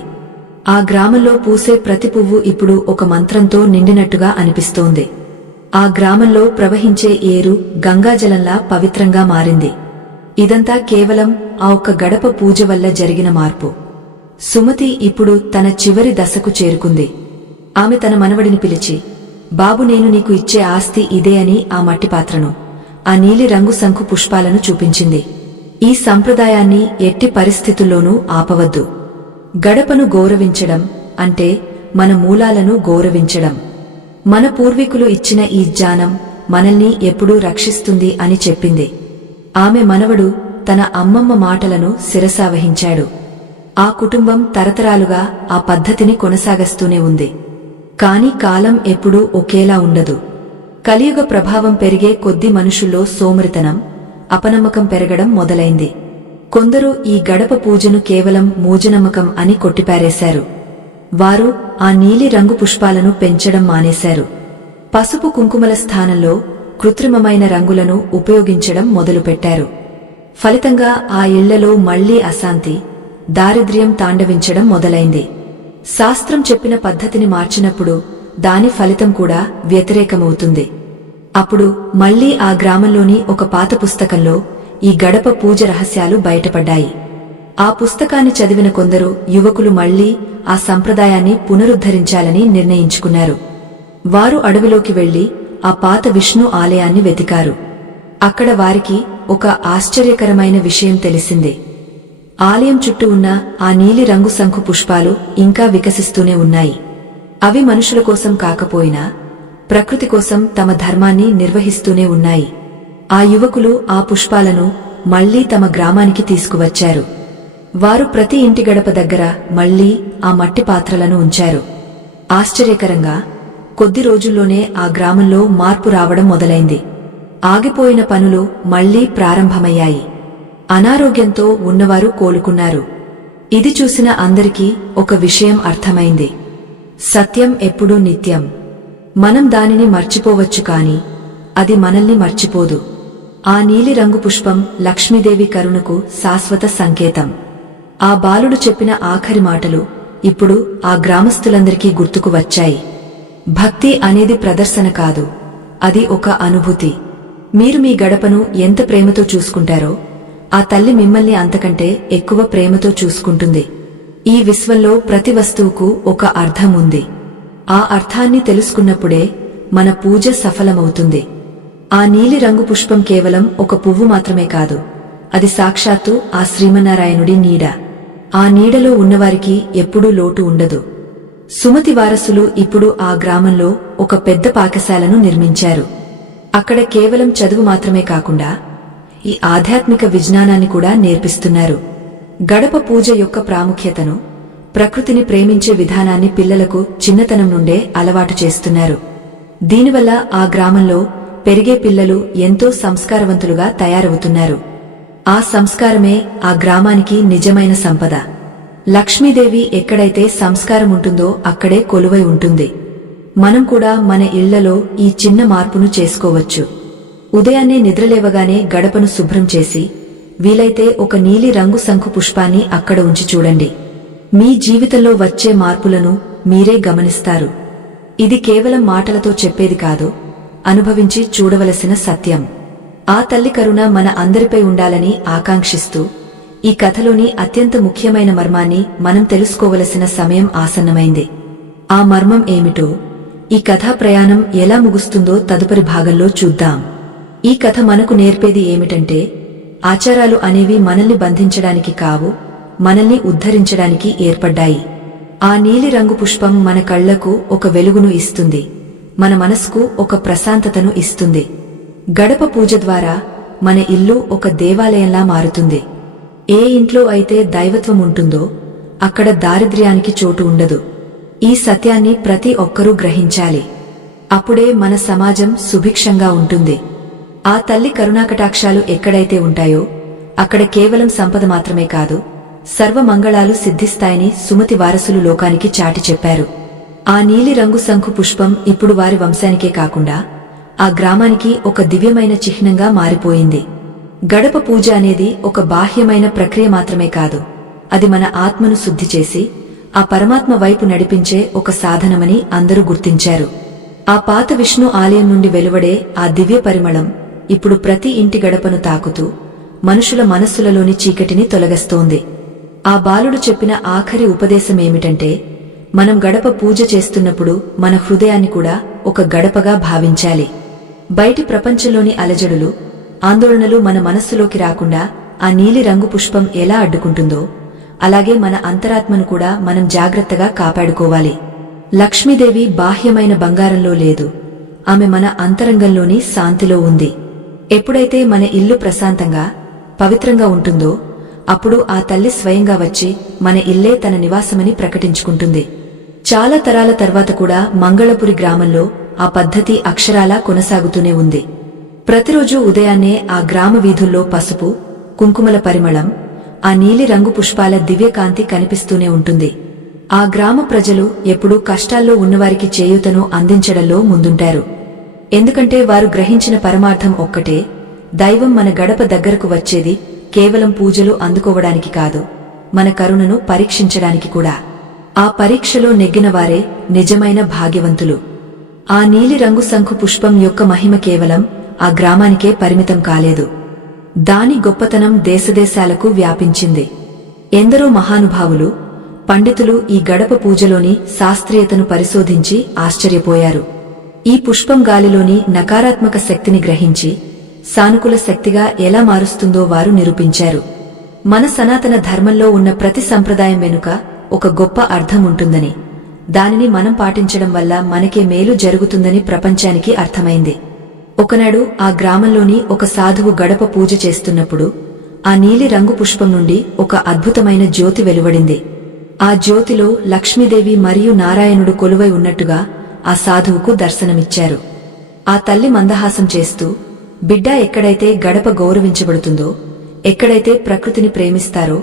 ఆ గ్రామంలో పూసే ప్రతి పువ్వు ఇప్పుడు ఒక మంత్రంతో నిండినట్టుగా అనిపిస్తోంది. ఆ గ్రామంలో ప్రవహించే ఏరు గంగాజలంలా పవిత్రంగా మారింది. ఇదంతా కేవలం ఆ ఒక్క గడప పూజ వల్ల జరిగిన మార్పు. సుమతి ఇప్పుడు తన చివరి దశకు చేరుకుంది. ఆమె తన మనవడిని పిలిచి, బాబు, నేను నీకు ఇచ్చే ఆస్తి ఇదే అని ఆ మట్టి పాత్రను, ఆ నీలి రంగు శంఖు పుష్పాలను చూపించింది. ఈ సంప్రదాయాన్ని ఎట్టి పరిస్థితుల్లోనూ ఆపవద్దు. గడపను గౌరవించడం అంటే మన మూలాలను గౌరవించడం. మన పూర్వీకులు ఇచ్చిన ఈ జ్ఞానం మనల్ని ఎప్పుడూ రక్షిస్తుంది అని చెప్పింది. ఆమె మనవడు తన అమ్మమ్మ మాటలను శిరసావహించాడు. ఆ కుటుంబం తరతరాలుగా ఆ పద్ధతిని కొనసాగస్తూనే ఉంది. కాని కాలం ఎప్పుడూ ఒకేలా ఉండదు. కలియుగ ప్రభావం పెరిగే కొద్ది మనుషుల్లో సోమరితనం, అపనమ్మకం పెరగడం మొదలైంది. కొందరు ఈ గడప పూజను కేవలం మూజనమ్మకం అని కొట్టిపారేశారు. వారు ఆ నీలి రంగు పుష్పాలను పెంచడం మానేశారు. పసుపు కుంకుమల స్థానంలో కృత్రిమమైన రంగులను ఉపయోగించడం మొదలుపెట్టారు. ఫలితంగా ఆ ఇళ్లలో మళ్లీ అశాంతి, దారిద్ర్యం తాండవించడం మొదలైంది. శాస్త్రం చెప్పిన పద్ధతిని మార్చినప్పుడు దాని ఫలితం కూడా వ్యతిరేకమవుతుంది. అప్పుడు మళ్లీ ఆ గ్రామంలోని ఒక పాత పుస్తకంలో ఈ గడప పూజ రహస్యాలు బయటపడ్డాయి. ఆ పుస్తకాన్ని చదివిన కొందరు యువకులు మళ్లీ ఆ సంప్రదాయాన్ని పునరుద్ధరించాలని నిర్ణయించుకున్నారు. వారు అడవిలోకి వెళ్లి ఆ పాత విష్ణు ఆలయాన్ని వెతికారు. అక్కడ వారికి ఒక ఆశ్చర్యకరమైన విషయం తెలిసింది. ఆలయం చుట్టూ ఉన్న ఆ నీలి రంగు శంఖు పుష్పాలు ఇంకా వికసిస్తూనే ఉన్నాయి. అవి మనుషుల కోసం కాకపోయినా ప్రకృతి కోసం తమ ధర్మాన్ని నిర్వహిస్తూనే ఉన్నాయి. ఆ యువకులు ఆ పుష్పాలను మళ్లీ తమ గ్రామానికి తీసుకువచ్చారు. వారు ప్రతి ఇంటి గడప దగ్గర మళ్లీ ఆ మట్టి పాత్రలను ఉంచారు. ఆశ్చర్యకరంగా కొద్ది రోజుల్లోనే ఆ గ్రామంలో మార్పు రావడం మొదలైంది. ఆగిపోయిన పనులు మళ్లీ ప్రారంభమయ్యాయి. అనారోగ్యంతో ఉన్నవారు కోలుకున్నారు. ఇది చూసిన అందరికీ ఒక విషయం అర్థమైంది. సత్యం ఎప్పుడూ నిత్యం. మనం దానిని మర్చిపోవచ్చు కాని అది మనల్ని మర్చిపోదు. ఆ నీలిరంగు పుష్పం లక్ష్మీదేవి కరుణకు శాశ్వత సంకేతం. ఆ బాలుడు చెప్పిన ఆఖరి మాటలు ఇప్పుడు ఆ గ్రామస్తులందరికీ గుర్తుకు వచ్చాయి. భక్తి అనేది ప్రదర్శన కాదు, అది ఒక అనుభూతి. మీరు మీ గడపను ఎంత ప్రేమతో చూసుకుంటారో ఆ తల్లి మిమ్మల్ని అంతకంటే ఎక్కువ ప్రేమతో చూసుకుంటుంది. ఈ విశ్వంలో ప్రతి వస్తువుకు ఒక అర్థం ఉంది. ఆ అర్థాన్ని తెలుసుకున్నప్పుడే మన పూజ సఫలమవుతుంది. ఆ నీలి రంగు పుష్పం కేవలం ఒక పువ్వు మాత్రమే కాదు, అది సాక్షాత్తు ఆ శ్రీమన్నారాయణుడి నీడ. ఆ నీడలో ఉన్నవారికి ఎప్పుడూ లోటు ఉండదు. సుమతి వారసులు ఇప్పుడు ఆ గ్రామంలో ఒక పెద్ద పాఠశాలను నిర్మించారు. అక్కడ కేవలం చదువు మాత్రమే కాకుండా ఈ ఆధ్యాత్మిక విజ్ఞానాన్ని కూడా నేర్పిస్తున్నారు. గడప పూజ యొక్క ప్రాముఖ్యతను, ప్రకృతిని ప్రేమించే విధానాన్ని పిల్లలకు చిన్నతనం నుండే అలవాటు చేస్తున్నారు. దీనివల్ల ఆ గ్రామంలో పెరిగే పిల్లలు ఎంతో సంస్కారవంతులుగా తయారవుతున్నారు. ఆ సంస్కారమే ఆ గ్రామానికి నిజమైన సంపద. లక్ష్మీదేవి ఎక్కడైతే సంస్కారం ఉంటుందో అక్కడే కొలువై ఉంటుంది. మనం కూడా మన ఇళ్లలో ఈ చిన్న మార్పును చేసుకోవచ్చు. ఉదయాన్నే నిద్రలేవగానే గడపను శుభ్రం చేసి వీలైతే ఒక నీలి రంగు శంఖు పుష్పాన్ని అక్కడ ఉంచి చూడండి. మీ జీవితంలో వచ్చే మార్పులను మీరే గమనిస్తారు. ఇది కేవలం మాటలతో చెప్పేది కాదు, అనుభవించి చూడవలసిన సత్యం. ఆ తల్లి కరుణ మన అందరిపై ఉండాలని ఆకాంక్షిస్తూ ఈ కథలోని అత్యంత ముఖ్యమైన మర్మాన్ని మనం తెలుసుకోవలసిన సమయం ఆసన్నమైంది. ఆ మర్మం ఏమిటో, ఈ కథా ప్రయాణం ఎలా ముగుస్తుందో తదుపరి భాగంలో చూద్దాం. ఈ కథ మనకు నేర్పేది ఏమిటంటే, ఆచారాలు అనేవి మనల్ని బంధించడానికి కావు, మనల్ని ఉద్ధరించడానికి ఏర్పడ్డాయి. ఆ నీలి రంగు పుష్పం మన కళ్లకు ఒక వెలుగును ఇస్తుంది, మన మనస్కు ఒక ప్రశాంతతను ఇస్తుంది. గడప పూజ ద్వారా మన ఇల్లు ఒక దేవాలయంలా మారుతుంది. ఏ ఇంట్లో అయితే దైవత్వం ఉంటుందో అక్కడ దారిద్ర్యానికి చోటు ఉండదు. ఈ సత్యాన్ని ప్రతి ఒక్కరూ గ్రహించాలి. అప్పుడే మన సమాజం సుభిక్షంగా ఉంటుంది. ఆ తల్లి కరుణాకటాక్షాలు ఎక్కడైతే ఉంటాయో అక్కడ కేవలం సంపద మాత్రమే కాదు, సర్వమంగళాలు సిద్ధిస్తాయని సుమతి వారసులు లోకానికి చాటి చెప్పారు. ఆ నీలి రంగు శంఖు పుష్పం ఇప్పుడు వారి వంశానికే కాకుండా ఆ గ్రామానికి ఒక దివ్యమైన చిహ్నంగా మారిపోయింది. గడప పూజ అనేది ఒక బాహ్యమైన ప్రక్రియ మాత్రమే కాదు, అది మన ఆత్మను శుద్ధి చేసి ఆ పరమాత్మ వైపు నడిపించే ఒక సాధనమని అందరూ గుర్తించారు. ఆ పాత విష్ణు ఆలయం నుండి వెలువడే ఆ దివ్య పరిమళం ఇప్పుడు ప్రతి ఇంటి గడపను తాకుతూ మనుషుల మనస్సులలోని చీకటిని తొలగిస్తోంది. ఆ బాలుడు చెప్పిన ఆఖరి ఉపదేశమేమిటంటే, మనం గడప పూజ చేస్తున్నప్పుడు మన హృదయాన్ని కూడా ఒక గడపగా భావించాలి. బయటి ప్రపంచంలోని అలజడులు, ఆందోళనలు మన మనస్సులోకి రాకుండా ఆ నీలి రంగు పుష్పం ఎలా అడ్డుకుంటుందో అలాగే మన అంతరాత్మను కూడా మనం జాగ్రత్తగా కాపాడుకోవాలి. లక్ష్మీదేవి బాహ్యమైన బంగారంలో లేదు, ఆమె మన అంతరంగంలోని శాంతిలో ఉంది. ఎప్పుడైతే మన ఇల్లు ప్రశాంతంగా, పవిత్రంగా ఉంటుందో అప్పుడు ఆ తల్లి స్వయంగా వచ్చి మన ఇల్లే తన నివాసమని ప్రకటించుకుంటుంది. చాలా తరాల తర్వాత కూడా మంగళపురి గ్రామంలో ఆ పద్ధతి అక్షరాలా కొనసాగుతూనే ఉంది. ప్రతిరోజు ఉదయాన్నే ఆ గ్రామ వీధుల్లో పసుపు, కుంకుమల పరిమళం, ఆ నీలి రంగు పుష్పాల దివ్యకాంతి కనిపిస్తూనే ఉంటుంది. ఆ గ్రామ ప్రజలు ఎప్పుడూ కష్టాల్లో ఉన్నవారికి చేయూతను అందించడంలో ముందుంటారు. ఎందుకంటే వారు గ్రహించిన పరమార్థం ఒక్కటే, దైవం మన గడప దగ్గరకు వచ్చేది కేవలం పూజలు అందుకోవడానికి కాదు, మన కరుణను పరీక్షించడానికి కూడా. ఆ పరీక్షలో నెగ్గినవారే నిజమైన భాగ్యవంతులు. ఆ నీలిరంగు శంఖు పుష్పం యొక్క మహిమ కేవలం ఆ గ్రామానికే పరిమితం కాలేదు. దాని గొప్పతనం దేశదేశాలకు వ్యాపించింది. ఎందరో మహానుభావులు, పండితులు ఈ గడప పూజలోని శాస్త్రీయతను పరిశోధించి ఆశ్చర్యపోయారు. ఈ పుష్పం గాలిలోని నకారాత్మక శక్తిని గ్రహించి సానుకూల శక్తిగా ఎలా మారుస్తుందో వారు నిరూపించారు. మన సనాతన ధర్మంలో ఉన్న ప్రతి సంప్రదాయం వెనుక ఒక గొప్ప అర్థం ఉంటుందని, దానిని మనం పాటించడం వల్ల మనకే మేలు జరుగుతుందని ప్రపంచానికి అర్థమైంది. ఒకనాడు ఆ గ్రామంలోని ఒక సాధువు గడప పూజ చేస్తున్నప్పుడు ఆ నీలి రంగు పుష్పం నుండి ఒక అద్భుతమైన జ్యోతి వెలువడింది. ఆ జ్యోతిలో లక్ష్మీదేవి మరియు నారాయణుడు కొలువై ఉన్నట్టుగా ఆ సాధువుకు దర్శనమిచ్చారు. ఆ తల్లి మందహాసం చేస్తూ, బిడ్డ, ఎక్కడైతే గడప గౌరవించబడుతుందో, ఎక్కడైతే ప్రకృతిని ప్రేమిస్తారో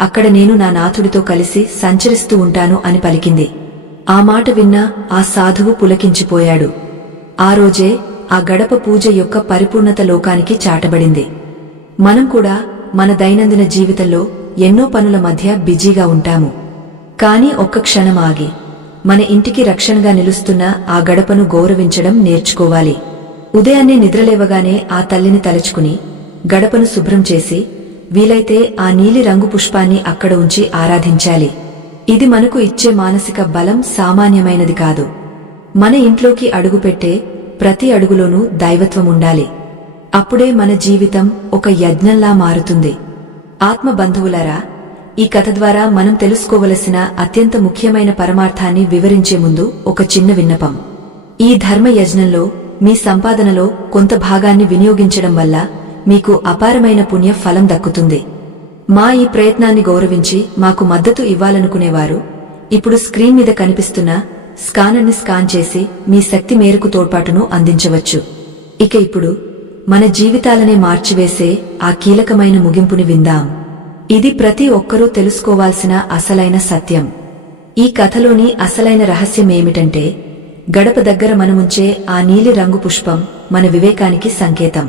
అక్కడ నేను నా నాథుడితో కలిసి సంచరిస్తూ ఉంటాను అని పలికింది. ఆ మాట విన్న ఆ సాధువు పులకించిపోయాడు. ఆ రోజే ఆ గడప పూజ యొక్క పరిపూర్ణత లోకానికి చాటబడింది. మనం కూడా మన దైనందిన జీవితంలో ఎన్నో పనుల మధ్య బిజీగా ఉంటాము. కానీ ఒక్క క్షణం ఆగి మన ఇంటికి రక్షణగా నిలుస్తున్న ఆ గడపను గౌరవించడం నేర్చుకోవాలి. ఉదయాన్నే నిద్రలేవగానే ఆ తల్లిని తలుచుకుని గడపను శుభ్రం చేసి వీలైతే ఆ నీలి రంగు పుష్పాన్ని అక్కడ ఉంచి ఆరాధించాలి. ఇది మనకు ఇచ్చే మానసిక బలం సామాన్యమైనది కాదు. మన ఇంట్లోకి అడుగుపెట్టే ప్రతి అడుగులోనూ దైవత్వం ఉండాలి. అప్పుడే మన జీవితం ఒక యజ్ఞంలా మారుతుంది. ఆత్మ బంధువులారా, ఈ కథ ద్వారా మనం తెలుసుకోవలసిన అత్యంత ముఖ్యమైన పరమార్థాన్ని వివరించే ముందు ఒక చిన్న విన్నపం. ఈ ధర్మ యజ్ఞంలో మీ సంపాదనలో కొంత భాగాన్ని వినియోగించడం వల్ల మీకు అపారమైన పుణ్య ఫలం దక్కుతుంది. మా ఈ ప్రయత్నాన్ని గౌరవించి మాకు మద్దతు ఇవ్వాలనుకునేవారు ఇప్పుడు స్క్రీన్ మీద కనిపిస్తున్న స్కానర్ని స్కాన్ చేసి మీ శక్తి మేరకు తోడ్పాటును అందించవచ్చు. ఇక ఇప్పుడు మన జీవితాలనే మార్చివేసే ఆ కీలకమైన ముగింపుని విందాం. ఇది ప్రతి ఒక్కరూ తెలుసుకోవాల్సిన అసలైన సత్యం. ఈ కథలోని అసలైన రహస్యం ఏమిటంటే, గడప దగ్గర మనముంచే ఆ నీలి రంగు పుష్పం మన వివేకానికి సంకేతం.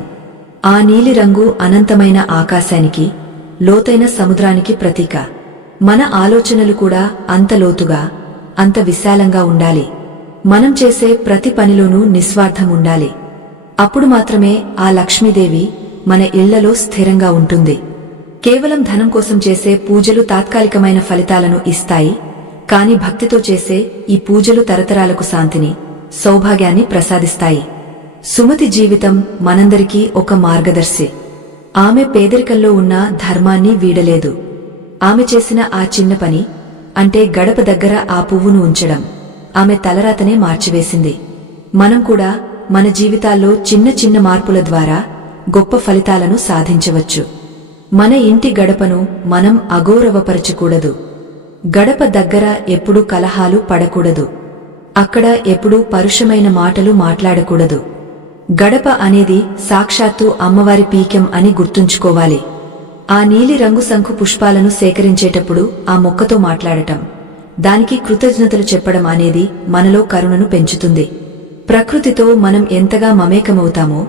ఆ నీలి రంగు అనంతమైన ఆకాశానికి, లోతైన సముద్రానికి ప్రతీక. మన ఆలోచనలు కూడా అంత లోతుగా, అంత విశాలంగా ఉండాలి. మనం చేసే ప్రతి పనిలోనూ నిస్వార్థం ఉండాలి. అప్పుడు మాత్రమే ఆ లక్ష్మీదేవి మన ఇళ్లలో స్థిరంగా ఉంటుంది. కేవలం ధనం కోసం చేసే పూజలు తాత్కాలికమైన ఫలితాలను ఇస్తాయి, కాని భక్తితో చేసే ఈ పూజలు తరతరాలకు శాంతిని, సౌభాగ్యాన్ని ప్రసాదిస్తాయి. సుమతి జీవితం మనందరికీ ఒక మార్గదర్శి. ఆమె పేదరికంలో ఉన్న ధర్మాన్ని వీడలేదు. ఆమె చేసిన ఆ చిన్న పని, అంటే గడప దగ్గర ఆ పువ్వును ఉంచడం, ఆమె తలరాతనే మార్చివేసింది. మనం కూడా మన జీవితాల్లో చిన్న చిన్న మార్పుల ద్వారా గొప్ప ఫలితాలను సాధించవచ్చు. మన ఇంటి గడపను మనం అగౌరవపరచకూడదు. గడప దగ్గర ఎప్పుడూ కలహాలు పడకూడదు. అక్కడ ఎప్పుడూ పరుషమైన మాటలు మాట్లాడకూడదు. గడప అనేది సాక్షాత్తు అమ్మవారి పీఠం అని గుర్తుంచుకోవాలి. ఆ నీలి రంగు శంఖు పుష్పాలను సేకరించేటప్పుడు ఆ మొక్కతో మాట్లాడటం, దానికి కృతజ్ఞతలు చెప్పడం అనేది మనలో కరుణను పెంచుతుంది. ప్రకృతితో మనం ఎంతగా మమేకమవుతామో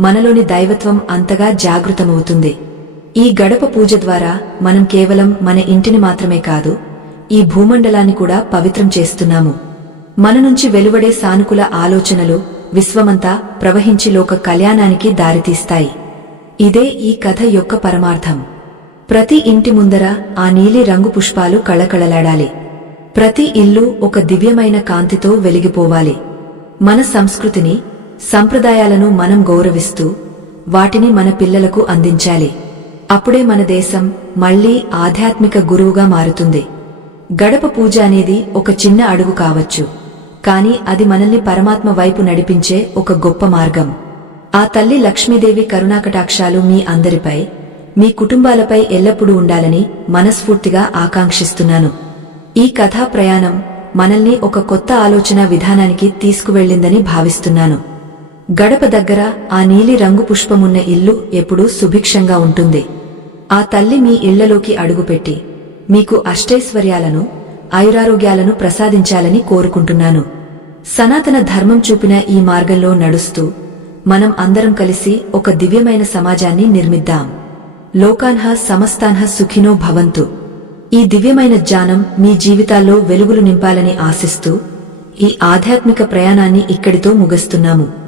మనలోని దైవత్వం అంతగా జాగృతమవుతుంది. ఈ గడప పూజ ద్వారా మనం కేవలం మన ఇంటిని మాత్రమే కాదు, ఈ భూమండలాన్ని కూడా పవిత్రం చేస్తున్నాము. మన నుంచి వెలువడే సానుకూల ఆలోచనలు విశ్వమంతా ప్రవహించి లోక కళ్యాణానికి దారితీస్తాయి. ఇదే ఈ కథ యొక్క పరమార్థం. ప్రతి ఇంటి ముందర ఆ నీలి రంగు పుష్పాలు కళకళలాడాలి. ప్రతి ఇల్లు ఒక దివ్యమైన కాంతితో వెలిగిపోవాలి. మన సంస్కృతిని, సంప్రదాయాలను మనం గౌరవిస్తూ వాటిని మన పిల్లలకు అందించాలి. అప్పుడే మన దేశం మళ్లీ ఆధ్యాత్మిక గురువుగా మారుతుంది. గడప పూజ అనేది ఒక చిన్న అడుగు కావచ్చు, కాని అది మనల్ని పరమాత్మ వైపు నడిపించే ఒక గొప్ప మార్గం. ఆ తల్లి లక్ష్మీదేవి కరుణాకటాక్షాలు మీ అందరిపై, మీ కుటుంబాలపై ఎల్లప్పుడూ ఉండాలని మనస్ఫూర్తిగా ఆకాంక్షిస్తున్నాను. ఈ కథా ప్రయాణం మనల్ని ఒక కొత్త ఆలోచన విధానానికి తీసుకువెళ్లిందని భావిస్తున్నాను. గడప దగ్గర ఆ నీలి రంగు పుష్పమున్న ఇల్లు ఎప్పుడూ సుభిక్షంగా ఉంటుంది. ఆ తల్లి మీ ఇళ్లలోకి అడుగుపెట్టి మీకు అష్టైశ్వర్యాలను, ఆయురారోగ్యాలను ప్రసాదించాలని కోరుకుంటున్నాను. సనాతన ధర్మం చూపిన ఈ మార్గంలో నడుస్తూ మనం అందరం కలిసి ఒక దివ్యమైన సమాజాన్ని నిర్మిద్దాం. లోకాన్హ సమస్తాన్హ సుఖినో భవంతు. ఈ దివ్యమైన జ్ఞానం మీ జీవితాల్లో వెలుగులు నింపాలని ఆశిస్తూ ఈ ఆధ్యాత్మిక ప్రయాణాన్ని ఇక్కడితో ముగిస్తున్నాము.